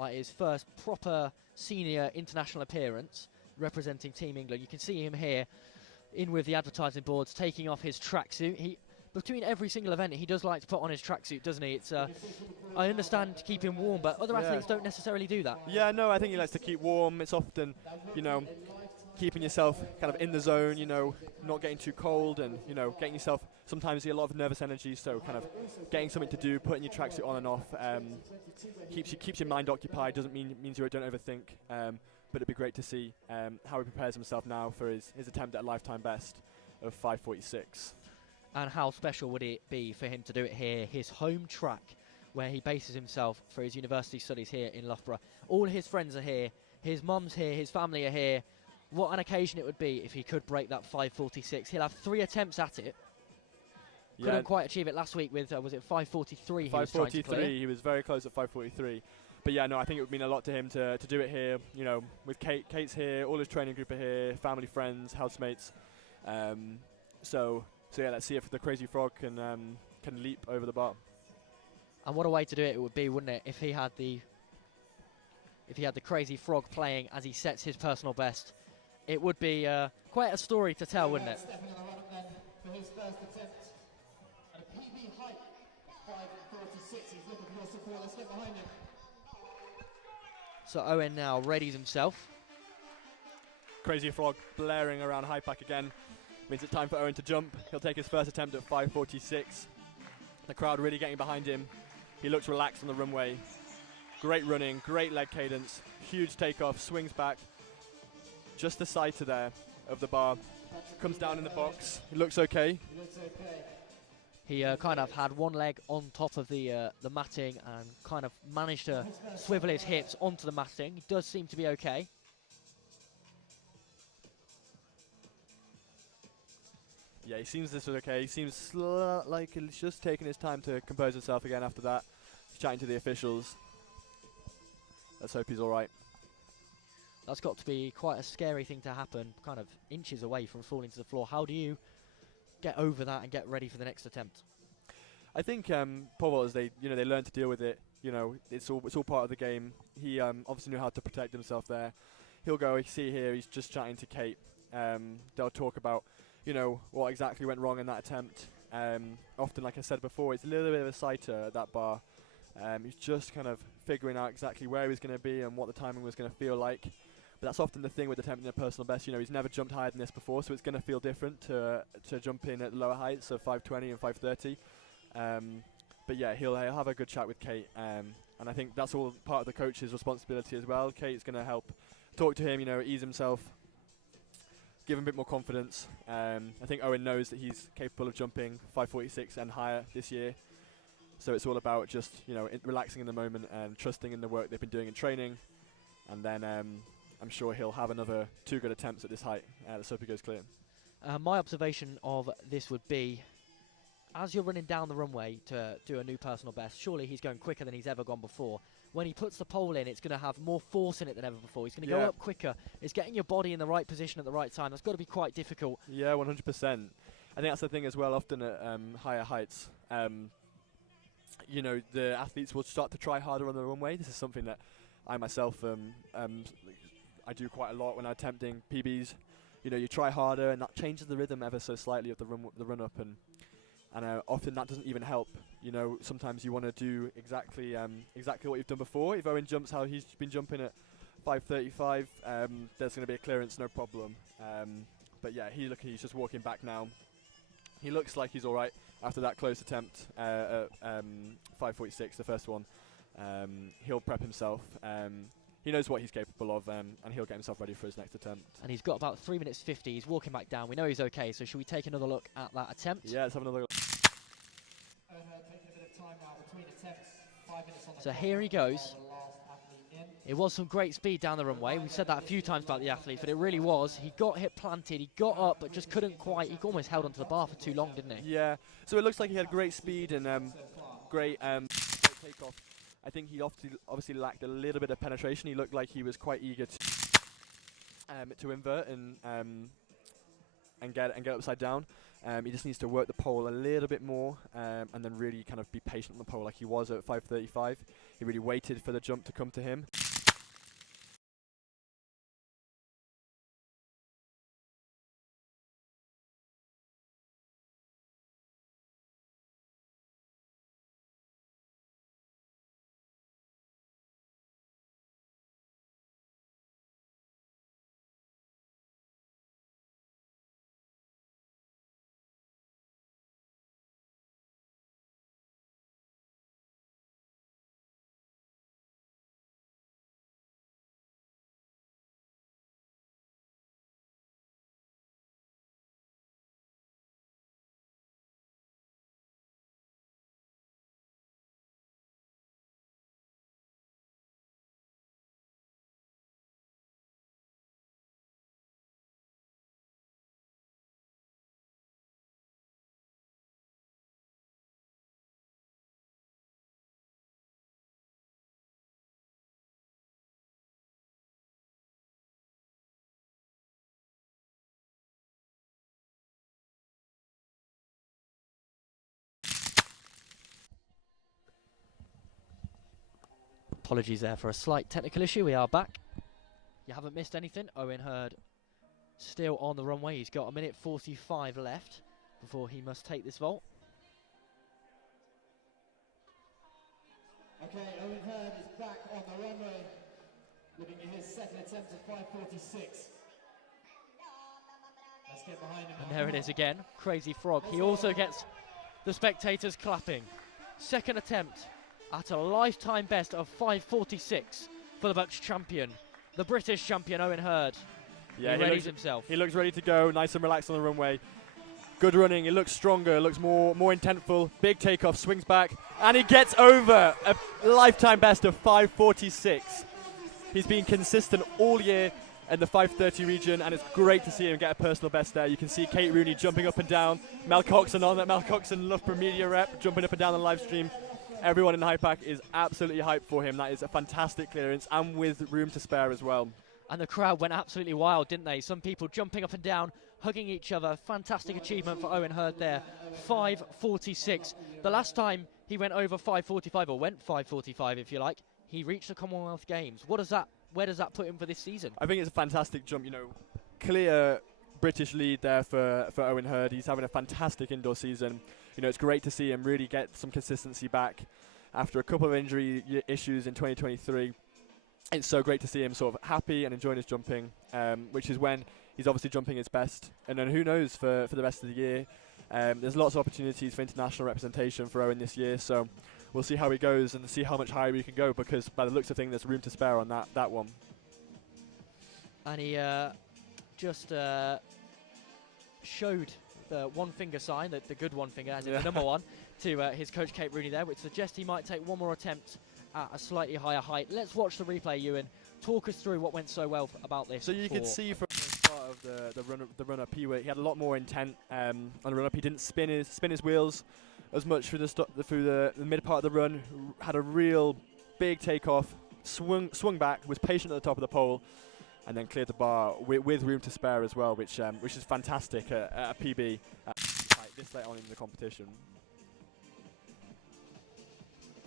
at his first proper senior international appearance. representing Team England. You can see him here in with the advertising boards, taking off his tracksuit. Between every single event, he does like to put on his tracksuit, doesn't he? It's I understand to keep him warm, but other athletes don't necessarily do that. Yeah, no, I think he likes to keep warm. It's often, you know, keeping yourself kind of in the zone, you know, not getting too cold, and, you know, getting yourself, sometimes you get a lot of nervous energy, so kind of getting something to do, putting your tracksuit on and off, keeps your mind occupied. Doesn't means you don't overthink, but it'd be great to see how he prepares himself now for his attempt at a lifetime best of 5:46. And how special would it be for him to do it here, his home track, where he bases himself for his university studies here in Loughborough. All his friends are here, his mum's here, his family are here. What an occasion it would be if he could break that 5:46. He'll have 3 attempts at it. Couldn't quite achieve it last week with, was it 5:43? 5:43, he was very close at 5:43. But yeah, no, I think it would mean a lot to him to do it here, you know, with Kate. Kate's here, all his training group are here, family, friends, housemates. So yeah, let's see if the Crazy Frog can leap over the bar. And what a way to do it would be, wouldn't it, if he had the Crazy Frog playing as he sets his personal best. It would be quite a story to tell, wouldn't it? Stepping on the run up then for his first attempt. And a PB height of 5:46. He's looking for more support. Let's get behind him. So Owen now readies himself. Crazy Frog blaring around high pack again. Means it's time for Owen to jump. He'll take his first attempt at 5:46. The crowd really getting behind him. He looks relaxed on the runway. Great running, great leg cadence, huge takeoff, swings back. Just the side to there of the bar. Comes down in the box. He looks okay. He looks okay. He kind of had one leg on top of the matting and kind of managed to swivel his hips onto the matting. He does seem to be okay. Yeah, he seems this was okay. He seems like he's just taking his time to compose himself again after that. He's chatting to the officials. Let's hope he's all right. That's got to be quite a scary thing to happen, kind of inches away from falling to the floor. How do you get over that and get ready for the next attempt? I think Paul Walters, they learn to deal with it. You know, it's all part of the game. He obviously knew how to protect himself there. He'll go. You see here, he's just chatting to Kate. They'll talk about, you know, what exactly went wrong in that attempt. Often, like I said before, it's a little bit of a sighter at that bar. He's just kind of figuring out exactly where he was going to be and what the timing was going to feel like. But that's often the thing with attempting a personal best. You know, he's never jumped higher than this before, so it's going to feel different to jump in at lower heights of 5:20 and 5:30. But yeah, he'll have a good chat with Kate, and I think that's all part of the coach's responsibility as well. Kate's going to help talk to him, you know, ease himself, give him a bit more confidence. I think Owen knows that he's capable of jumping 5:46 and higher this year. So it's all about just, you know, relaxing in the moment and trusting in the work they've been doing in training. And then I'm sure he'll have another 2 good attempts at this height. Let's hope he goes clear. My observation of this would be, as you're running down the runway to do a new personal best, surely he's going quicker than he's ever gone before. When he puts the pole in, it's going to have more force in it than ever before. He's going to go up quicker. It's getting your body in the right position at the right time. That's got to be quite difficult. Yeah, 100%. I think that's the thing as well, often at higher heights. You know, the athletes will start to try harder on the runway. This is something that I myself, I do quite a lot when I'm attempting PBs. You know, you try harder, and that changes the rhythm ever so slightly of the run up, and often that doesn't even help. You know, sometimes you want to do exactly what you've done before. If Owen jumps how he's been jumping at 5:35, there's going to be a clearance, no problem. But yeah, he's just walking back now. He looks like he's all right after that close attempt at 5:46, the first one. He'll prep himself. He knows what he's capable of, and he'll get himself ready for his next attempt. And he's got about 3 minutes 50. He's walking back down. We know he's okay, so should we take another look at that attempt? Yeah, let's have another look. Taking a bit of time now between attempts. 5 minutes on the So clock here he goes. for the last athlete in. It was some great speed down the runway. We've said that a few times about the athlete, but it really was. He got hip planted, he got up, but just couldn't quite. He almost held onto the bar for too long, didn't he? Yeah, so it looks like he had great speed and great takeoff. I think he obviously lacked a little bit of penetration. He looked like he was quite eager to invert and get upside down. He just needs to work the pole a little bit more, and then really kind of be patient on the pole like he was at 5:35. He really waited for the jump to come to him. Apologies there for a slight technical issue. We are back. You haven't missed anything. Owen Hurd still on the runway. He's got 1:45 left before he must take this vault. Okay, Owen Hurd is back on the runway, looking at his second attempt at 5:46. Let's get behind him. And there it is again, Crazy Frog. He also gets the spectators clapping. Second attempt at a lifetime best of 5:46 for the Bucks champion, the British champion Owen Hurd. Yeah, he readies himself. He looks ready to go, nice and relaxed on the runway. Good running, it looks stronger, looks more intentful. Big takeoff, swings back, and he gets over a lifetime best of 5:46. He's been consistent all year in the 5:30 region, and it's great to see him get a personal best there. You can see Kate Rooney jumping up and down, Mel Coxon on that, Mel Coxon Loughborough media rep jumping up and down the live stream. Everyone in Hypack is absolutely hyped for him. That is a fantastic clearance, and with room to spare as well. And the crowd went absolutely wild, didn't they? Some people jumping up and down, hugging each other. Fantastic achievement for Owen Hurd there. 5:46. The last time he went over 5:45, or went 5:45 if you like, he reached the Commonwealth Games. Where does that put him for this season? I think it's a fantastic jump, clear British lead there for Owen Hurd. He's having a fantastic indoor season. It's great to see him really get some consistency back after a couple of injury issues in 2023. It's so great to see him sort of happy and enjoying his jumping, which is when he's obviously jumping his best. And then who knows for the rest of the year. There's lots of opportunities for international representation for Owen this year, so we'll see how he goes and see how much higher he can go, because by the looks of things, there's room to spare on that one. And he just showed the one finger sign, the good one finger, as in the number one, to his coach Kate Rooney there, which suggests he might take one more attempt at a slightly higher height. Let's watch the replay, Ewan. Talk us through what went so well about this. So you could see from the start of the run up, he had a lot more intent on the run up. He didn't spin his wheels as much through the mid part of the run. Had a real big takeoff, swung back, was patient at the top of the pole, and then cleared the bar with room to spare as well, which is fantastic at a PB this late on in the competition.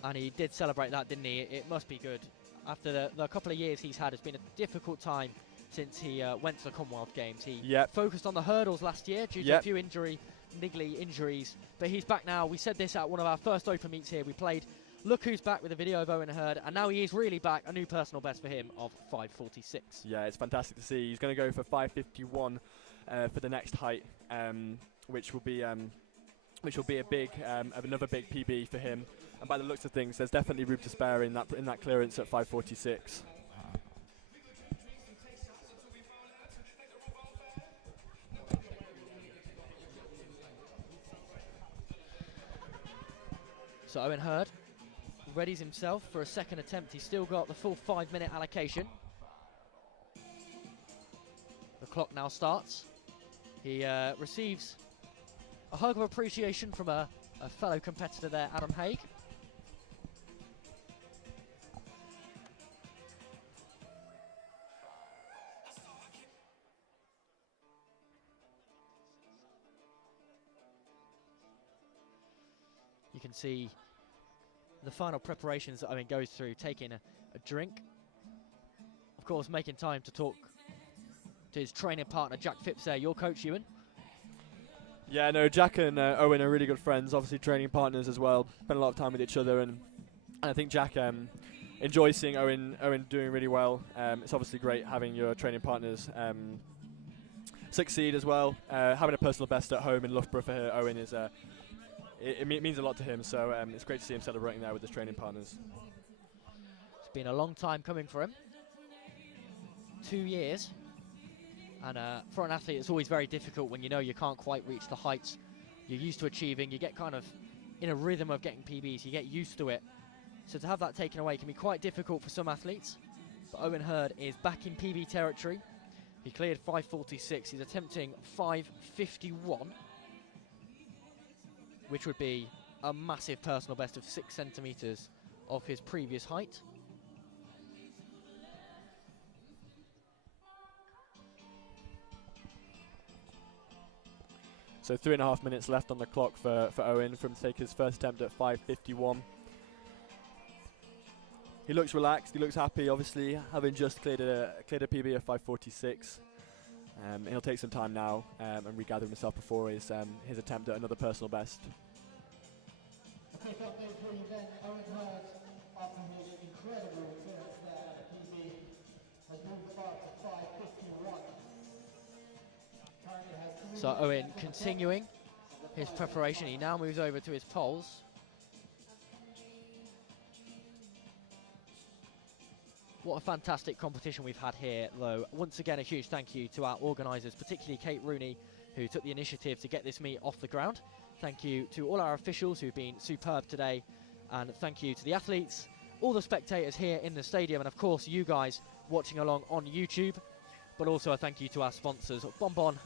And he did celebrate that, didn't he? It must be good. After the couple of years he's had, it's been a difficult time since he went to the Commonwealth Games. He focused on the hurdles last year due to a few niggly injuries, but he's back now. We said this at one of our first open meets here. We played Look Who's Back with a video of Owen Hurd, and now he is really back. A new personal best for him of 5:46. Yeah, it's fantastic to see. He's going to go for 5:51 for the next height, which will be a big another big PB for him. And by the looks of things, there's definitely room to spare in that clearance at 5:46. So Owen Hurd readies himself for a second attempt. He's still got the full 5-minute allocation. The clock now starts. He receives a hug of appreciation from a fellow competitor there, Adam Haig. You can see the final preparations that Owen goes through, taking a drink. Of course, making time to talk to his training partner, Jack Phipps there, your coach, Ewan. Yeah, no, Jack and Owen are really good friends, obviously training partners as well. Spend a lot of time with each other, and I think Jack enjoys seeing Owen doing really well. It's obviously great having your training partners succeed as well. Having a personal best at home in Loughborough for Owen is it means a lot to him, so it's great to see him celebrating there with his training partners. It's been a long time coming for him. 2 years. And for an athlete, it's always very difficult when you know you can't quite reach the heights you're used to achieving. You get kind of in a rhythm of getting PBs. You get used to it. So to have that taken away can be quite difficult for some athletes. But Owen Hurd is back in PB territory. He cleared 5:46. He's attempting 5:51, which would be a massive personal best of 6 centimetres of his previous height. So 3.5 minutes left on the clock for Owen from to take his first attempt at 5:51. He looks relaxed. He looks happy. Obviously, having just cleared a PB of 5:46. He'll take some time now and regather himself before his attempt at another personal best. A quick update for you then. Owen Hurd, after his incredible appearance there at the PB, has moved the bar to 5:51. Currently has So Owen continuing his preparation. He now moves over to his poles. What a fantastic competition we've had here, though. Once again, a huge thank you to our organisers, particularly Kate Rooney, who took the initiative to get this meet off the ground. Thank you to all our officials who've been superb today, and thank you to the athletes, all the spectators here in the stadium, and of course you guys watching along on YouTube. But also a thank you to our sponsors, Bonbon,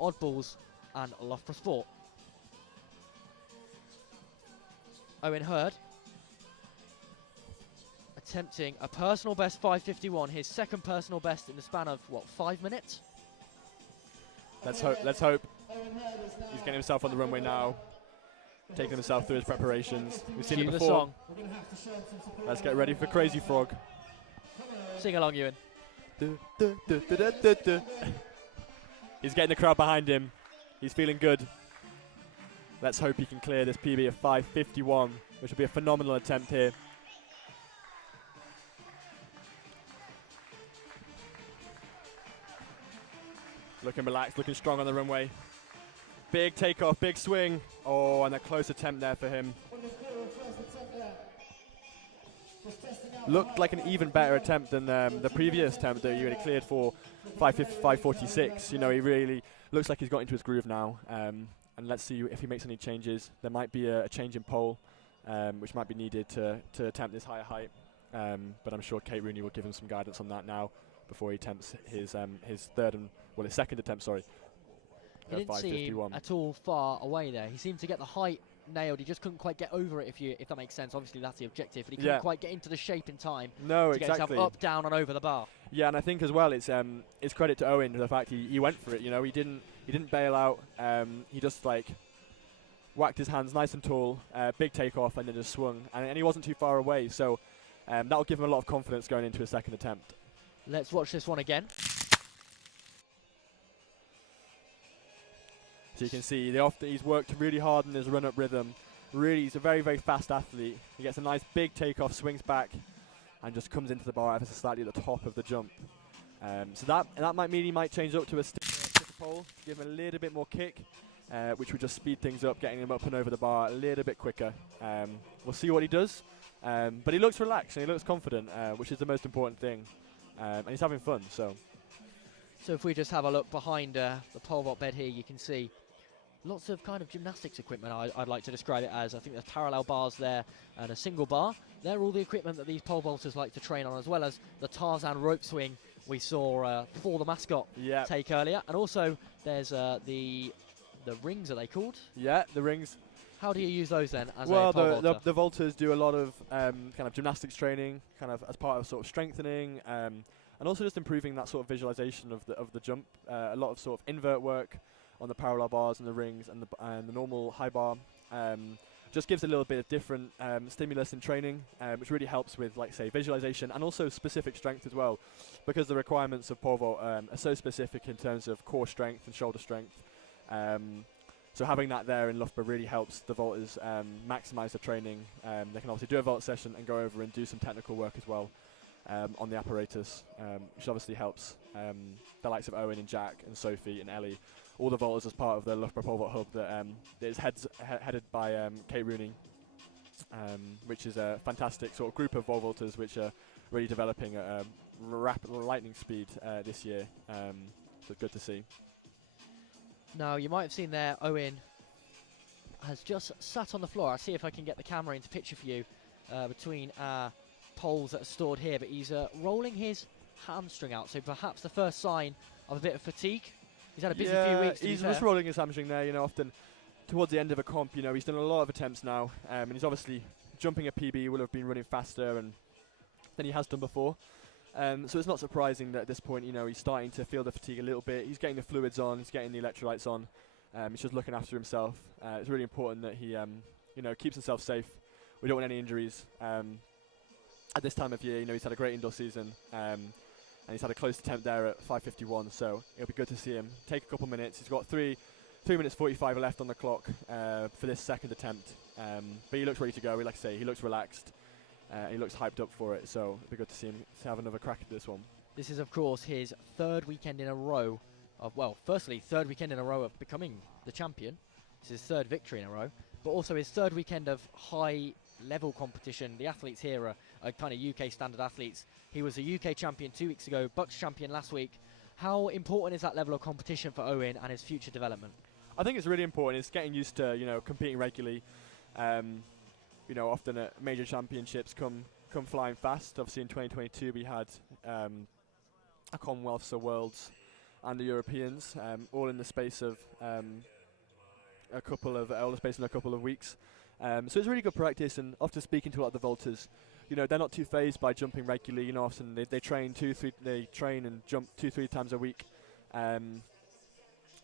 Oddballs and Loughborough Sport. Owen Hurd attempting a personal best 5:51, his second personal best in the span of, what, 5 minutes? Let's hope. He's getting himself on the runway now, taking himself through his preparations. We've seen Cue it the before. song. Let's get ready for Crazy Frog. Sing along, Ewan. He's getting the crowd behind him. He's feeling good. Let's hope he can clear this PB of 5:51, which will be a phenomenal attempt here. Looking relaxed, looking strong on the runway. Big takeoff, big swing. Oh, and a close attempt there for him. Looked like an even better attempt than the previous attempt that he already cleared for 5:46. You know, he really looks like he's got into his groove now. And let's see if he makes any changes. There might be a change in pole, which might be needed to attempt this higher height. But I'm sure Kate Rooney will give him some guidance on that now before he attempts his second attempt. Sorry. He didn't seem at all far away there. He seemed to get the height nailed. He just couldn't quite get over it, if that makes sense. Obviously, that's the objective, but he couldn't quite get into the shape in time to get himself up, down, and over the bar. Yeah, and I think as well, it's credit to Owen for the fact he went for it. You know, he didn't bail out. He just whacked his hands nice and tall, big takeoff, and then just swung. And he wasn't too far away, so that'll give him a lot of confidence going into his second attempt. Let's watch this one again. So you can see he's worked really hard in his run-up rhythm. Really, he's a very, very fast athlete. He gets a nice big takeoff, swings back, and just comes into the bar ever so slightly at the top of the jump. So that might mean he might change up to a stiffer pole, give him a little bit more kick, which would just speed things up, getting him up and over the bar a little bit quicker. We'll see what he does. But he looks relaxed and he looks confident, which is the most important thing. And he's having fun, so. So if we just have a look behind the pole vault bed here, you can see lots of kind of gymnastics equipment, I'd like to describe it as. I think there's parallel bars there and a single bar. They're all the equipment that these pole vaulters like to train on, as well as the Tarzan rope swing we saw for the mascot take earlier. And also there's the rings, are they called? Yeah, the rings. How do you use those then as a well, pole vaulter? the vaulters do a lot of kind of gymnastics training, kind of as part of sort of strengthening, and also just improving that sort of visualization of the jump. A lot of sort of invert work on the parallel bars and the rings and the normal high bar. Just gives a little bit of different stimulus in training, which really helps with, like, say, visualization and also specific strength as well, because the requirements of pole vault are so specific in terms of core strength and shoulder strength. So having that there in Loughborough really helps the vaulters maximise the training. They can obviously do a vault session and go over and do some technical work as well on the apparatus, which obviously helps the likes of Owen and Jack and Sophie and Ellie, all the vaulters as part of the Loughborough Pole Vault Hub that is headed by Kate Rooney, which is a fantastic sort of group of vault vaulters which are really developing at a rapid lightning speed this year. So it's good to see. Now, you might have seen there, Owen has just sat on the floor. I'll see if I can get the camera into picture for you between our poles that are stored here, but he's rolling his hamstring out, so perhaps the first sign of a bit of fatigue. He's had a busy few weeks. He's just rolling his hamstring there, you know, often towards the end of a comp, you know, he's done a lot of attempts now, and he's obviously jumping a PB, will have been running faster than he has done before. So it's not surprising that at this point, you know, he's starting to feel the fatigue a little bit. He's getting the fluids on, he's getting the electrolytes on. He's just looking after himself. It's really important that he, you know, keeps himself safe. We don't want any injuries. at this time of year. You know, he's had a great indoor season, and he's had a close attempt there at 5:51. So it'll be good to see him take a couple minutes. He's got 3 minutes 45 left on the clock for this second attempt, but he looks ready to go. Like I say, he looks relaxed. He looks hyped up for it, so it'll be good to see him have another crack at this one. This is, of course, his third weekend in a row of, well, firstly, third weekend in a row of becoming the champion. This is his third victory in a row, but also his third weekend of high-level competition. The athletes here are kind of UK standard athletes. He was a UK champion 2 weeks ago, Bucks champion last week. How important is that level of competition for Owen and his future development? I think it's really important. It's getting used to, you know, competing regularly. You know, often at major championships come flying fast. Obviously in 2022 we had a Commonwealths, a Worlds and the Europeans, all in the space of a couple of weeks. So it's really good practice, and after speaking to a lot of the vaulters, you know, they're not too phased by jumping regularly. You know, often they train they train and jump 2-3 times a week.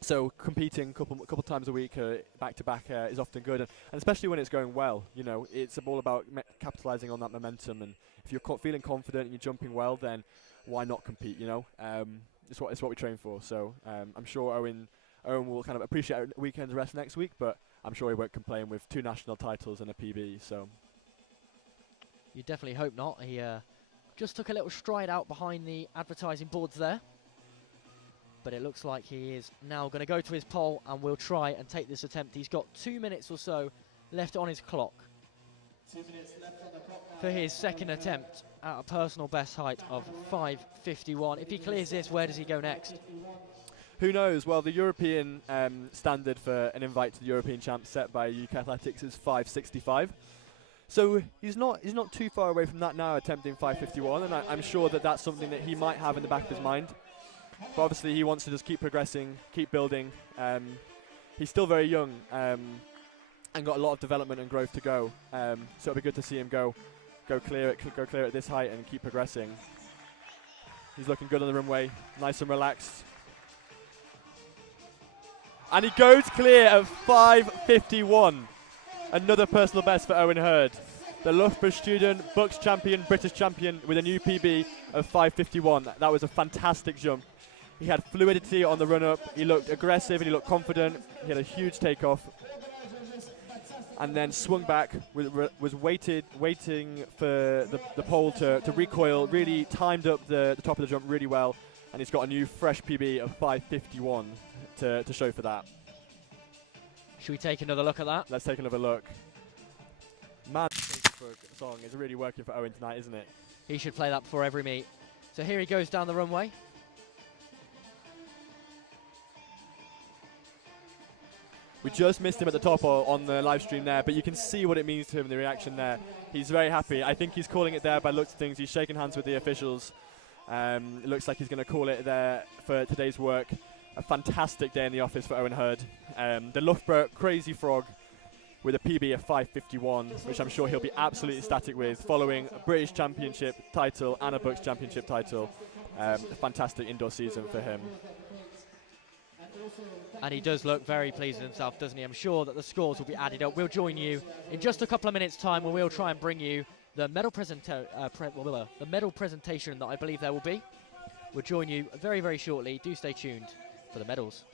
So competing couple times a week back to back is often good, and especially when it's going well. You know, it's all about capitalizing on that momentum, and if you're feeling confident and you're jumping well, then why not compete? You know, it's what we train for. So I'm sure Owen will kind of appreciate a weekend's rest next week, but I'm sure he won't complain with 2 national titles and a PB. So You definitely hope not. He just took a little stride out behind the advertising boards there. But it looks like he is now going to go to his pole and will try and take this attempt. He's got 2 minutes or so left on his clock 2 minutes left on the clock now. for his second attempt at a personal best height of 5:51. If he clears this, where does he go next? who knows? Well, the European standard for an invite to the European Champs set by UK Athletics is 5:65. So he's not too far away from that now, attempting 5:51, and I'm sure that that's something that he might have in the back of his mind. But obviously he wants to just keep progressing, keep building. He's still very young and got a lot of development and growth to go. So it'll be good to see him go clear at this height and keep progressing. He's looking good on the runway, nice and relaxed. And he goes clear at 5:51. Another personal best for Owen Hurd. The Loughborough student, Bucks champion, British champion with a new PB of 5:51. That was a fantastic jump. He had fluidity on the run-up. He looked aggressive and he looked confident. He had a huge takeoff. And then swung back, was waiting for the pole to recoil, really timed up the top of the jump really well. And he's got a new fresh PB of 5:51 to show for that. Should we take another look at that? Let's take another look. Man, song is really working for Owen tonight, isn't it? He should play that before every meet. So here he goes down the runway. We just missed him at the top on the live stream there, but you can see what it means to him, the reaction there. He's very happy. I think he's calling it there by looks of things. He's shaking hands with the officials. It looks like he's going to call it there for today's work. A fantastic day in the office for Owen Hurd. The Loughborough Crazy Frog with a PB of 5:51, which I'm sure he'll be absolutely ecstatic with, following a British Championship title and a Bucks Championship title. A fantastic indoor season for him. And he does look very pleased with himself, doesn't he? I'm sure that the scores will be added up. We'll join you in just a couple of minutes' time, where we'll try and bring you the medal presentation that I believe there will be. We'll join you very, very shortly. Do stay tuned for the medals.